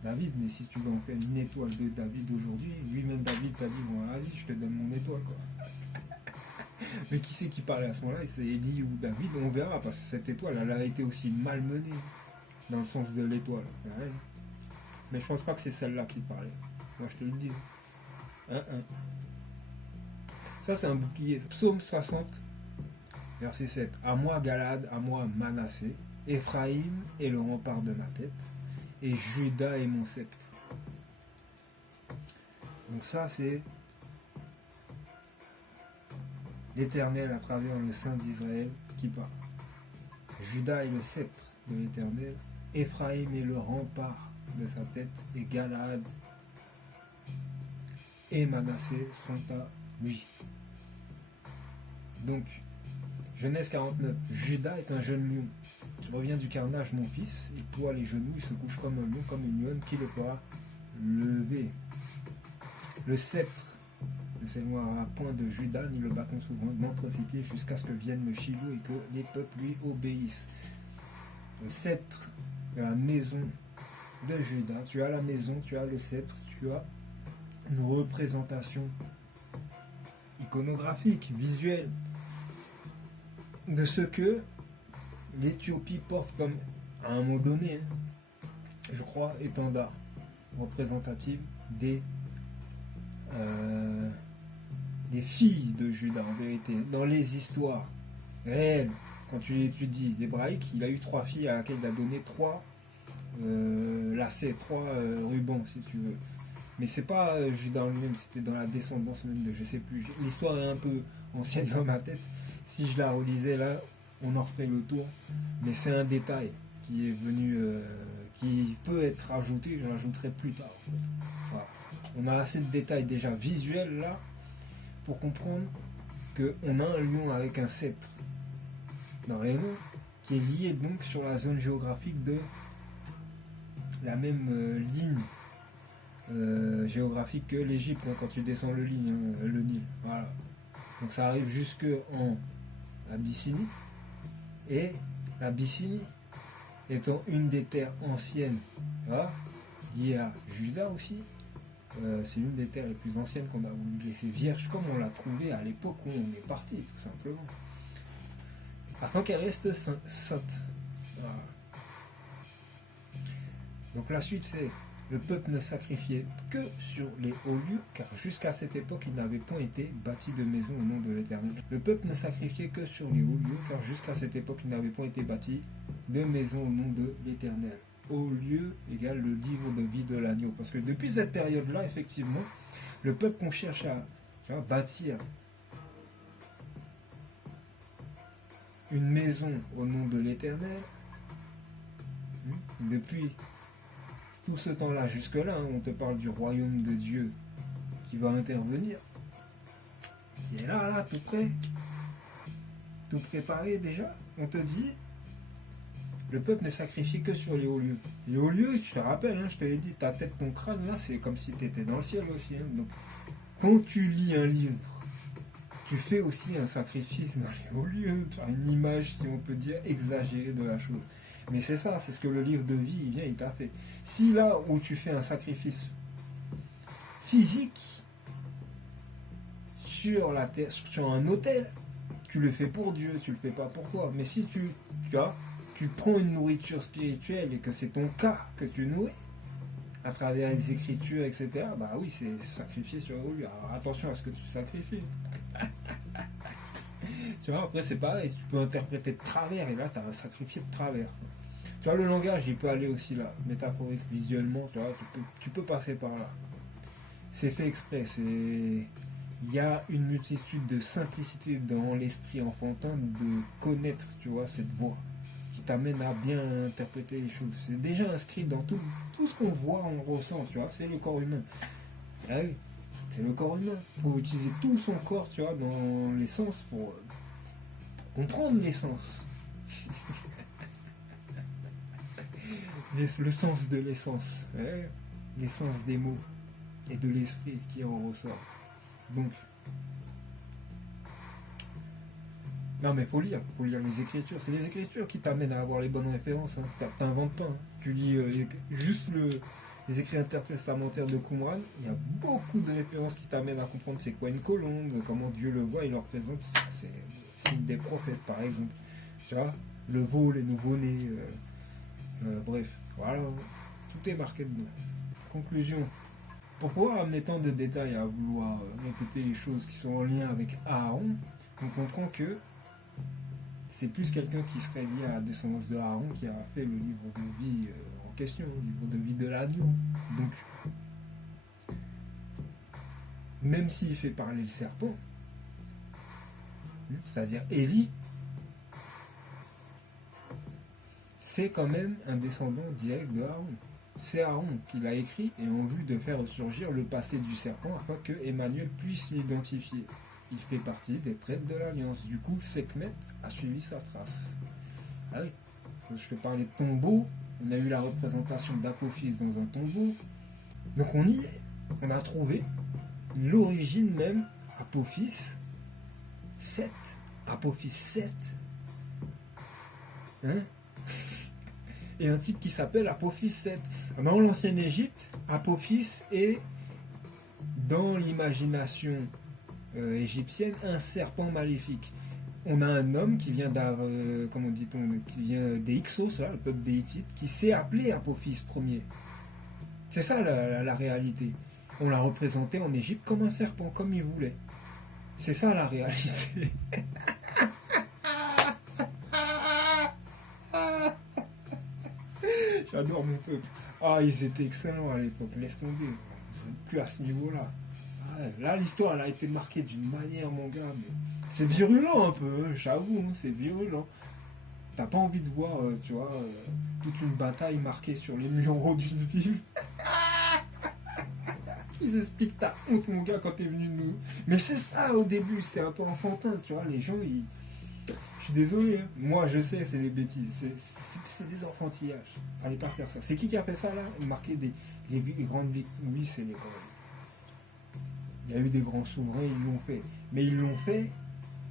David, mais si tu veux en faire une étoile de David aujourd'hui, lui-même David t'a dit, bon, vas-y, je te donne mon étoile, quoi. Mais qui c'est qui parlait à ce moment-là? C'est Élie ou David, on verra, parce que cette étoile, elle a été aussi malmenée, dans le sens de l'étoile. Ouais. Mais je pense pas que c'est celle-là qui parlait. Moi, je te le dis. Ça, c'est un bouclier. Psaume 60, verset 7. À moi, Galad, à moi, Manassé, Éphraïm est le rempart de ma tête, et Juda est mon sceptre. Donc ça, c'est l'Éternel à travers le Saint d'Israël qui parle. Juda est le sceptre de l'Éternel, Éphraïm est le rempart de sa tête, et Galad et Manassé sont à lui. Donc, Genèse 49, Juda est un jeune lion. Il revient du carnage, mon fils, il ploie les genoux, il se couche comme un lion, comme une lionne qui le fera lever. Le sceptre ne s'éloignera point de Juda, ni le bâton souverain d'entre ses pieds, jusqu'à ce que vienne le Shiloh et que les peuples lui obéissent. Le sceptre de la maison de Juda, tu as la maison, tu as le sceptre, tu as une représentation iconographique, visuelle, de ce que l'Éthiopie porte comme, à un moment donné, je crois, étendard représentatif des filles de Juda, en vérité. Dans les histoires réelles, quand tu étudies l'hébraïque, il a eu 3 filles à laquelle il a donné 3 lacets, 3 rubans si tu veux. Mais c'est pas Judas lui-même, c'était dans la descendance même de je sais plus. L'histoire est un peu ancienne dans ma tête. Si je la relisais là, on en refait le tour. Mais c'est un détail qui est venu, qui peut être ajouté, je l'ajouterai plus tard. En fait. Voilà. On a assez de détails déjà visuels là pour comprendre qu'on a un lion avec un sceptre dans les mains qui est lié donc sur la zone géographique de la même ligne géographique que l'Égypte hein, quand tu descends le Nil. Voilà. Donc ça arrive jusque en Abyssinie et l'Abyssinie étant une des terres anciennes, voilà, liée à Juda aussi. C'est l'une des terres les plus anciennes qu'on a voulu laisser vierge comme on l'a trouvé à l'époque où on est parti, tout simplement. Afin qu'elle reste sainte. Voilà. Donc la suite c'est le peuple ne sacrifiait que sur les hauts lieux, car jusqu'à cette époque il n'avait point été bâti de maison au nom de l'Éternel. Le peuple ne sacrifiait que sur les hauts lieux, car jusqu'à cette époque il n'avait point été bâti de maison au nom de l'Éternel. Haut lieu égale le livre de vie de l'agneau. Parce que depuis cette période-là, effectivement, le peuple qu'on cherche à bâtir une maison au nom de l'Éternel, depuis tout ce temps-là, jusque-là, on te parle du royaume de Dieu qui va intervenir, qui est là, tout prêt, tout préparé déjà. On te dit, le peuple ne sacrifie que sur les hauts lieux. Les hauts lieux, tu te rappelles, je te l'ai dit, ta tête, ton crâne, là, c'est comme si tu étais dans le ciel aussi. Donc, quand tu lis un livre, tu fais aussi un sacrifice dans les hauts lieux. Tu as une image, si on peut dire, exagérée de la chose. Mais c'est ça, c'est ce que le livre de vie, il t'a fait. Si là où tu fais un sacrifice physique sur la terre, sur un autel, tu le fais pour Dieu, tu le fais pas pour toi. Mais si tu prends une nourriture spirituelle et que c'est ton cas que tu nourris à travers les écritures, etc., bah oui, c'est sacrifié sur le lieu. Alors attention à ce que tu sacrifies. Tu vois, après c'est pareil, tu peux interpréter de travers et là tu as sacrifié de travers. Tu vois, le langage il peut aller aussi là, métaphorique, visuellement, tu vois, tu peux passer par là. C'est fait exprès, il y a une multitude de simplicité dans l'esprit enfantin de connaître, tu vois, cette voix qui t'amène à bien interpréter les choses. C'est déjà inscrit dans tout ce qu'on voit, on ressent, tu vois, c'est le corps humain. Ah oui, c'est le corps humain. Il faut utiliser tout son corps, tu vois, dans les sens pour comprendre les sens. Le sens de l'essence, l'essence des mots et de l'esprit qui en ressort. Donc, non mais faut lire les écritures. C'est les écritures qui t'amènent à avoir les bonnes références. T'inventes pas. Tu lis juste les écrits intertestamentaires de Qumran. Il y a beaucoup de références qui t'amènent à comprendre c'est quoi une colombe, comment Dieu le voit, il le représente. C'est le signe des prophètes par exemple. Tu vois, le veau, les nouveau-nés. Bref, voilà, tout est marqué dedans. Conclusion. Pour pouvoir amener tant de détails à vouloir répéter les choses qui sont en lien avec Aaron, on comprend que c'est plus quelqu'un qui serait lié à la descendance de Aaron qui a fait le livre de vie en question, le livre de vie de l'agneau. Donc, même s'il fait parler le serpent, c'est-à-dire Élie, c'est quand même un descendant direct de Aaron. C'est Aaron qui l'a écrit et en vue de faire ressurgir le passé du serpent afin que Emmanuel puisse l'identifier. Il fait partie des prêtres de l'Alliance. Du coup, Sekhmet a suivi sa trace. Ah oui, quand je te parlais de tombeau, on a eu la représentation d'Apophis dans un tombeau. Donc on y est. On a trouvé l'origine même, Apophis 7. Apophis 7. Et un type qui s'appelle Apophis 7. Dans l'ancienne Égypte, Apophis est, dans l'imagination égyptienne, un serpent maléfique. On a un homme qui vient qui vient des Hyksos, là, le peuple des Hittites, qui s'est appelé Apophis Ier. C'est ça la réalité. On l'a représenté en Égypte comme un serpent, comme il voulait. C'est ça la réalité. J'adore mon peuple. Ah, ils étaient excellents à l'époque, laisse tomber. Plus à ce niveau-là. Ah ouais, là, l'histoire, elle a été marquée d'une manière, mon gars. Mais c'est virulent un peu, j'avoue, hein, c'est virulent. T'as pas envie de voir, tu vois, toute une bataille marquée sur les murs d'une ville. Ils expliquent ta honte, mon gars, quand t'es venu nous. Mais c'est ça au début, c'est un peu enfantin, tu vois. Les gens, ils. Je suis désolé, hein. Moi je sais, c'est des bêtises, c'est des enfantillages. Allez pas faire ça. C'est qui a fait ça là? Marquer les grandes villes. Oui, c'est les. Il y a eu des grands souverains, ils l'ont fait. Mais ils l'ont fait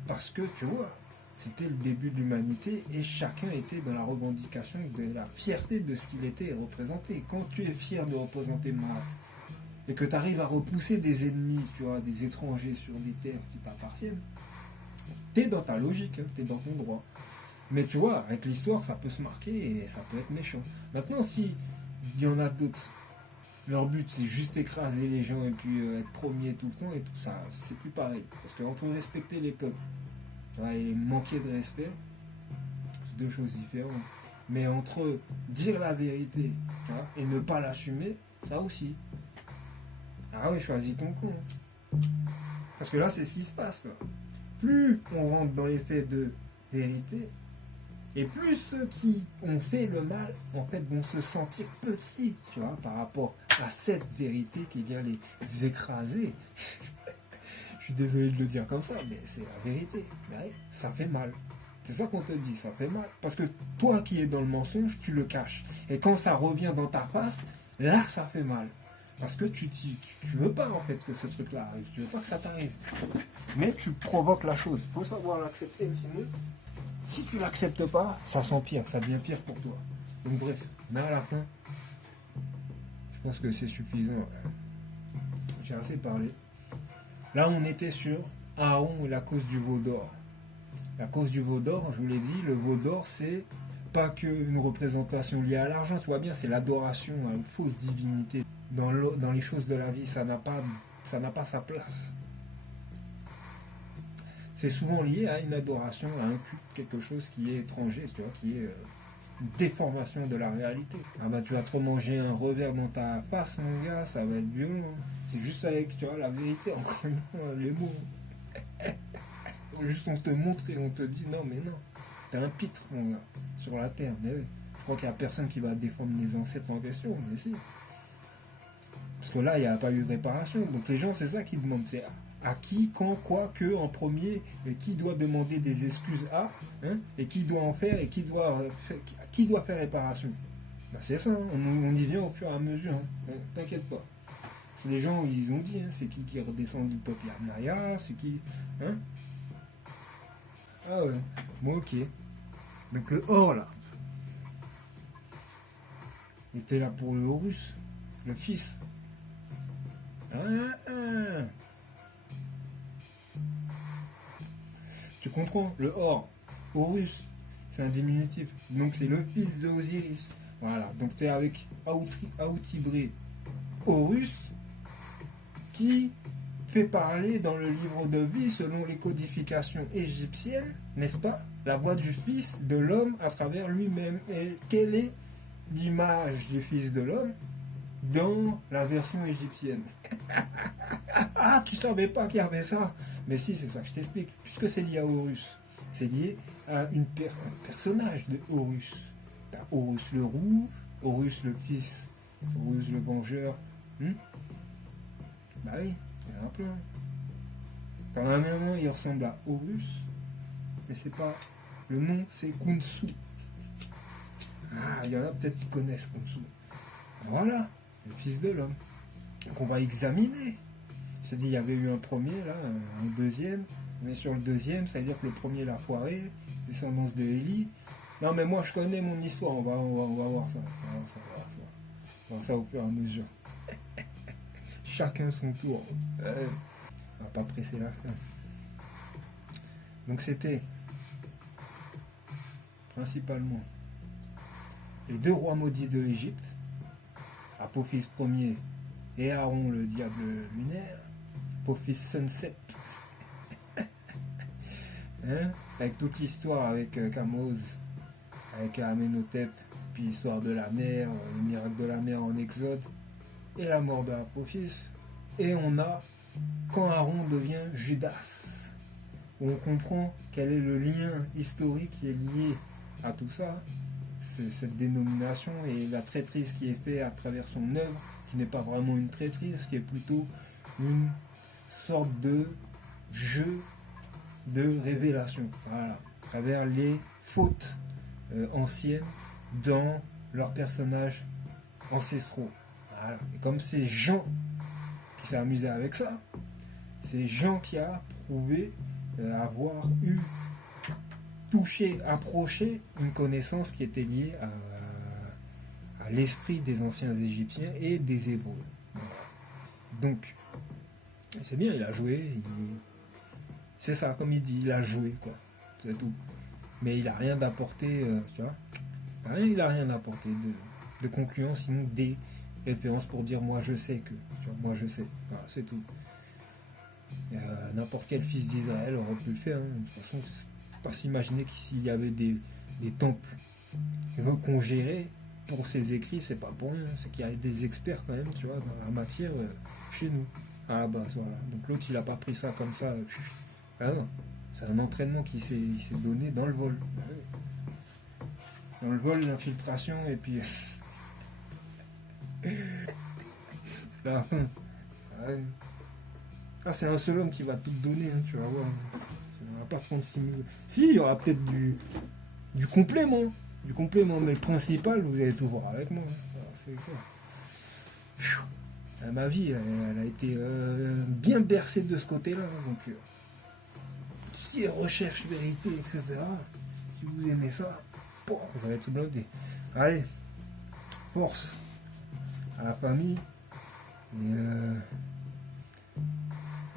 parce que, tu vois, c'était le début de l'humanité et chacun était dans la revendication de la fierté de ce qu'il était représenté. Quand tu es fier de représenter Mahat et que tu arrives à repousser des ennemis, tu vois, des étrangers sur des terres qui t'appartiennent, t'es dans ta logique, hein, t'es dans ton droit. Mais tu vois, avec l'histoire, ça peut se marquer et ça peut être méchant. Maintenant, si il y en a d'autres, leur but c'est juste écraser les gens et puis être premier tout le temps et tout ça, c'est plus pareil. Parce qu'entre respecter les peuples, tu vois, et manquer de respect, c'est deux choses différentes. Mais entre dire la vérité, tu vois, et ne pas l'assumer, ça aussi. Ah ouais, choisis ton camp. Parce que là, c'est ce qui se passe, là. Plus on rentre dans les faits de vérité, et plus ceux qui ont fait le mal, en fait, vont se sentir petits, tu vois, par rapport à cette vérité qui vient les écraser. Je suis désolé de le dire comme ça, mais c'est la vérité. Mais ouais, ça fait mal. C'est ça qu'on te dit, ça fait mal. Parce que toi qui es dans le mensonge, tu le caches. Et quand ça revient dans ta face, là, ça fait mal. Parce que tu veux pas, en fait, que ce truc-là arrive. Tu veux pas que ça t'arrive. Mais tu provoques la chose. Il faut savoir l'accepter, sinon, si tu l'acceptes pas, ça s'empire, ça devient pire pour toi. Donc bref, mais à la fin, je pense que c'est suffisant. J'ai assez parlé. Là, on était sur Aaron et la cause du veau d'or. La cause du veau d'or, je vous l'ai dit, le veau d'or, c'est pas qu'une représentation liée à l'argent, tu vois bien, c'est l'adoration à une fausse divinité. Dans les choses de la vie, ça n'a pas sa place. C'est souvent lié à une adoration, à un culte, quelque chose qui est étranger, tu vois, qui est une déformation de la réalité. Ah bah tu vas te manger un revers dans ta face, mon gars, ça va être violent. C'est juste avec, tu vois, la vérité, encore une fois, les mots. Juste on te montre et on te dit non mais non, t'es un pitre, mon gars, sur la terre. Mais oui, je crois qu'il n'y a personne qui va défendre les ancêtres en question, mais si. Parce que là, il n'y a pas eu de réparation. Donc les gens, c'est ça qu'ils demandent. C'est à qui, quand, quoi, que en premier, et qui doit demander des excuses à, hein, et qui doit en faire, et qui doit faire réparation. Ben, c'est ça, hein, on y vient au fur et à mesure. Hein, t'inquiète pas. C'est les gens, ils ont dit, hein, c'est qui redescend du peuple Yarnaya, c'est qui. Hein. Ah ouais, bon ok. Donc le or là, il était là pour le Horus, le fils. Ah. Tu comprends? Le Or, Horus, c'est un diminutif. Donc c'est le fils de Osiris. Voilà, donc tu es avec Aoutibré Horus qui fait parler dans le livre de vie selon les codifications égyptiennes, n'est-ce pas? La voix du fils de l'homme à travers lui-même. Et quelle est l'image du fils de l'homme dans la version égyptienne? Ah, tu savais pas qu'il y avait ça? Mais si, c'est ça que je t'explique. Puisque c'est lié à Horus. C'est lié à un personnage de Horus. T'as Horus le rouge, Horus le fils, Horus le vengeur. Bah oui, il y en a plein. T'en as même un, il ressemble à Horus. Mais c'est pas... Le nom, c'est Khonsu. Ah, il y en a peut-être qui connaissent Khonsu. Voilà, le fils de l'homme. Donc on va examiner. Je te dis, il y avait eu un premier, là, un deuxième. On est sur le deuxième, ça veut dire que le premier l'a foiré, descendance de Élie. Non, mais moi, je connais mon histoire, on va voir ça. On va voir ça au fur et à mesure. Chacun son tour. On va pas presser la fin. Donc c'était principalement les deux rois maudits de l'Égypte, Apophis Ier et Aaron le diable lunaire, Apophis Sunset, hein, avec toute l'histoire avec Kamose, avec Amenhotep puis l'histoire de la mer, le miracle de la mer en Exode, et la mort de Apophis. Et on a quand Aaron devient Judas. On comprend quel est le lien historique qui est lié à tout ça, cette dénomination et la traîtrise qui est faite à travers son œuvre, qui n'est pas vraiment une traîtrise, qui est plutôt une sorte de jeu de révélation, voilà, à travers les fautes anciennes dans leurs personnages ancestraux. Voilà. Et comme ces gens qui s'est amusé avec ça, c'est Jean qui a prouvé avoir eu touché, approché une connaissance qui était liée à l'esprit des anciens Égyptiens et des Hébreux. Voilà. Donc, c'est bien, il a joué, c'est ça, comme il dit, il a joué, quoi, c'est tout. Mais il n'a rien d'apporté, tu vois, il n'a rien apporté de concluant, sinon des références pour dire moi je sais que, tu vois, moi je sais, voilà, c'est tout. N'importe quel fils d'Israël aurait pu le faire, hein. De toute façon, c'est pas s'imaginer que s'il y avait des temples qu'on gérait pour ses écrits, c'est pas pour rien, c'est qu'il y a des experts quand même, tu vois, dans la matière chez nous, à la base, voilà. Donc l'autre, il a pas pris ça comme ça, ah non, c'est un entraînement qui s'est donné dans le vol. Dans le vol, l'infiltration, et puis la fin. Ouais. Ah, c'est un seul homme qui va tout donner, hein, tu vas voir. Il n'y aura pas 36 000. Si, il y aura peut-être du complément. Du complément, mais le principal, vous allez tout voir avec moi. Voilà, c'est quoi. Ma vie, elle a été bien bercée de ce côté-là. Donc, tout ce qui est recherche, vérité, etc. Si vous aimez ça, bon, vous allez tout blindé. Allez, force à la famille.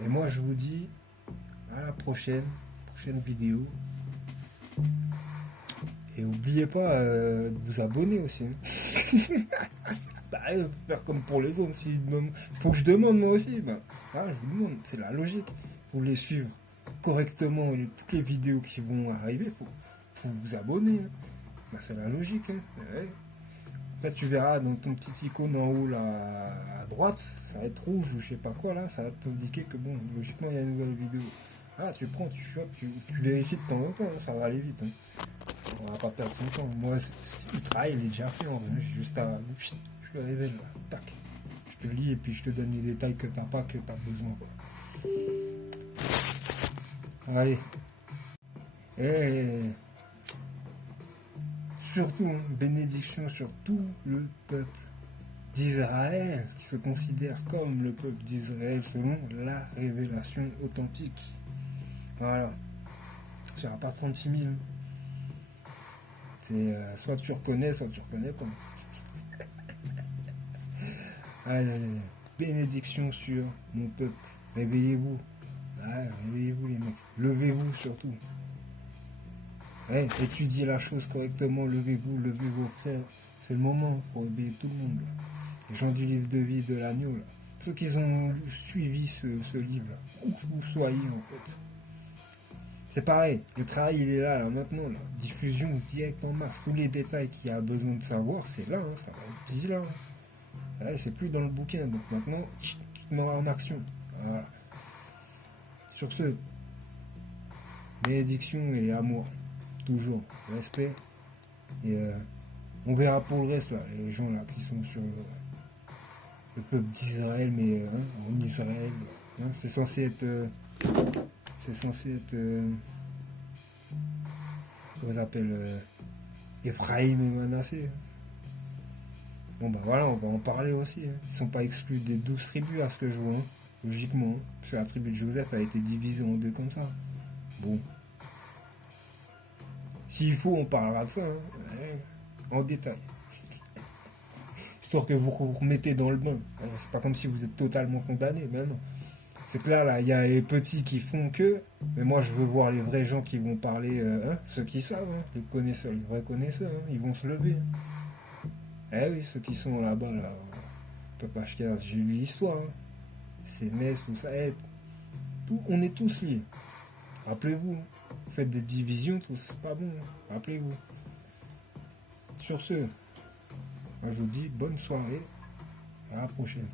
Et moi, je vous dis à la prochaine vidéo. Et n'oubliez pas de vous abonner aussi. Hein. Bah, faire comme pour les autres. Faut que je demande moi aussi. Bah, je vous demande. C'est la logique. Faut les suivre correctement. Toutes les vidéos qui vont arriver, faut vous abonner. Hein. Bah, c'est la logique. Hein. Ouais. Après, tu verras dans ton petit icône en haut là, à droite, ça va être rouge ou je sais pas quoi là, ça va t'indiquer que bon, logiquement il y a une nouvelle vidéo. Ah, tu prends, tu chopes, tu vérifies de temps en temps, hein, ça va aller vite. Hein. On va pas perdre son temps. Moi, le travail il est déjà fait en vrai. J'ai juste à. Je le révèle là, tac. Je te lis et puis je te donne les détails que t'as pas, que t'as besoin. Quoi. Allez. Surtout, bénédiction sur tout le peuple d'Israël, qui se considère comme le peuple d'Israël selon la révélation authentique. Voilà. Il n'y aura pas 36 000. C'est soit tu reconnais, soit tu reconnais pas. Allez, bénédiction sur mon peuple. Réveillez-vous. Ouais, réveillez-vous les mecs. Levez-vous surtout. Ouais, étudiez la chose correctement, levez-vous, levez vos frères. C'est le moment pour éveiller tout le monde. Là. Les gens du livre de vie de l'agneau, là. Ceux qui ont suivi ce livre-là, où que vous soyez en fait. C'est pareil, le travail il est là maintenant, là. Diffusion directe en mars. Tous les détails qu'il y a besoin de savoir, c'est là, hein, ça va être dit là. Ouais, c'est plus dans le bouquin, donc maintenant, tu te mets en action. Voilà. Sur ce, bénédiction et amour. Toujours respect et on verra pour le reste là, les gens là qui sont sur le peuple d'Israël, mais en Israël, hein, c'est censé être comment ça s'appelle, Ephraïm et Manassé. Bon bah voilà, on va en parler aussi. Hein. Ils sont pas exclus des 12 tribus à ce que je vois, hein, logiquement, hein, parce que la tribu de Joseph a été divisée en deux comme ça. Bon. S'il faut, on parlera de ça, hein, en détail. Histoire que vous vous remettez dans le bain. C'est pas comme si vous êtes totalement condamné, mais non. C'est clair, là, il y a les petits qui font que, mais moi je veux voir les vrais gens qui vont parler, ceux qui savent, hein, les connaisseurs, les vrais connaisseurs, hein, ils vont se lever. Hein. Eh oui, ceux qui sont là-bas, là, Papa Ashkenaz, j'ai lu l'histoire, hein. C'est Metz, tout ça, on est tous liés. Rappelez-vous, hein. Vous faites des divisions, tout c'est pas bon, hein. Rappelez-vous. Sur ce, Moi, je vous dis bonne soirée et à la prochaine.